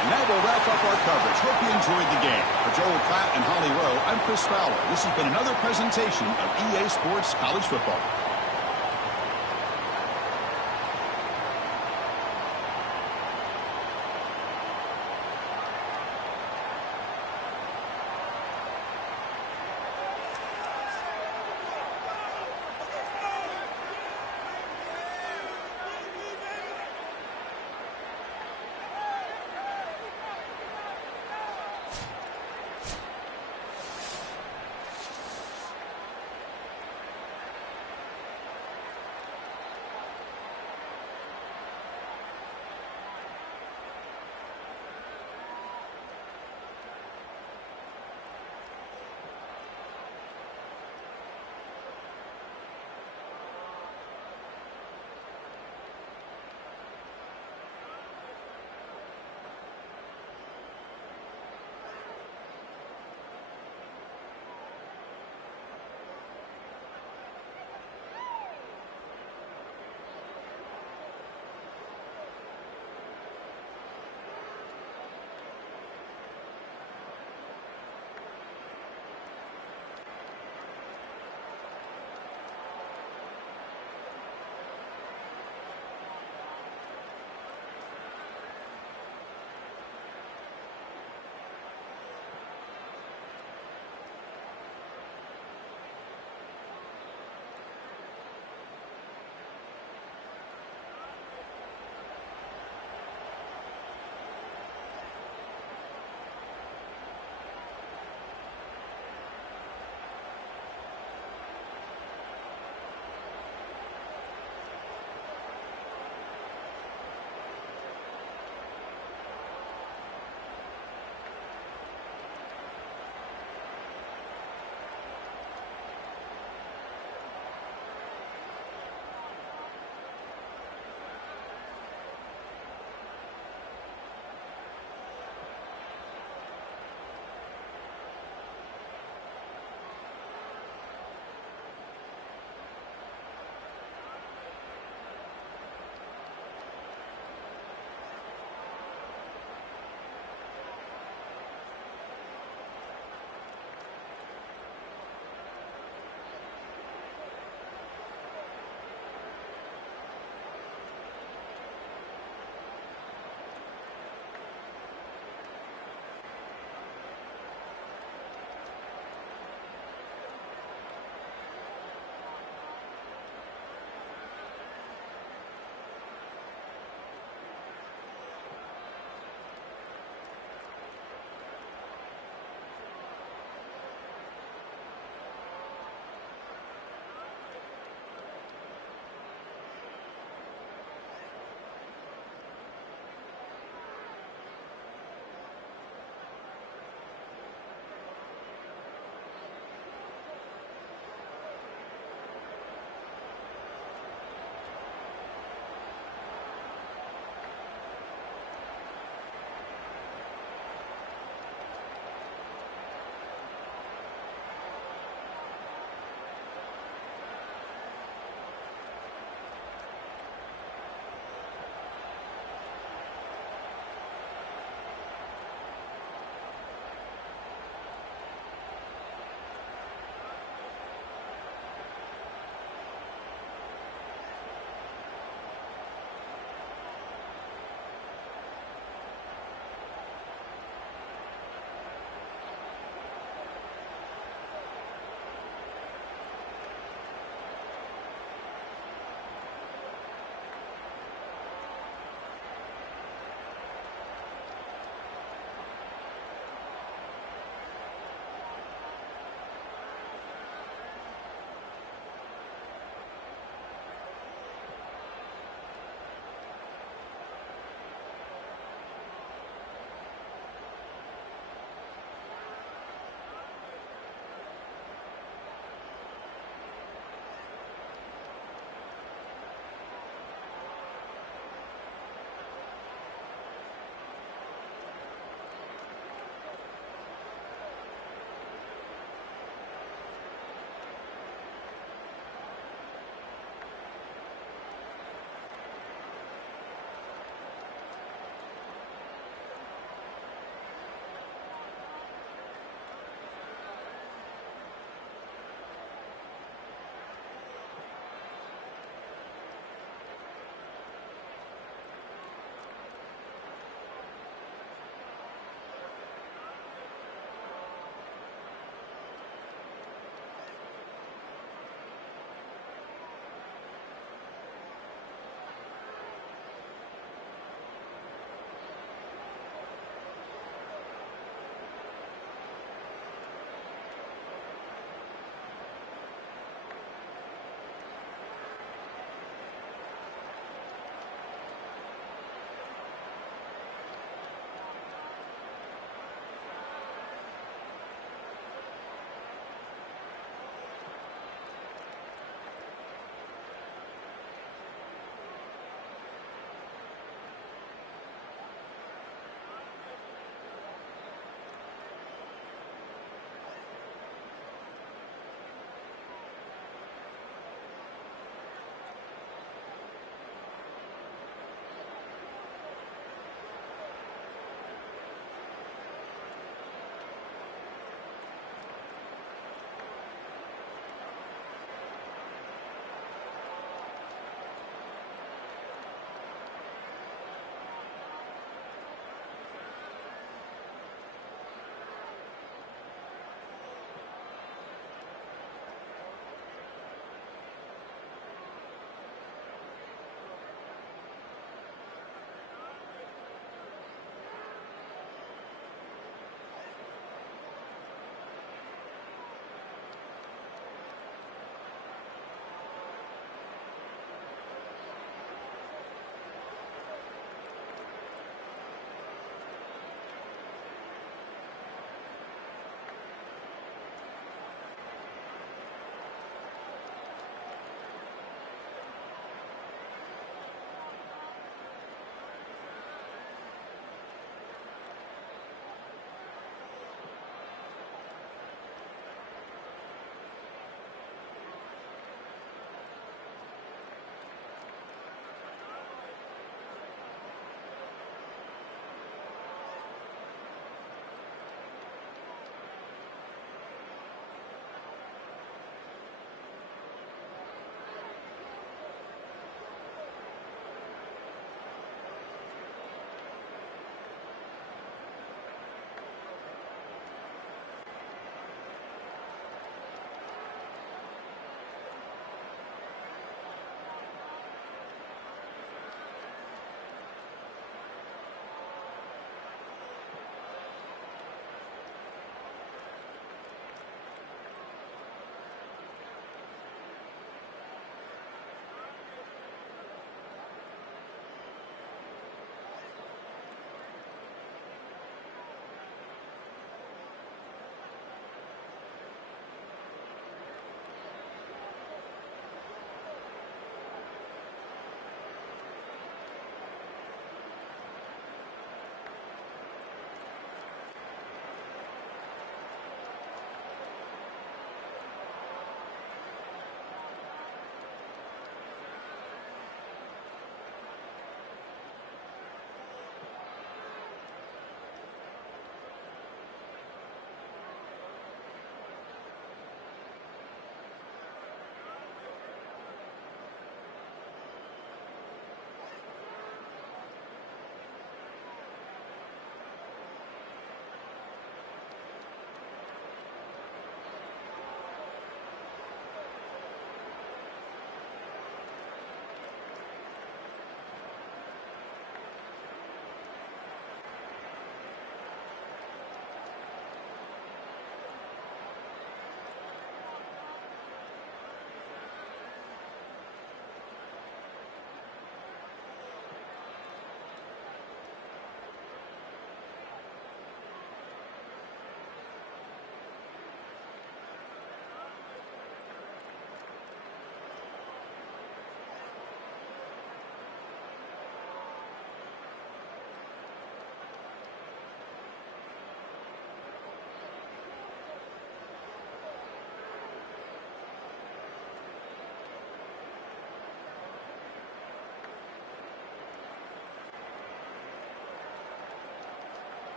And that will wrap up our coverage. Hope you enjoyed the game. For Joel Klatt and Holly Rowe, I'm Chris Fowler. This has been another presentation of EA Sports College Football.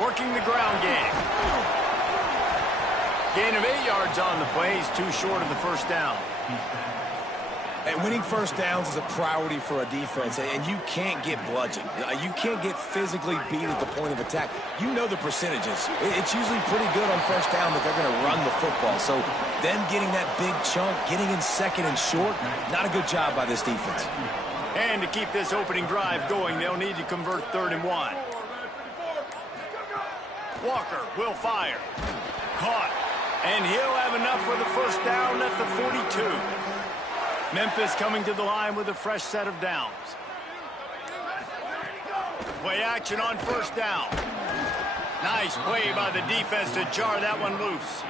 Working the ground game. Gain of 8 yards on the play. He's too short of the first down. And winning first downs is a priority for a defense, and you can't get bludgeoned. You can't get physically beat at the point of attack. You know the percentages. It's usually pretty good on first down that they're going to run the football. So them getting that big chunk, getting in second and short, not a good job by this defense. And to keep this opening drive going, they'll need to convert 3rd and 1. Walker will fire. Caught. And he'll have enough for the first down at the 42. Memphis coming to the line with a fresh set of downs. Play action on first down. Nice play by the defense to jar that one loose.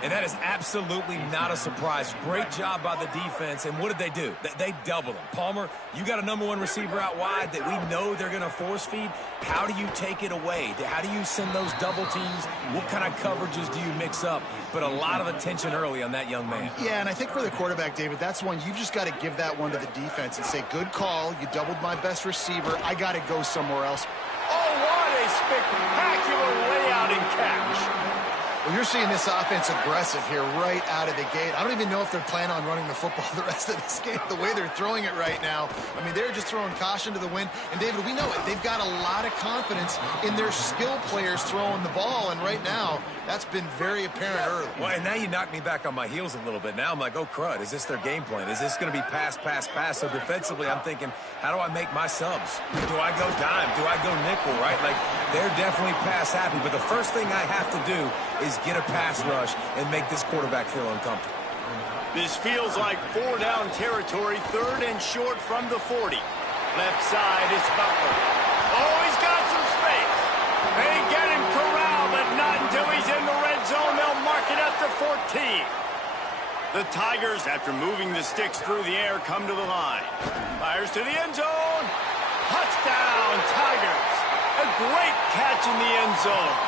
And that is absolutely not a surprise. Great job by the defense. And what did they do? They doubled him. Palmer, you got a #1 receiver out wide that we know they're going to force feed. How do you take it away? How do you send those double teams? What kind of coverages do you mix up? But a lot of attention early on that young man. Yeah, and I think for the quarterback, David, that's one you've just got to give that one to the defense and say, good call. You doubled my best receiver. I got to go somewhere else. Oh, what a spectacular layout and catch. Well, you're seeing this offense aggressive here right out of the gate. I don't even know if they're planning on running the football the rest of this game, the way they're throwing it right now. I mean, they're just throwing caution to the wind. And, David, we know it. They've got a lot of confidence in their skill players throwing the ball. And right now, that's been very apparent early. Well, and now you knock me back on my heels a little bit. Now I'm like, oh, crud. Is this their game plan? Is this going to be pass, pass, pass? So defensively, I'm thinking, how do I make my subs? Do I go dime? Do I go nickel, right? Like, they're definitely pass happy. But the first thing I have to do is get a pass rush and make this quarterback feel uncomfortable. This feels like 4-down territory, 3rd and short from the 40. Left side is Butler. Oh, he's got some space. They get him corralled, but not until he's in the red zone. They'll mark it at the 14. The Tigers, after moving the sticks through the air, come to the line. Fires to the end zone. Touchdown, Tigers. A great catch in the end zone.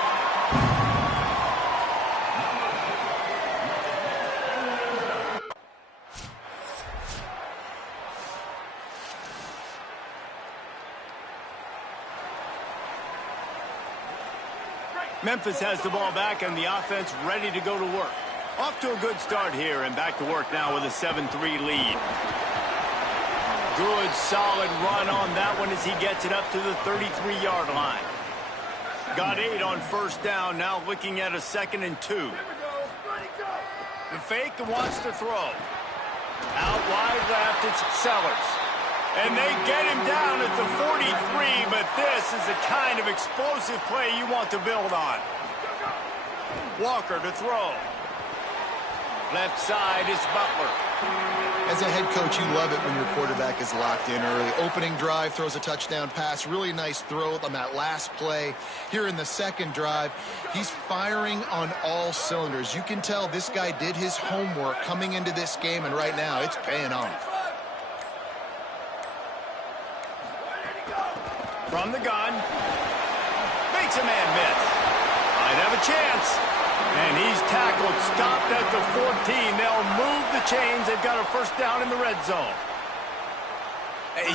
Memphis has the ball back and the offense ready to go to work. Off to a good start here and back to work now with a 7-3 lead. Good solid run on that one as he gets it up to the 33-yard line. Got 8 on first down, now looking at a 2nd and 2. The fake wants to throw. Out wide left, it's Sellers. And they get him down at the 43, but this is the kind of explosive play you want to build on. Walker to throw. Left side is Butler. As a head coach, you love it when your quarterback is locked in early. Opening drive, throws a touchdown pass. Really nice throw on that last play. Here in the second drive, he's firing on all cylinders. You can tell this guy did his homework coming into this game, and right now it's paying off. From the gun. Makes a man miss. Might have a chance. And he's tackled, stopped at the 14. They'll move the chains. They've got a first down in the red zone.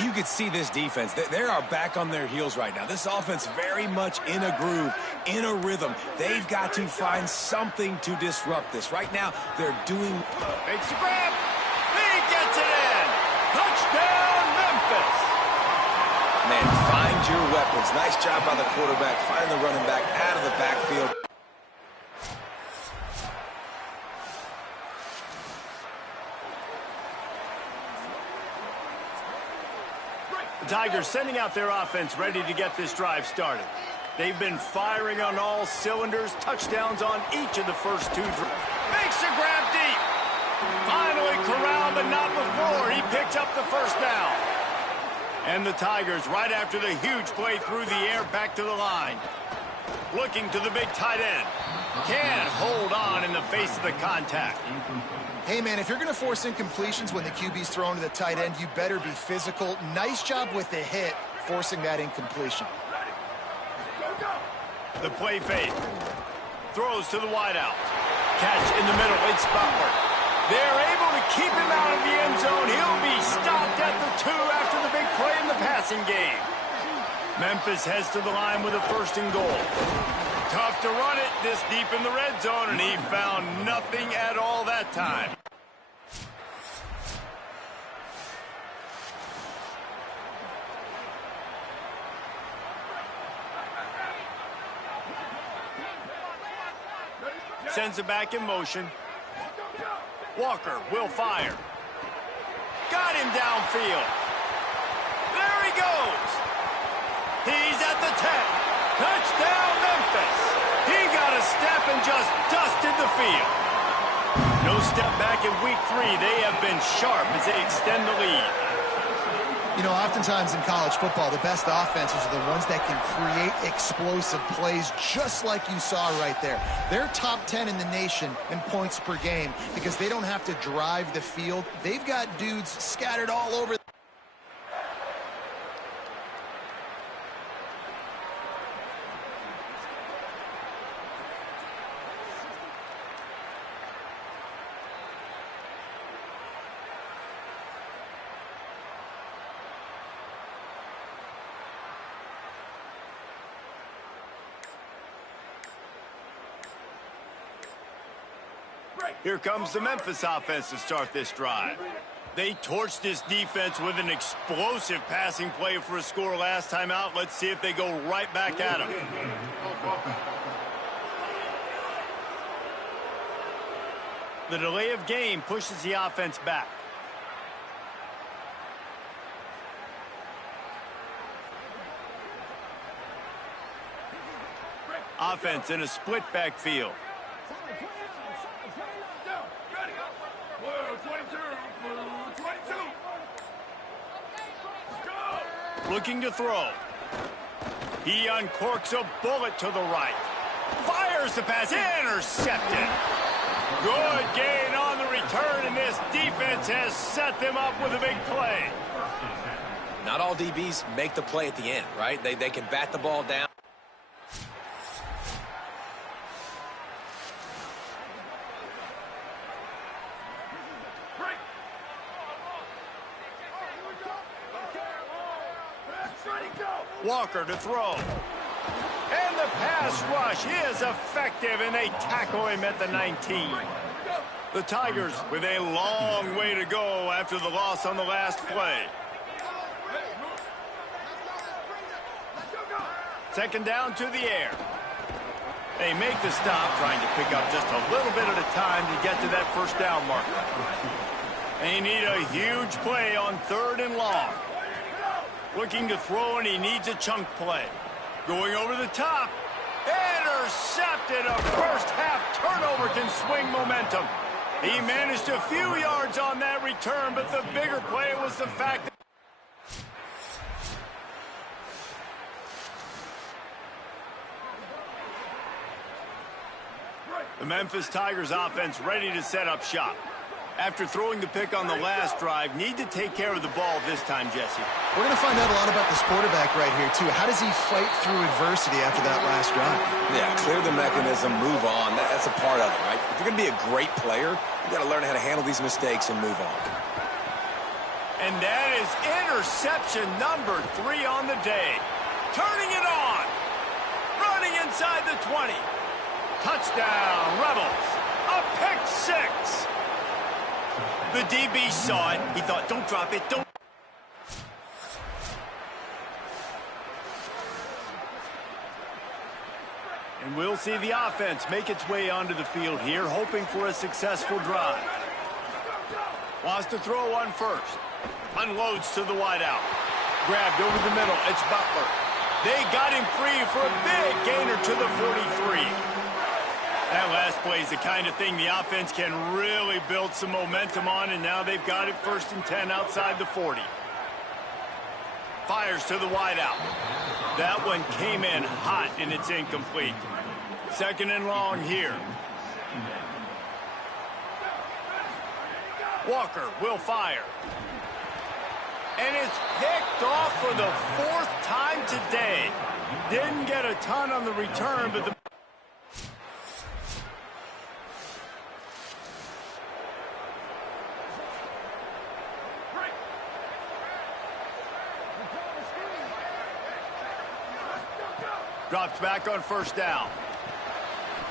You could see this defense. They are back on their heels right now. This offense very much in a groove, in a rhythm. They've got to find something to disrupt this. Right now, they're doing... Makes the grab. He gets it in. Touchdown, Memphis. Man, find your weapons. Nice job by the quarterback. Find the running back out of the backfield. The Tigers sending out their offense ready to get this drive started. They've been firing on all cylinders. Touchdowns on each of the first 2 drives. Makes the grab deep. Finally corralled, but not before. He picks up the first down. And the Tigers, right after the huge play through the air, back to the line. Looking to the big tight end. Can't hold on in the face of the contact. Hey, man, if you're going to force incompletions when the QB's thrown to the tight end, you better be physical. Nice job with the hit, forcing that incompletion. The play fake. Throws to the wideout. catch in the middle. It's Butler. They're able to keep him out of the end zone. He'll be stopped at the 2 after the big play in the passing game. Memphis heads to the line with a 1st and goal. Tough to run it this deep in the red zone, and he found nothing at all that time. Sends it back in motion. Walker will fire. Got him downfield. There he goes. He's at the 10. Touchdown, Memphis. He got a step and just dusted the field. No step back in week 3. They have been sharp as they extend the lead. You know, oftentimes in college football, the best offenses are the ones that can create explosive plays just like you saw right there. They're top 10 in the nation in points per game because they don't have to drive the field. They've got dudes scattered all over. Here comes the Memphis offense to start this drive. They torched this defense with an explosive passing play for a score last time out. Let's see if they go right back at him. The delay of game pushes the offense back. Offense in a split backfield. Looking to throw. He uncorks a bullet to the right. Fires the pass. Intercepted. Good gain on the return, and this defense has set them up with a big play. Not all DBs make the play at the end, right? They can bat the ball down. Walker to throw. And the pass rush is effective, and they tackle him at the 19. The Tigers with a long way to go after the loss on the last play. Second down to the air. They make the stop, trying to pick up just a little bit at a time to get to that 1st down marker. They need a huge play on 3rd and long. Looking to throw, and he needs a chunk play. Going over the top. Intercepted. A first-half turnover can swing momentum. He managed a few yards on that return, but the bigger play was the fact that the Memphis Tigers offense ready to set up shop. After throwing the pick on the last drive, need to take care of the ball this time, Jesse. We're going to find out a lot about this quarterback right here, too. How does he fight through adversity after that last drive? Yeah, clear the mechanism, move on. That's a part of it, right? If you're going to be a great player, you got to learn how to handle these mistakes and move on. And that is interception number 3 on the day. Turning it on. Running inside the 20. Touchdown, Rebels. A pick 6. The DB saw it. He thought, don't drop it, don't. And we'll see the offense make its way onto the field here, hoping for a successful drive. Wants to throw on 1st. Unloads to the wideout. Grabbed over the middle. It's Butler. They got him free for a big gainer to the 43. That last play is the kind of thing the offense can really build some momentum on, and now they've got it 1st and 10 outside the 40. Fires to the wideout. That one came in hot, and it's incomplete. 2nd and long here. Walker will fire. And it's picked off for the 4th time today. Didn't get a ton on the return, but the Drops back on first down.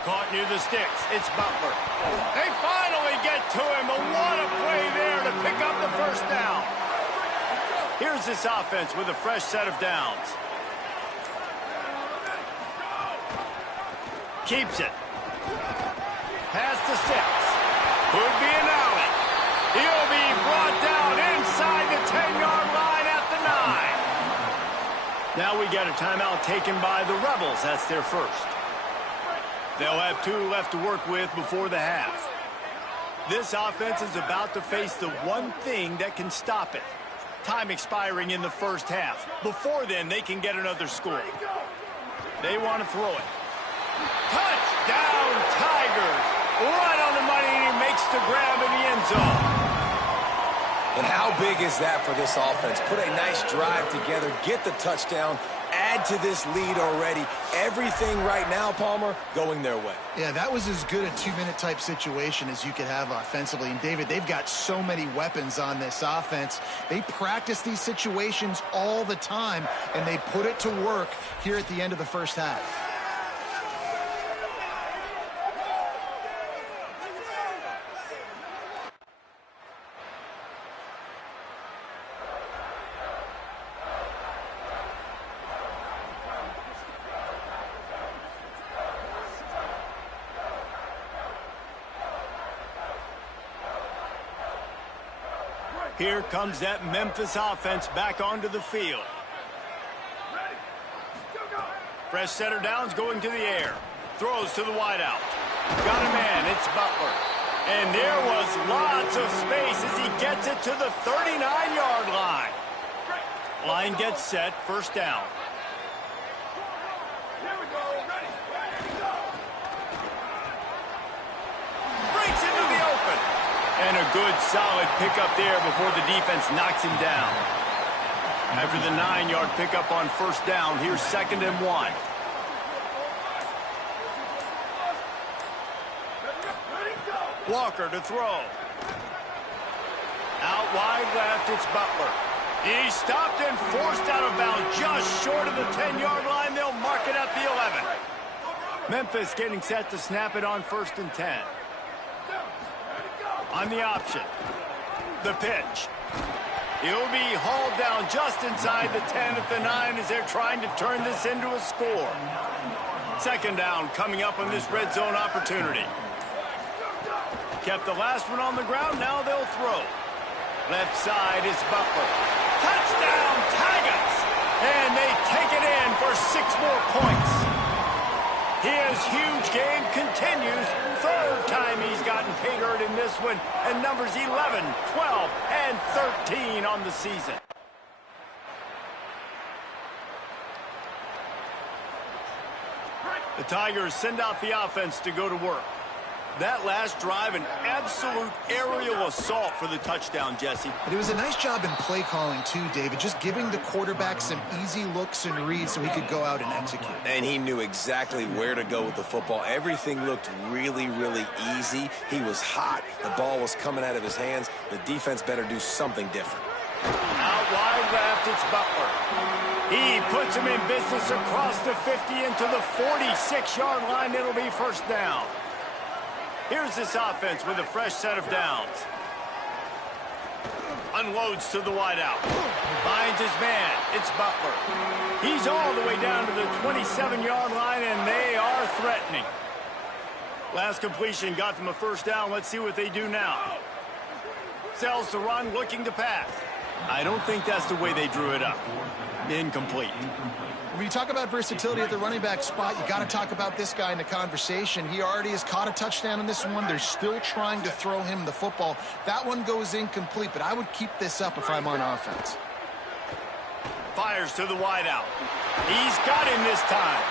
Caught near the sticks. It's Butler. They finally get to him, but what a play there to pick up the first down. Here's this offense with a fresh set of downs. Keeps it. Past the 6. Could be an alley. He'll be brought down inside the 10-yard line at the 9. Now we get a timeout taken by the Rebels. That's their first. They'll have 2 left to work with before the half. This offense is about to face the one thing that can stop it. Time expiring in the first half. Before then, they can get another score. They want to throw it. Touchdown, Tigers! Right on the money, and he makes the grab in the end zone. And how big is that for this offense? Put a nice drive together, get the touchdown, add to this lead already. Everything right now, Palmer, going their way. Yeah, that was as good a 2-minute type situation as you could have offensively. And, David, they've got so many weapons on this offense. They practice these situations all the time, and they put it to work here at the end of the first half. Here comes that Memphis offense back onto the field. Fresh setter downs going to the air. Throws to the wideout. Got a man. It's Butler. And there was lots of space as he gets it to the 39-yard line. Line gets set. First down. Breaks into the open. And a good, solid pickup there before the defense knocks him down. After the 9-yard pickup on first down, here's 2nd and 1. Walker to throw. Out wide left, it's Butler. He's stopped and forced out of bounds just short of the 10-yard line. They'll mark it at the 11. Memphis getting set to snap it on 1st and 10. On the option. The pitch. He'll be hauled down just inside the 10 at the 9 as they're trying to turn this into a score. 2nd down coming up on this red zone opportunity. Kept the last one on the ground, now they'll throw. Left side is Butler. Touchdown, Tigers! And they take it in for 6 more points. His huge game continues. 3rd time he's gotten paid earned in this one. And numbers 11, 12, and 13 on the season. The Tigers send out the offense to go to work. That last drive, an absolute aerial assault for the touchdown, Jesse. But it was a nice job in play calling, too, David, just giving the quarterback some easy looks and reads so he could go out and execute. And he knew exactly where to go with the football. Everything looked really, really easy. He was hot. The ball was coming out of his hands. The defense better do something different. Out wide left, it's Butler. He puts him in business across the 50 into the 46-yard line. It'll be first down. Here's this offense with a fresh set of downs. Unloads to the wideout. Finds his man. It's Butler. He's all the way down to the 27-yard line, and they are threatening. Last completion got them a first down. Let's see what they do now. Sells to run, looking to pass. I don't think that's the way they drew it up. Incomplete. When you talk about versatility at the running back spot, you got to talk about this guy in the conversation. He already has caught a touchdown in this one. They're still trying to throw him the football. That one goes incomplete, but I would keep this up if I'm on offense. Fires to the wideout. He's got him this time.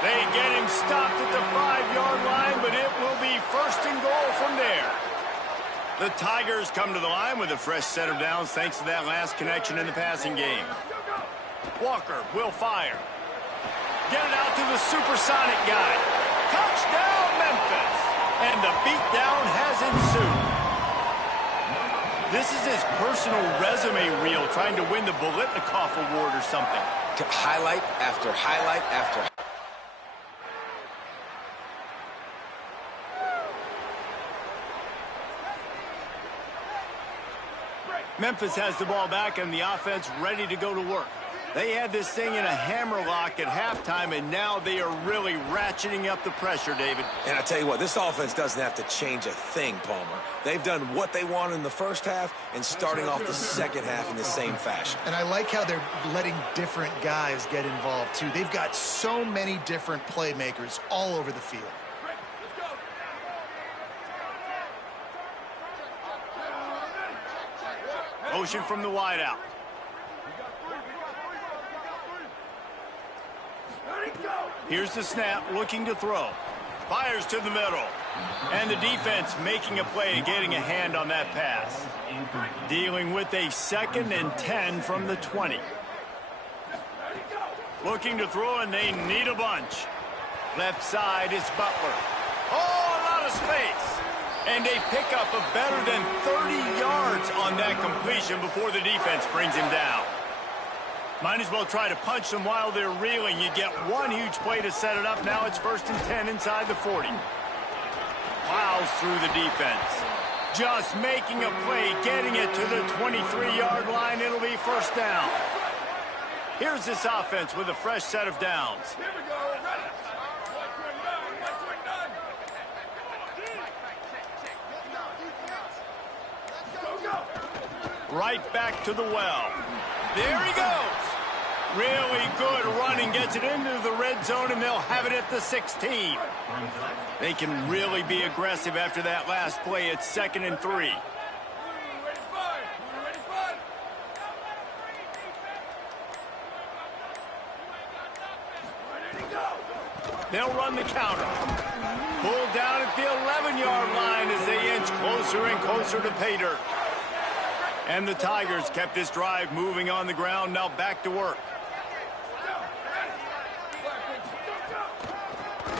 They get him stopped at the 5-yard line, but it will be 1st and goal from there. The Tigers come to the line with a fresh set of downs thanks to that last connection in the passing game. Walker will fire. Get it out to the supersonic guy. Touchdown, Memphis! And the beatdown has ensued. This is his personal resume reel, trying to win the Bolitnikoff Award or something. Highlight after highlight after. Memphis has the ball back and the offense ready to go to work. They had this thing in a hammerlock at halftime, and now they are really ratcheting up the pressure, David. And I tell you what, this offense doesn't have to change a thing, Palmer. They've done what they wanted in the first half and starting off the second half in the same fashion. And I like how they're letting different guys get involved, too. They've got so many different playmakers all over the field. Motion from the wideout. Here's the snap, looking to throw. Fires to the middle. And the defense making a play, getting a hand on that pass. Dealing with a 2nd and 10 from the 20. Looking to throw, and they need a bunch. Left side is Butler. Oh, a lot of space. And a pickup of better than 30 yards on that completion before the defense brings him down. Might as well try to punch them while they're reeling. You get one huge play to set it up. Now it's 1st and 10 inside the 40. Plows through the defense. Just making a play, getting it to the 23-yard line. It'll be 1st down. Here's this offense with a fresh set of downs. Right back to the well. There he goes. Really good running, gets it into the red zone, and they'll have it at the 16. They can really be aggressive after that last play. It's 2nd and 3. They'll run the counter. Pulled down at the 11-yard line as they inch closer and closer to pay dirt. And the Tigers kept this drive moving on the ground, now back to work.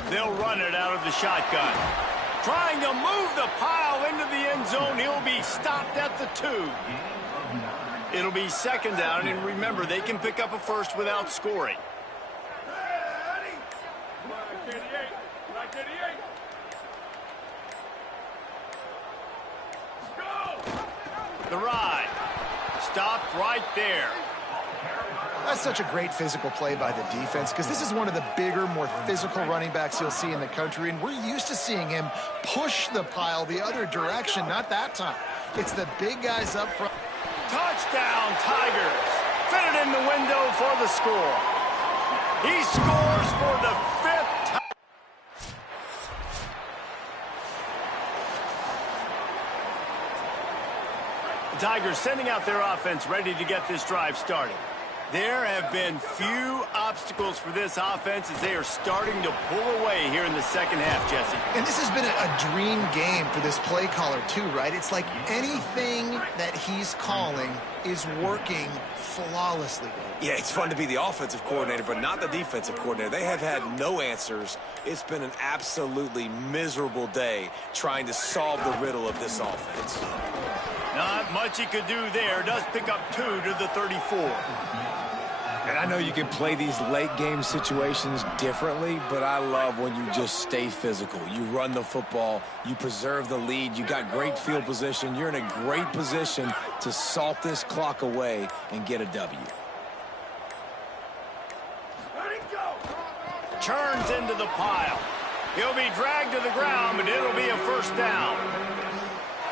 They'll run it out of the shotgun. Trying to move the pile into the end zone. He'll be stopped at the 2. It'll be 2nd down, and remember, they can pick up a first without scoring. The ride. Stopped right there. That's such a great physical play by the defense because this is one of the bigger, more physical running backs you'll see in the country, and we're used to seeing him push the pile the other direction. Not that time. It's the big guys up front. Touchdown, Tigers. Fit it in the window for the score. He scores for the 5th time. The Tigers sending out their offense ready to get this drive started. There have been few obstacles for this offense as they are starting to pull away here in the second half, Jesse. And this has been a dream game for this play caller too, right? It's like anything that he's calling is working flawlessly. Yeah, it's fun to be the offensive coordinator, but not the defensive coordinator. They have had no answers. It's been an absolutely miserable day trying to solve the riddle of this offense. Not much he could do there. Does pick up 2 to the 34. And I know you can play these late game situations differently, but I love when you just stay physical. You run the football, you preserve the lead, you got great field position. You're in a great position to salt this clock away and get a W. Turns into the pile. He'll be dragged to the ground, but it'll be a 1st down.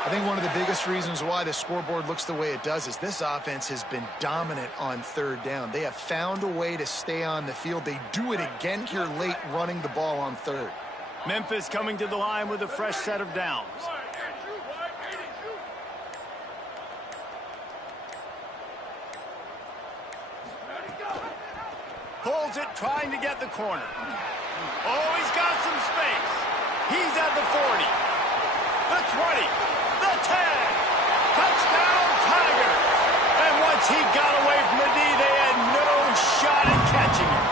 I think one of the biggest reasons why the scoreboard looks the way it does is this offense has been dominant on 3rd down. They have found a way to stay on the field. They do it again here late running the ball on 3rd. Memphis coming to the line with a fresh set of downs. Pulls it, trying to get the corner. Oh, he's got some space. He's at the 40, the 20, the 10. Touchdown, Tigers. And once he got away from the D, they had no shot at catching him.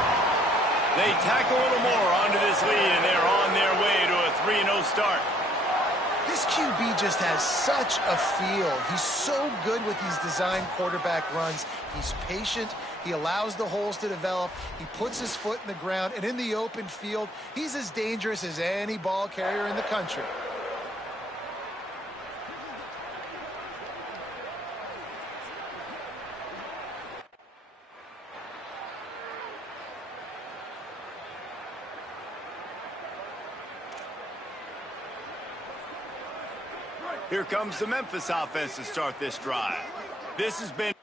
They tack a little more onto this lead, and they're on their way to a 3-0 start. This QB just has such a feel. He's so good with these design quarterback runs. He's patient. He allows the holes to develop. He puts his foot in the ground, and in the open field, he's as dangerous as any ball carrier in the country. Here comes the Memphis offense to start this drive. This has been...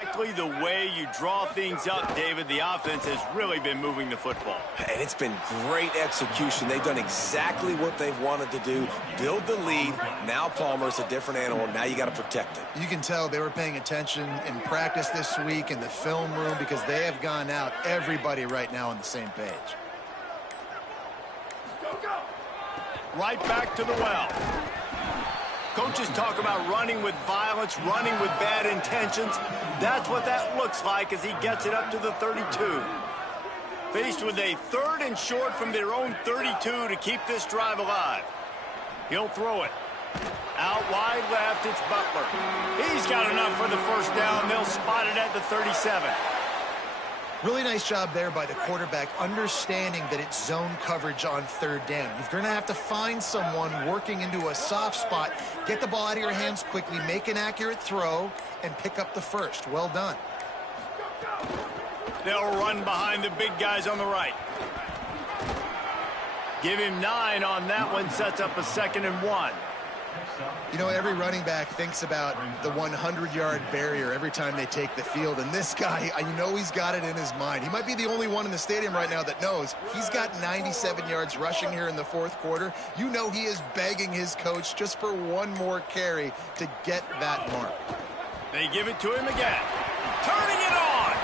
Exactly the way you draw things up, David. The offense has really been moving the football. And it's been great execution. They've done exactly what they've wanted to do. Build the lead. Now Palmer's a different animal. Now you got to protect it. You can tell they were paying attention in practice this week in the film room because they have gone out, everybody right now on the same page. Right back to the well. Coaches talk about running with violence, running with bad intentions. That's what that looks like as he gets it up to the 32. Faced with a 3rd and short from their own 32 to keep this drive alive. He'll throw it. Out wide left, it's Butler. He's got enough for the first down. They'll spot it at the 37. Really nice job there by the quarterback, understanding that it's zone coverage on 3rd down. You're going to have to find someone working into a soft spot, get the ball out of your hands quickly, make an accurate throw, and pick up the first. Well done. They'll run behind the big guys on the right. Give him 9 on that one, sets up a 2nd and 1. You know, every running back thinks about the 100-yard barrier every time they take the field, and this guy, you know he's got it in his mind. He might be the only one in the stadium right now that knows he's got 97 yards rushing here in the 4th quarter. You know he is begging his coach just for one more carry to get that mark. They give it to him again. Turning it on!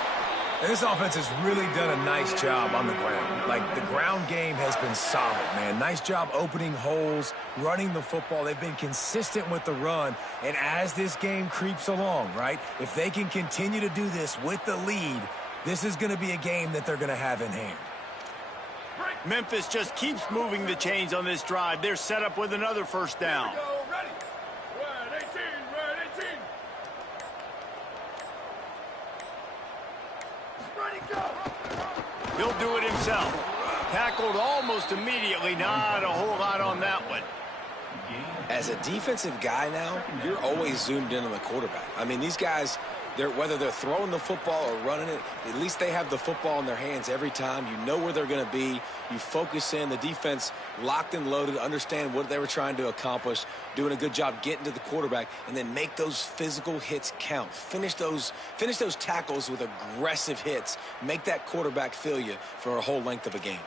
And this offense has really done a nice job on the ground. Like, the ground game has been solid, man. Nice job opening holes, running the football. They've been consistent with the run. And as this game creeps along, right, if they can continue to do this with the lead, this is going to be a game that they're going to have in hand. Memphis just keeps moving the chains on this drive. They're set up with another first down. He'll do it himself. Tackled almost immediately. Not a whole lot on that one. As a defensive guy now, you're always zoomed in on the quarterback. I mean, these guys, whether they're throwing the football or running it, at least they have the football in their hands every time. You know where they're going to be. You focus in. The defense locked and loaded, understand what they were trying to accomplish, doing a good job getting to the quarterback, and then make those physical hits count. Finish those tackles with aggressive hits. Make that quarterback feel you for a whole length of a game.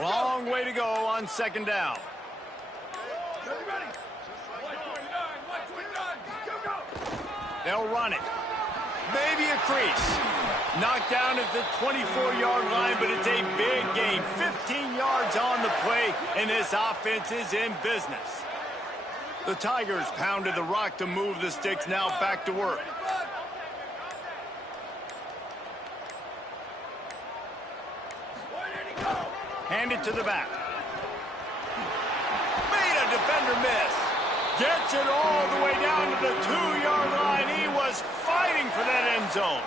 Long way to go on 2nd down. They'll run it. Maybe a crease. Knocked down at the 24-yard line, but it's a big gain. 15 yards on the play, and this offense is in business. The Tigers pounded the rock to move the sticks, now back to work. Hand it to the back. Made a defender miss. Gets it all the way down to the 2-yard line. He was fighting for that end zone.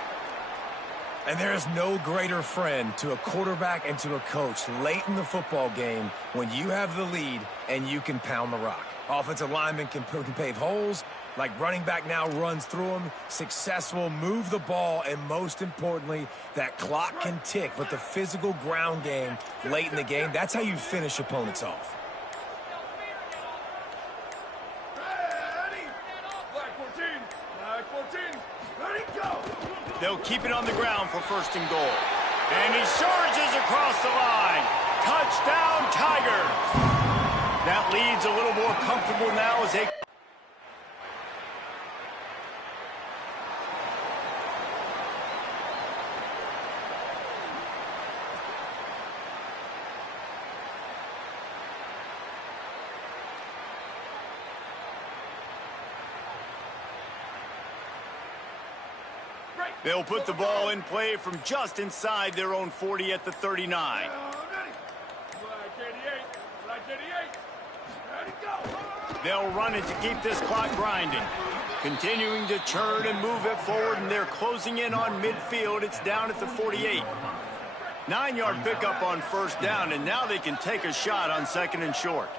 And there is no greater friend to a quarterback and to a coach late in the football game when you have the lead and you can pound the rock. Offensive linemen can pave holes, like running back now runs through them, successful, move the ball, and most importantly, that clock can tick. But the physical ground game late in the game, that's how you finish opponents off. They'll keep it on the ground for 1st and goal. And he charges across the line. Touchdown, Tigers. That lead's a little more comfortable now as they... They'll put the ball in play from just inside their own 40 at the 39. They'll run it to keep this clock grinding. Continuing to churn and move it forward, and they're closing in on midfield. It's down at the 48. 9-yard pickup on first down, and now they can take a shot on second and short.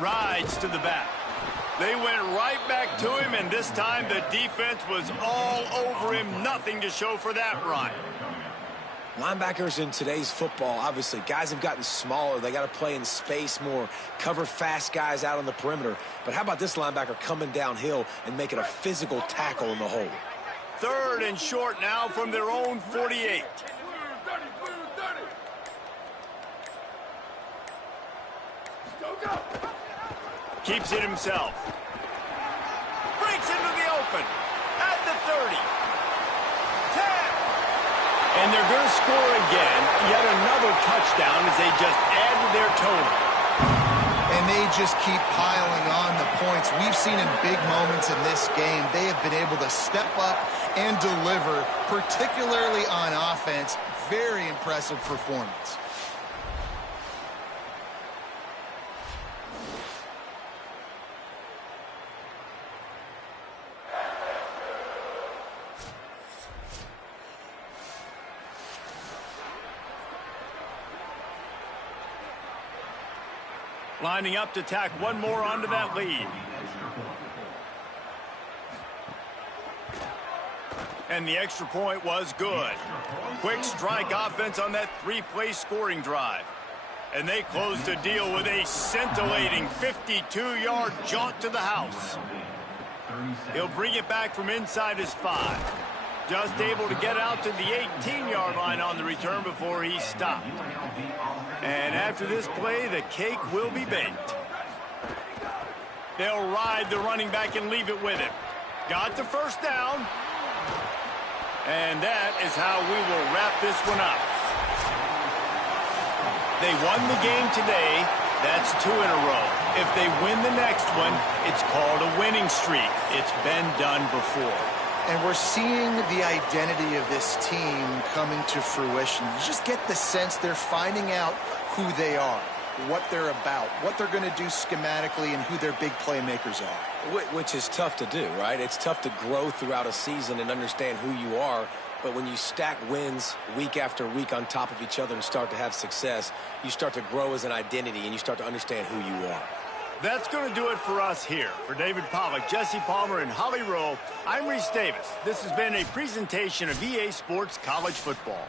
Rides to the back. They went right back to him, and this time the defense was all over him. Nothing to show for that run. Linebackers in today's football, obviously, guys have gotten smaller. They got to play in space more, cover fast guys out on the perimeter. But how about this linebacker coming downhill and making a physical tackle in the hole? Third and short now from their own 48. Keeps it himself. Breaks into the open. At the 30. 10. And they're going to score again. Yet another touchdown as they just add to their total. And they just keep piling on the points. We've seen in big moments in this game, they have been able to step up and deliver, particularly on offense. Very impressive performance. Lining up to tack one more onto that lead. And the extra point was good. Quick strike offense on that three-play scoring drive. And they close the deal with a scintillating 52-yard jaunt to the house. He'll bring it back from inside his 5. Just able to get out to the 18-yard line on the return before he stopped. And after this play, the cake will be baked. They'll ride the running back and leave it with him. Got the first down. And that is how we will wrap this one up. They won the game today. That's 2 in a row. If they win the next one, it's called a winning streak. It's been done before. And we're seeing the identity of this team coming to fruition. You just get the sense they're finding out who they are, what they're about, what they're going to do schematically, and who their big playmakers are. Which is tough to do, right? It's tough to grow throughout a season and understand who you are. But when you stack wins week after week on top of each other and start to have success, you start to grow as an identity and you start to understand who you are. That's going to do it for us here. For David Pollack, Jesse Palmer, and Holly Rowe, I'm Reese Davis. This has been a presentation of EA Sports College Football.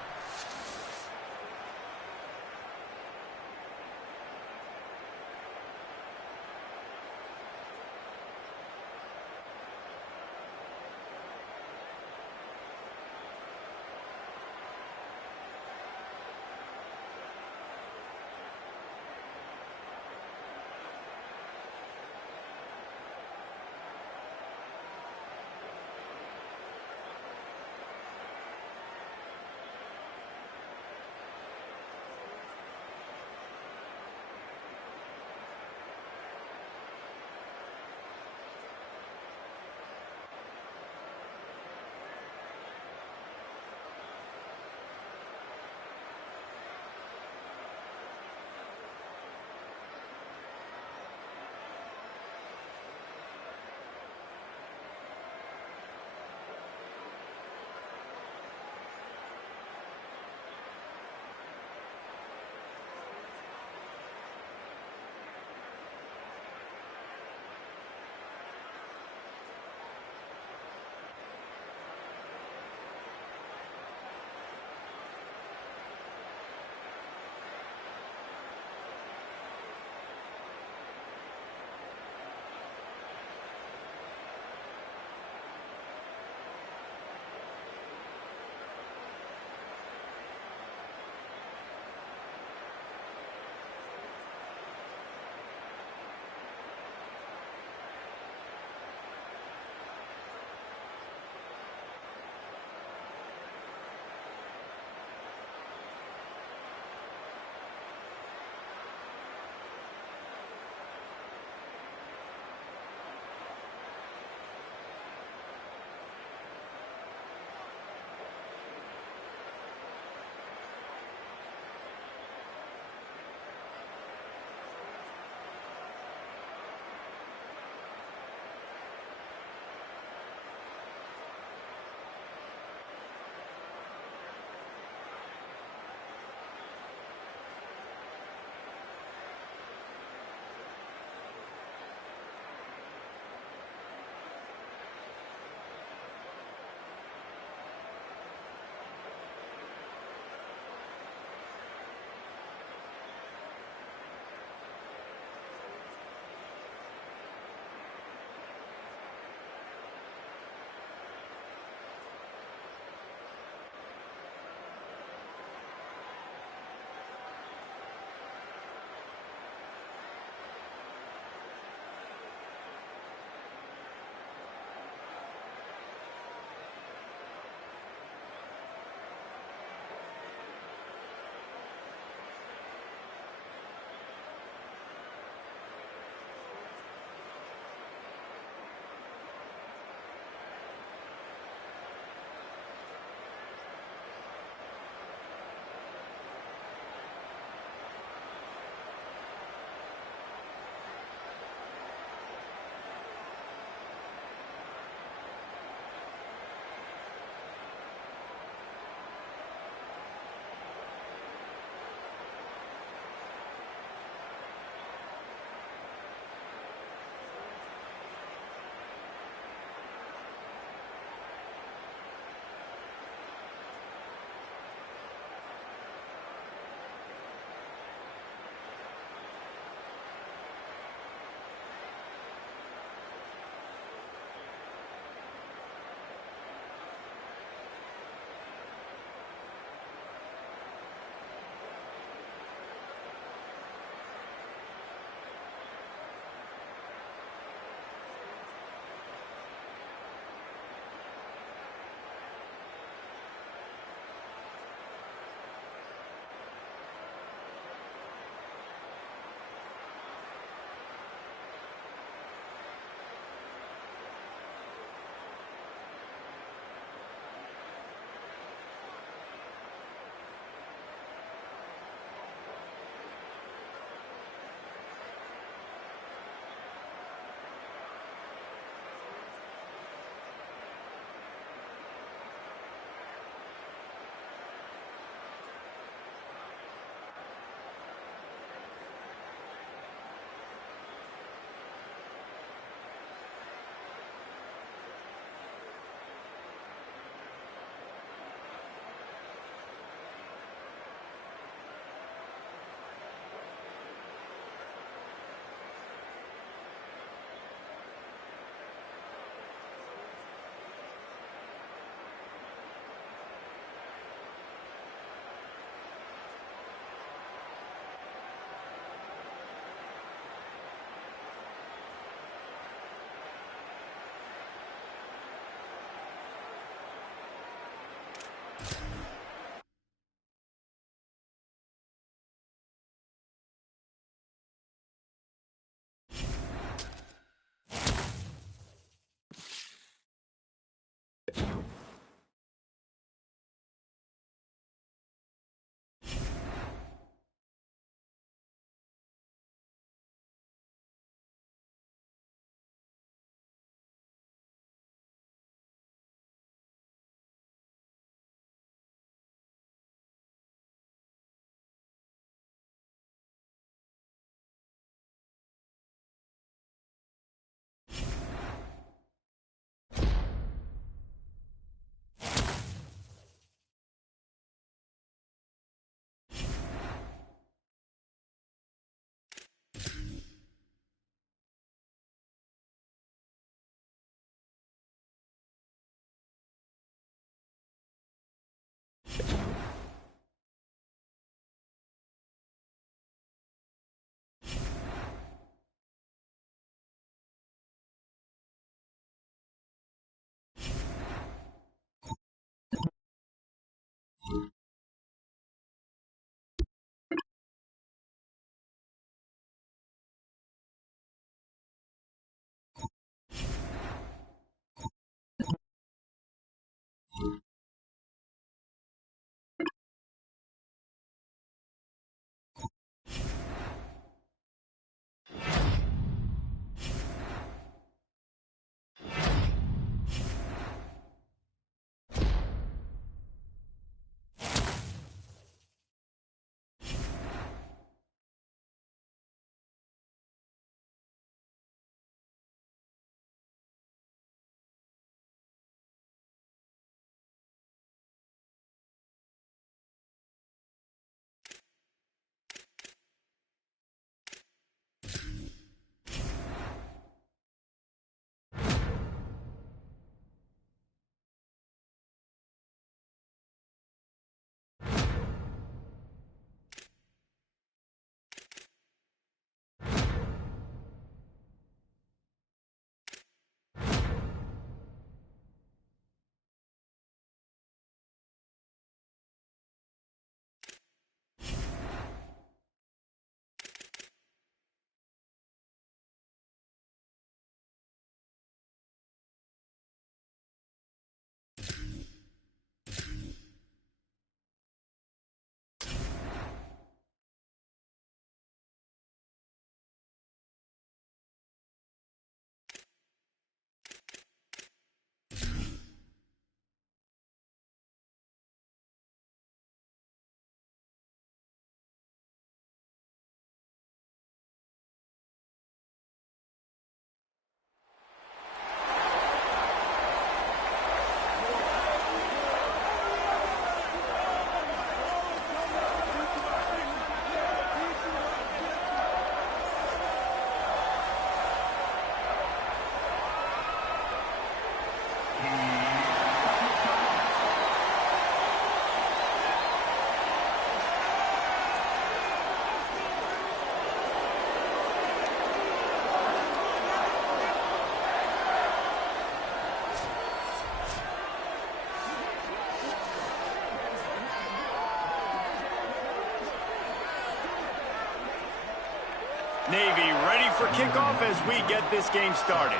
Navy ready for kickoff as we get this game started.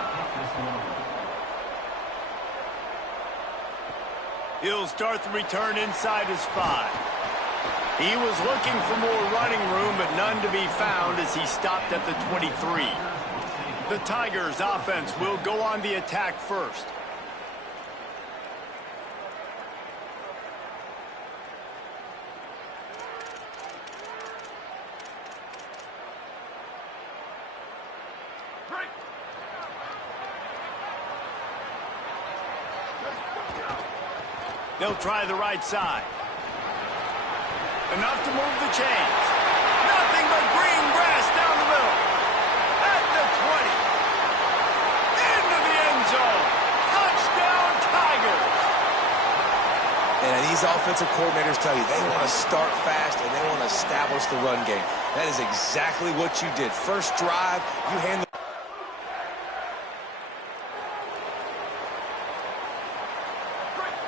He'll start the return inside his 5. He was looking for more running room, but none to be found as he stopped at the 23. The Tigers offense will go on the attack first. They'll try the right side. Enough to move the chains. Nothing but green grass down the middle. At the 20. Into the end zone. Touchdown, Tigers. And these offensive coordinators tell you they want to start fast and they want to establish the run game. That is exactly what you did. First drive, you hand the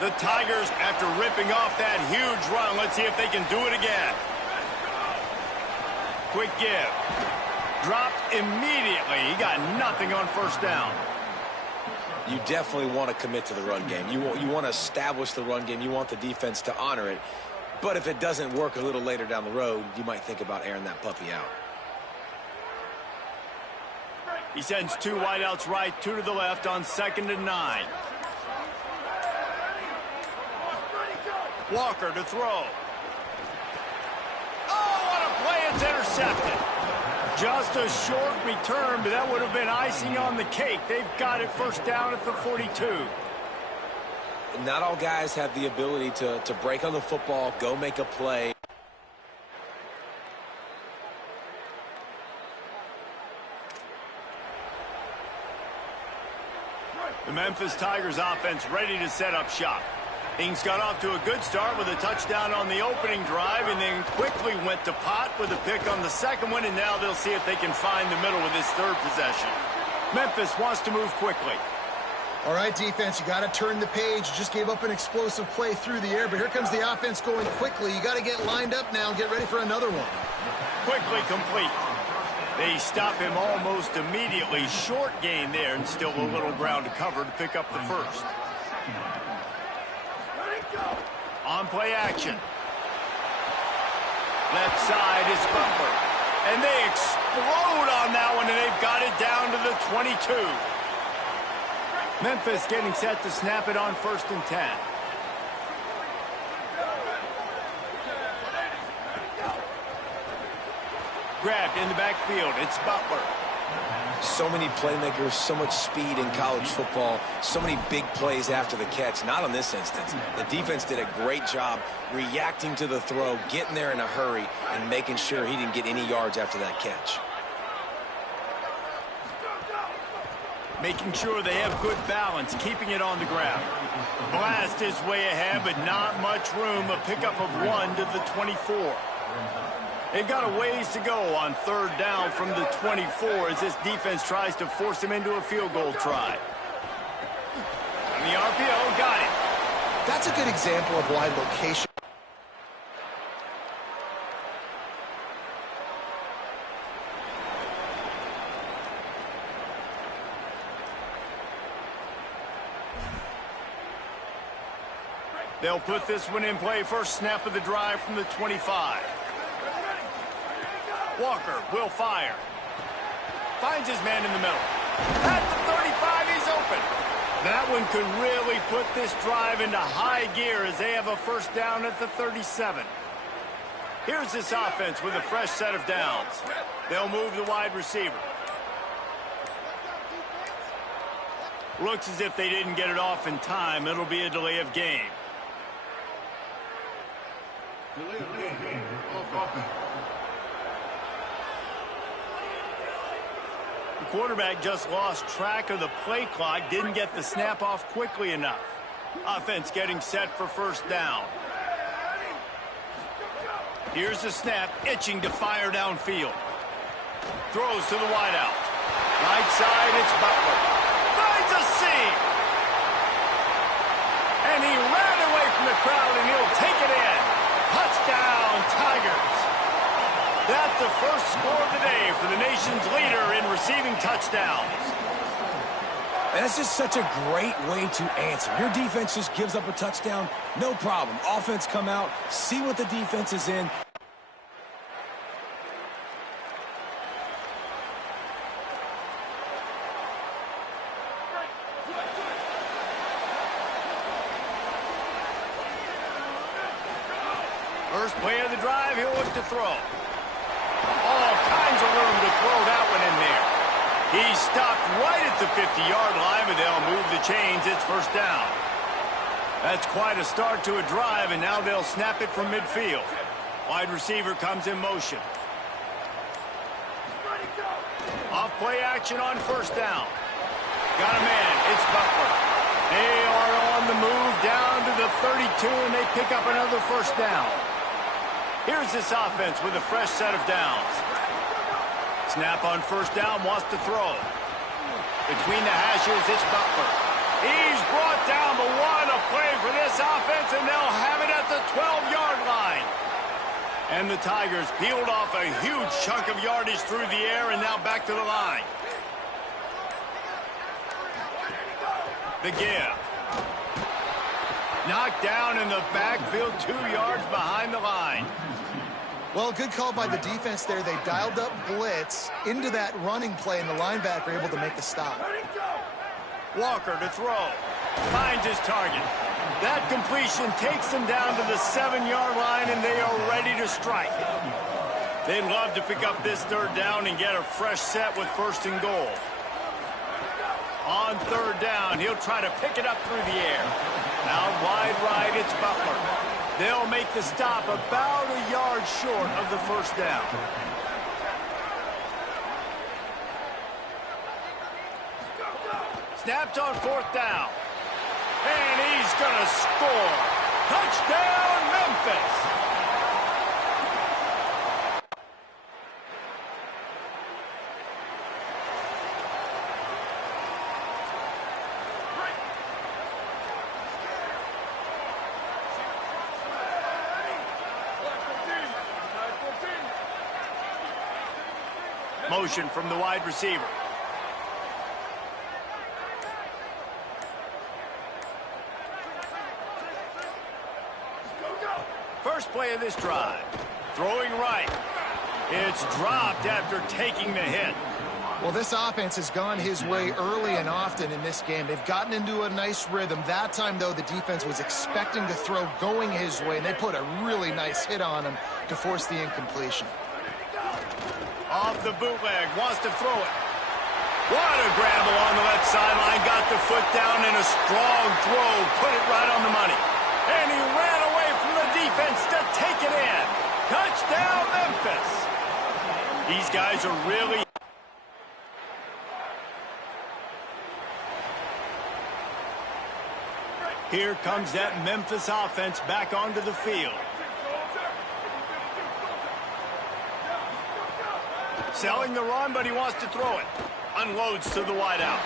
The Tigers, after ripping off that huge run, let's see if they can do it again. Quick give. Dropped immediately. He got nothing on first down. You definitely want to commit to the run game. You want to establish the run game. You want the defense to honor it. But if it doesn't work a little later down the road, you might think about airing that puppy out. He sends 2 wideouts right, 2 to the left on 2nd and 9. Walker to throw. Oh, what a play. It's intercepted. Just a short return, but that would have been icing on the cake. They've got it first down at the 42. Not all guys have the ability to break on the football, go make a play. The Memphis Tigers offense ready to set up shop. Things got off to a good start with a touchdown on the opening drive and then quickly went to pot with a pick on the second one, and now they'll see if they can find the middle with this third possession. Memphis wants to move quickly. All right, defense, you got to turn the page. You just gave up an explosive play through the air, but here comes the offense going quickly. You got to get lined up now and get ready for another one. Quickly complete. They stop him almost immediately. Short gain there and still a little ground to cover to pick up the first. On play action. Left side is Butler. And they explode on that one, and they've got it down to the 22. Memphis getting set to snap it on 1st and 10. Grabbed in the backfield. It's Butler. So many playmakers, so much speed in college football, so many big plays after the catch. Not on this instance. The defense did a great job reacting to the throw, getting there in a hurry, and making sure he didn't get any yards after that catch. Making sure they have good balance, keeping it on the ground. Blast his way ahead, but not much room. A pickup of 1 to the 24. They've got a ways to go on 3rd down from the 24 as this defense tries to force him into a field goal try. And the RPO got it. That's a good example of why location. They'll put this one in play. First snap of the drive from the 25. Walker will fire. Finds his man in the middle. At the 35, he's open. That one could really put this drive into high gear as they have a first down at the 37. Here's this offense with a fresh set of downs. They'll move the wide receiver. Looks as if they didn't get it off in time. It'll be a delay of game. The quarterback just lost track of the play clock, didn't get the snap off quickly enough. Offense getting set for first down. Here's the snap, itching to fire downfield. Throws to the wideout. Right side, it's Butler. Finds a seam. And he ran away from the crowd, and he'll take it in. Touchdown, Tigers. That's the first score of the day for the nation's leader in receiving touchdowns. And that's just such a great way to answer. Your defense just gives up a touchdown, no problem. Offense come out, see what the defense is in. First play of the drive, he'll look to throw. All kinds of room to throw that one in there. He's stopped right at the 50-yard line, but they'll move the chains. It's first down. That's quite a start to a drive, and now they'll snap it from midfield. Wide receiver comes in motion. Off play action on first down. Got a man. It's Butler. They are on the move down to the 32, and they pick up another first down. Here's this offense with a fresh set of downs. Snap on first down, wants to throw. Between the hashes, it's Butler. He's brought down, but what a play for this offense, and they'll have it at the 12-yard line. And the Tigers peeled off a huge chunk of yardage through the air, and now back to the line. The give. Knocked down in the backfield, 2 yards behind the line. Well, good call by the defense there. They dialed up blitz into that running play, and the linebacker able to make the stop. Walker to throw. Finds his target. That completion takes them down to the 7-yard line, and they are ready to strike. They'd love to pick up this third down and get a fresh set with first and goal. On third down, he'll try to pick it up through the air. Out wide right, it's Butler. They'll make the stop about a yard short of the first down. Snapped on fourth down. And he's going to score. Touchdown, Memphis. Motion from the wide receiver. First play of this drive. Throwing right. It's dropped after taking the hit. Well, this offense has gone his way early and often in this game. They've gotten into a nice rhythm. That time, though, the defense was expecting to throw going his way, and they put a really nice hit on him to force the incompletion. Off the bootleg, wants to throw it. What a grab along the left sideline. Got the foot down in a strong throw. Put it right on the money. And he ran away from the defense to take it in. Touchdown, Memphis. These guys are really... Here comes that Memphis offense back onto the field. Selling the run, but he wants to throw it. Unloads to the wideout.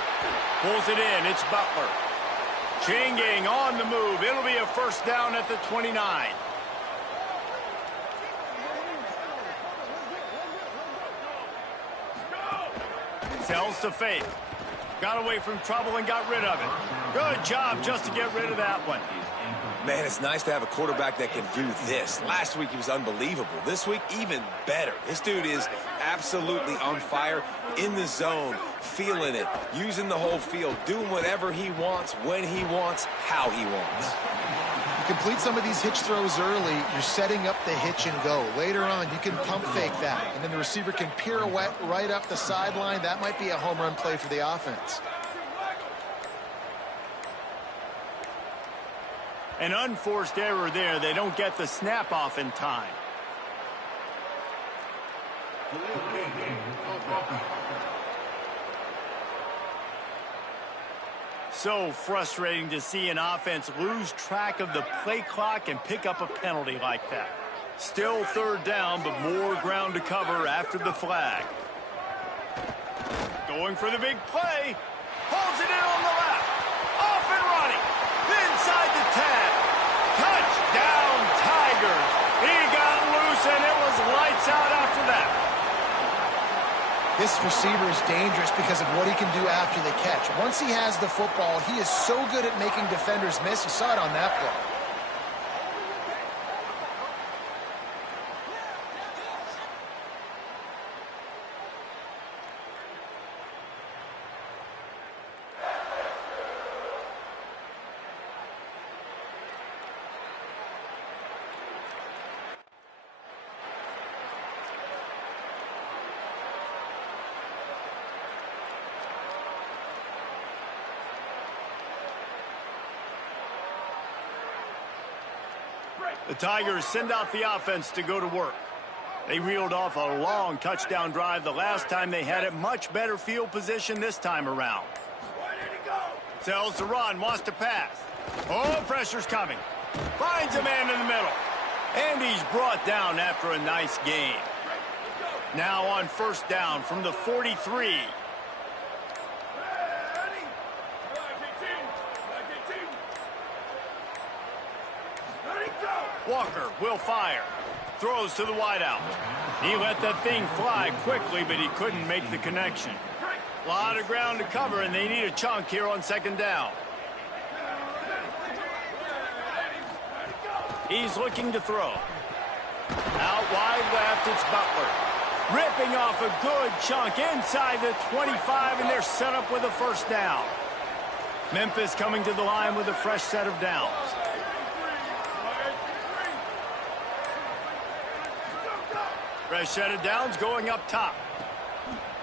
Pulls it in. It's Butler. Chain gang on the move. It'll be a first down at the 29. Sells to Faith. Got away from trouble and got rid of it. Good job just to get rid of that one. Man, it's nice to have a quarterback that can do this. Last week, he was unbelievable. This week, even better. This dude is absolutely on fire, in the zone, feeling it, using the whole field, doing whatever he wants, when he wants, how he wants. You complete some of these hitch throws early, you're setting up the hitch and go. Later on, you can pump fake that, and then the receiver can pirouette right up the sideline. That might be a home run play for the offense. An unforced error there. They don't get the snap off in time. So frustrating to see an offense lose track of the play clock and pick up a penalty like that. Still third down, but more ground to cover after the flag. Going for the big play. Holds it in on the left. Off and running. Inside the 10. Touchdown, Tigers. He got loose, and it was lights out after that. This receiver is dangerous because of what he can do after the catch. Once he has the football, he is so good at making defenders miss. You saw it on that play. The Tigers send out the offense to go to work. They reeled off a long touchdown drive the last time they had it. Much better field position this time around. Tells to run, wants to pass. Oh, pressure's coming. Finds a man in the middle. And he's brought down after a nice gain. Now on first down from the 43. Walker will fire. Throws to the wideout. He let that thing fly quickly, but he couldn't make the connection. A lot of ground to cover, and they need a chunk here on second down. He's looking to throw. Out wide left, it's Butler. Ripping off a good chunk inside the 25, and they're set up with a first down. Memphis coming to the line with a fresh set of downs. Fresh set of downs going up top.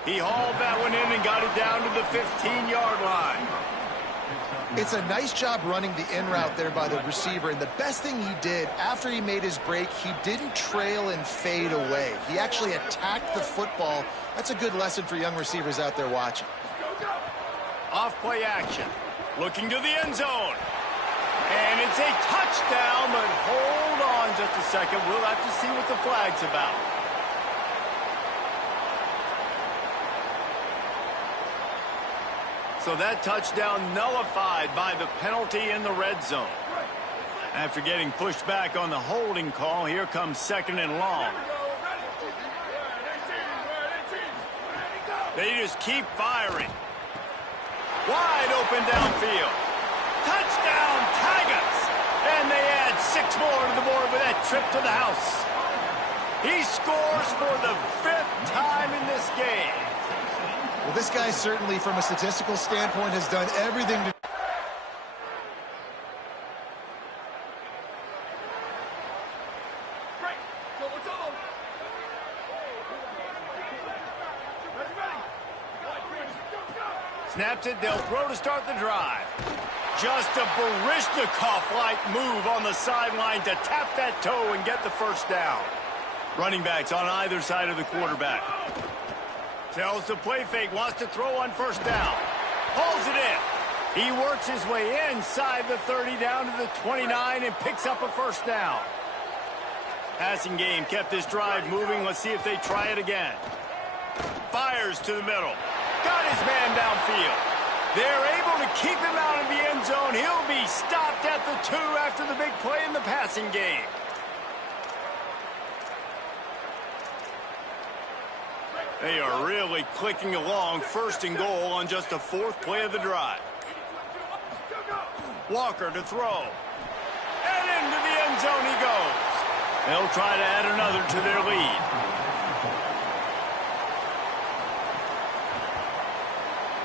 He hauled that one in and got it down to the 15-yard line. It's a nice job running the in route there by the receiver, and the best thing he did after he made his break, he didn't trail and fade away. He actually attacked the football. That's a good lesson for young receivers out there watching. Off play action. Looking to the end zone. And it's a touchdown, but hold on just a second. We'll have to see what the flag's about. So that touchdown nullified by the penalty in the red zone. After getting pushed back on the holding call, here comes second and long. They just keep firing. Wide open downfield. Touchdown, Tigers! And they add 6 more to the board with that trip to the house. He scores for the 5th time in this game. Well, this guy certainly, from a statistical standpoint, has done everything to... Snaps it, they'll throw to start the drive. Just a Baryshnikov-like move on the sideline to tap that toe and get the first down. Running backs on either side of the quarterback. Tells the play fake, wants to throw on first down. Pulls it in. He works his way inside the 30 down to the 29 and picks up a first down. Passing game kept this drive moving. Let's see if they try it again. Fires to the middle. Got his man downfield. They're able to keep him out of the end zone. He'll be stopped at the 2 after the big play in the passing game. They are really clicking along, first and goal on just the 4th play of the drive. Walker to throw. And into the end zone he goes. They'll try to add another to their lead.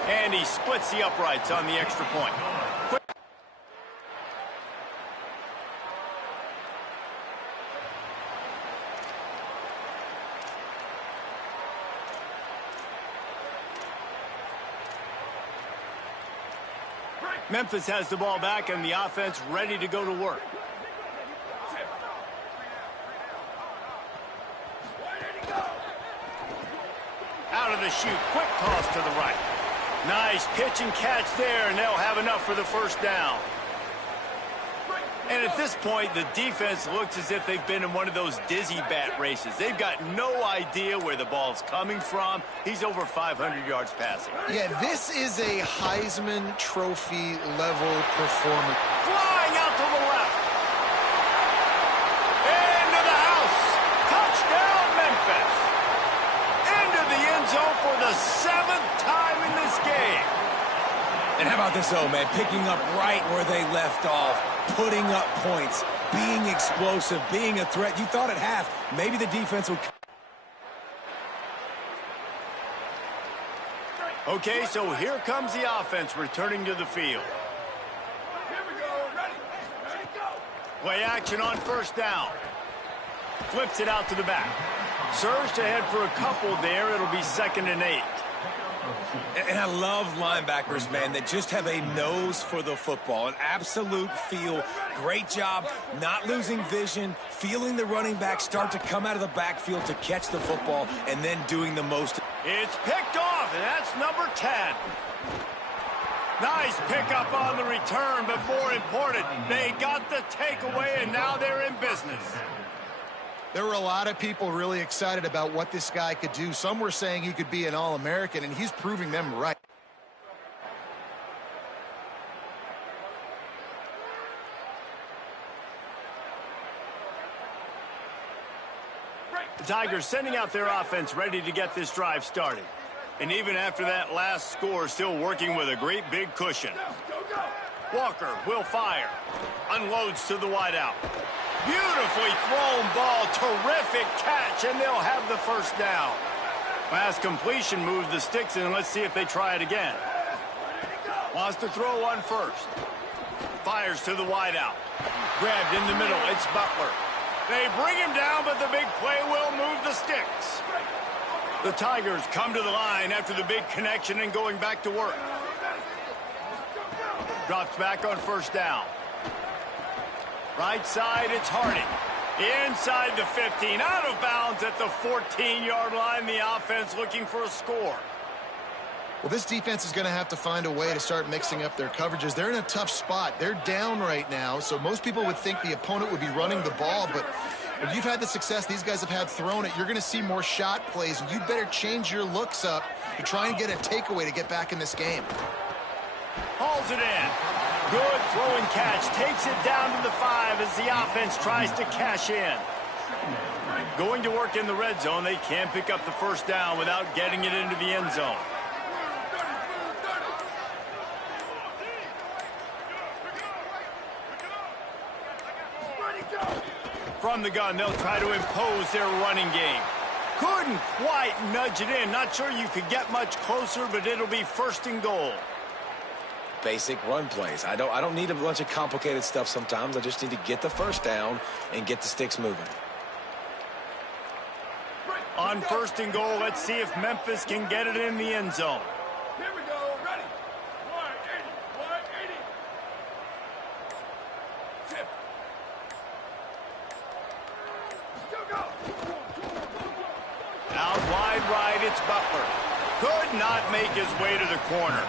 And he splits the uprights on the extra point. Memphis has the ball back and the offense ready to go to work. Out of the chute, quick toss to the right. Nice pitch and catch there, and they'll have enough for the first down. And at this point, the defense looks as if they've been in one of those dizzy bat races. They've got no idea where the ball's coming from. He's over 500 yards passing. Yeah, this is a Heisman Trophy level performance. Flying out to the left. Into the house. Touchdown, Memphis. Into the end zone for the so, man. Picking up right where they left off, putting up points, being explosive, being a threat. You thought at half maybe the defense would... Okay, so here comes the offense returning to the field. Play action on first down. Flips it out to the back. Surged ahead for a couple there. It'll be 2nd and 8. And I love linebackers, man, that just have a nose for the football, an absolute feel. Great job not losing vision, feeling the running back start to come out of the backfield to catch the football, and then doing the most. It's picked off, and that's number 10. Nice pickup on the return, but more important, they got the takeaway, and now they're in business. There were a lot of people really excited about what this guy could do. Some were saying he could be an All-American, and he's proving them right. The Tigers sending out their offense ready to get this drive started. And even after that last score, still working with a great big cushion. Walker will fire. Unloads to the wideout. Beautifully thrown ball. Terrific catch, and they'll have the first down. Pass completion moves the sticks, and let's see if they try it again. Wants to throw on first. Fires to the wideout. Grabbed in the middle. It's Butler. They bring him down, but the big play will move the sticks. The Tigers come to the line after the big connection and going back to work. Drops back on first down. Right side, it's Harding. Inside the 15, out of bounds at the 14-yard line. The offense looking for a score. Well, this defense is going to have to find a way to start mixing up their coverages. They're in a tough spot. They're down right now, so most people would think the opponent would be running the ball, but when you've had the success these guys have had throwing it, you're going to see more shot plays, and you better change your looks up to try and get a takeaway to get back in this game. Hauls it in. Good throwing catch. Takes it down to the 5 as the offense tries to cash in. Going to work in the red zone. They can't pick up the first down without getting it into the end zone. From the gun, they'll try to impose their running game. Couldn't quite nudge it in. Not sure you could get much closer, but it'll be 1st and goal. Basic run plays. I don't need a bunch of complicated stuff sometimes. I just need to get the first down and get the sticks moving. On 1st and goal, let's see if Memphis can get it in the end zone. Here we go. Ready. 180. 180. Tip. Go. Out wide right, it's Butler. Could not make his way to the corner.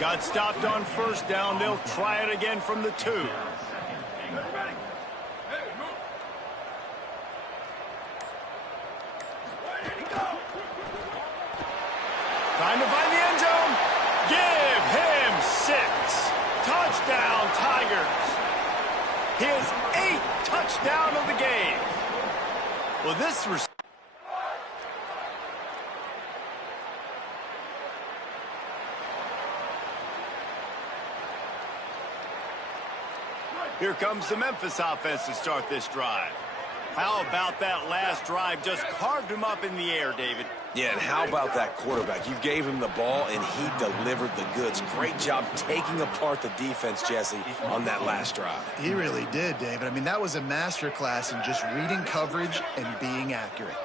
Got stopped on first down. They'll try it again from the 2. Ready. Trying to find the end zone. Give him 6. Touchdown, Tigers. His 8th touchdown of the game. Well, this was... Here comes the Memphis offense to start this drive. How about that last drive? Just carved him up in the air, David. Yeah, and how about that quarterback? You gave him the ball, and he delivered the goods. Great job taking apart the defense, Jesse, on that last drive. He really did, David. I mean, that was a masterclass in just reading coverage and being accurate.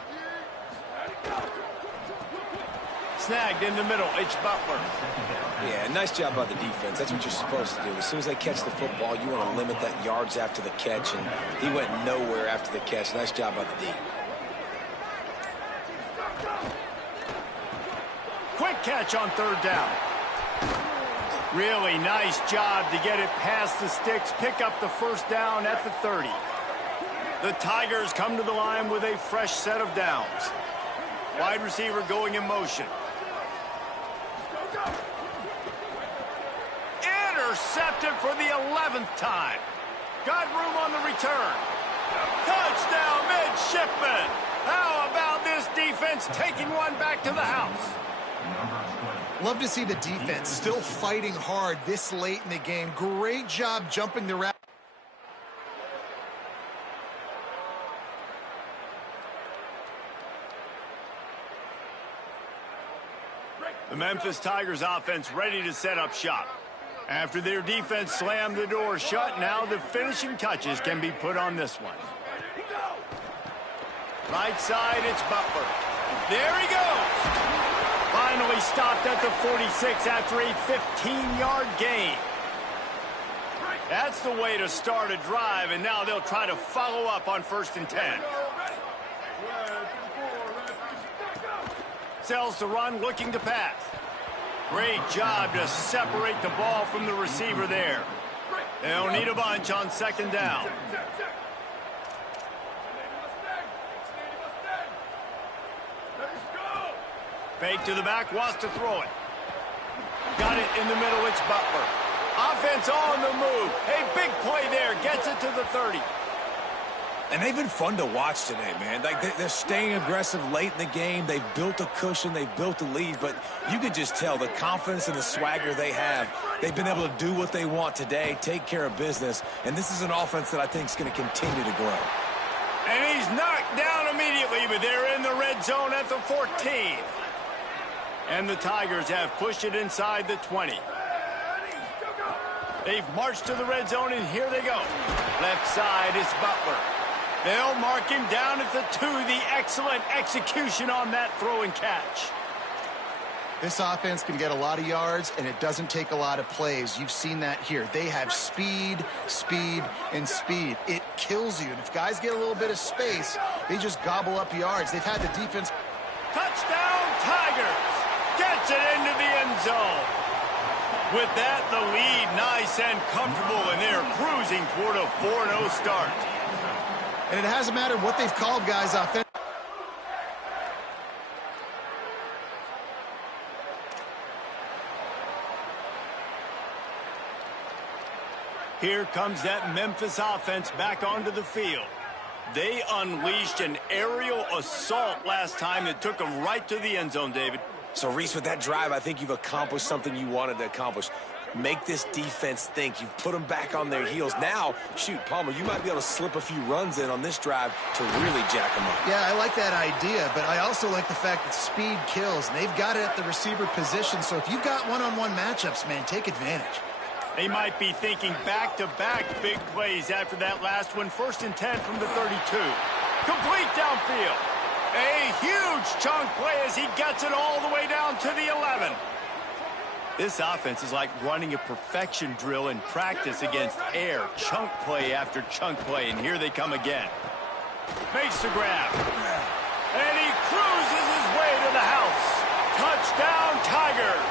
Snagged in the middle. It's Butler. Yeah, nice job by the defense. That's what you're supposed to do. As soon as they catch the football, you want to limit that yards after the catch, and he went nowhere after the catch. Nice job by the D. Quick catch on 3rd down. Really nice job to get it past the sticks, pick up the first down at the 30. The Tigers come to the line with a fresh set of downs. Wide receiver going in motion. Intercepted for the 11th time. Got room on the return. Touchdown, midshipman. How about this defense taking one back to the house? Love to see the defense still fighting hard this late in the game. Great job jumping the route. The Memphis Tigers offense ready to set up shop. After their defense slammed the door shut, now the finishing touches can be put on this one. Right side, it's Butler. There he goes. Finally stopped at the 46 after a 15-yard gain. That's the way to start a drive, and now they'll try to follow up on 1st and 10. Sells the run, looking to pass. Great job to separate the ball from the receiver there. They'll need a bunch on 2nd down. Fake to the back, wants to throw it. Got it in the middle, it's Butler. Offense on the move. A big play there, gets it to the 30. And they've been fun to watch today, man. Like they're staying aggressive late in the game. They've built a cushion. They've built a lead. But you can just tell the confidence and the swagger they have. They've been able to do what they want today, take care of business. And this is an offense that I think is going to continue to grow. And he's knocked down immediately, but they're in the red zone at the 14. And the Tigers have pushed it inside the 20. They've marched to the red zone, and here they go. Left side is Butler. They'll mark him down at the 2. The excellent execution on that throw and catch. This offense can get a lot of yards, and it doesn't take a lot of plays. You've seen that here. They have speed, speed, and speed. It kills you. And if guys get a little bit of space, they just gobble up yards. They've had the defense. Touchdown, Tigers! Gets it into the end zone. With that, the lead nice and comfortable, and they're cruising toward a 4-0 start. And it hasn't mattered what they've called, guys, offensively. Here comes that Memphis offense back onto the field. They unleashed an aerial assault last time that took them right to the end zone, David. So, Reese, with that drive, I think you've accomplished something you wanted to accomplish. Make this defense think. You've put them back on their heels. Now, shoot, Palmer, you might be able to slip a few runs in on this drive to really jack them up. Yeah, I like that idea, but I also like the fact that speed kills. And they've got it at the receiver position, so if you've got one-on-one matchups, man, take advantage. They might be thinking back-to-back big plays after that last one. 1st and 10 from the 32. Complete downfield. A huge chunk play as he gets it all the way down to the 11. This offense is like running a perfection drill in practice against air. Chunk play after chunk play, and here they come again. Makes the grab. And he cruises his way to the house. Touchdown, Tigers.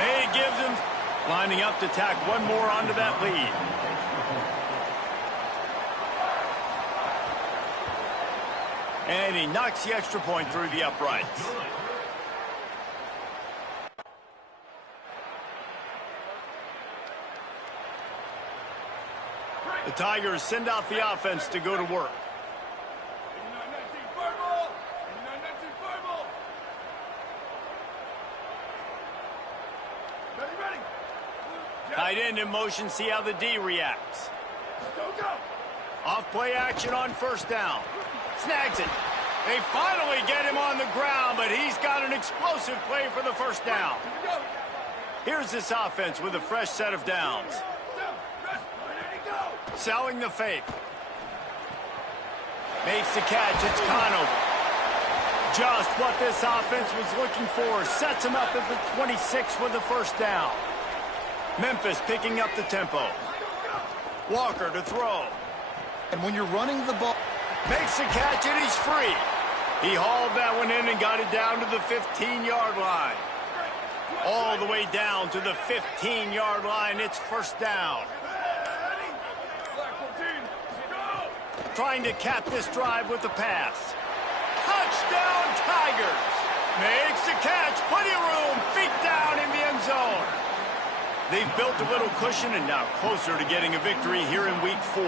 They give them lining up to tack one more onto that lead. And he knocks the extra point through the uprights. The Tigers send out the offense to go to work. Tight end in motion, see how the D reacts. Off play action on 1st down. Snags it. They finally get him on the ground, but he's got an explosive play for the 1st down. Here's this offense with a fresh set of downs. Selling the fake. Makes the catch. It's Conover. Just what this offense was looking for. Sets him up at the 26 with the 1st down. Memphis picking up the tempo. Walker to throw. And when you're running the ball, makes the catch and he's free. He hauled that one in and got it down to the 15-yard line. All the way down to the 15-yard line. It's 1st down. Trying to cap this drive with the pass. Touchdown, Tigers. Makes the catch. Plenty of room. Feet down in the end zone. They've built a little cushion and now closer to getting a victory here in Week 4.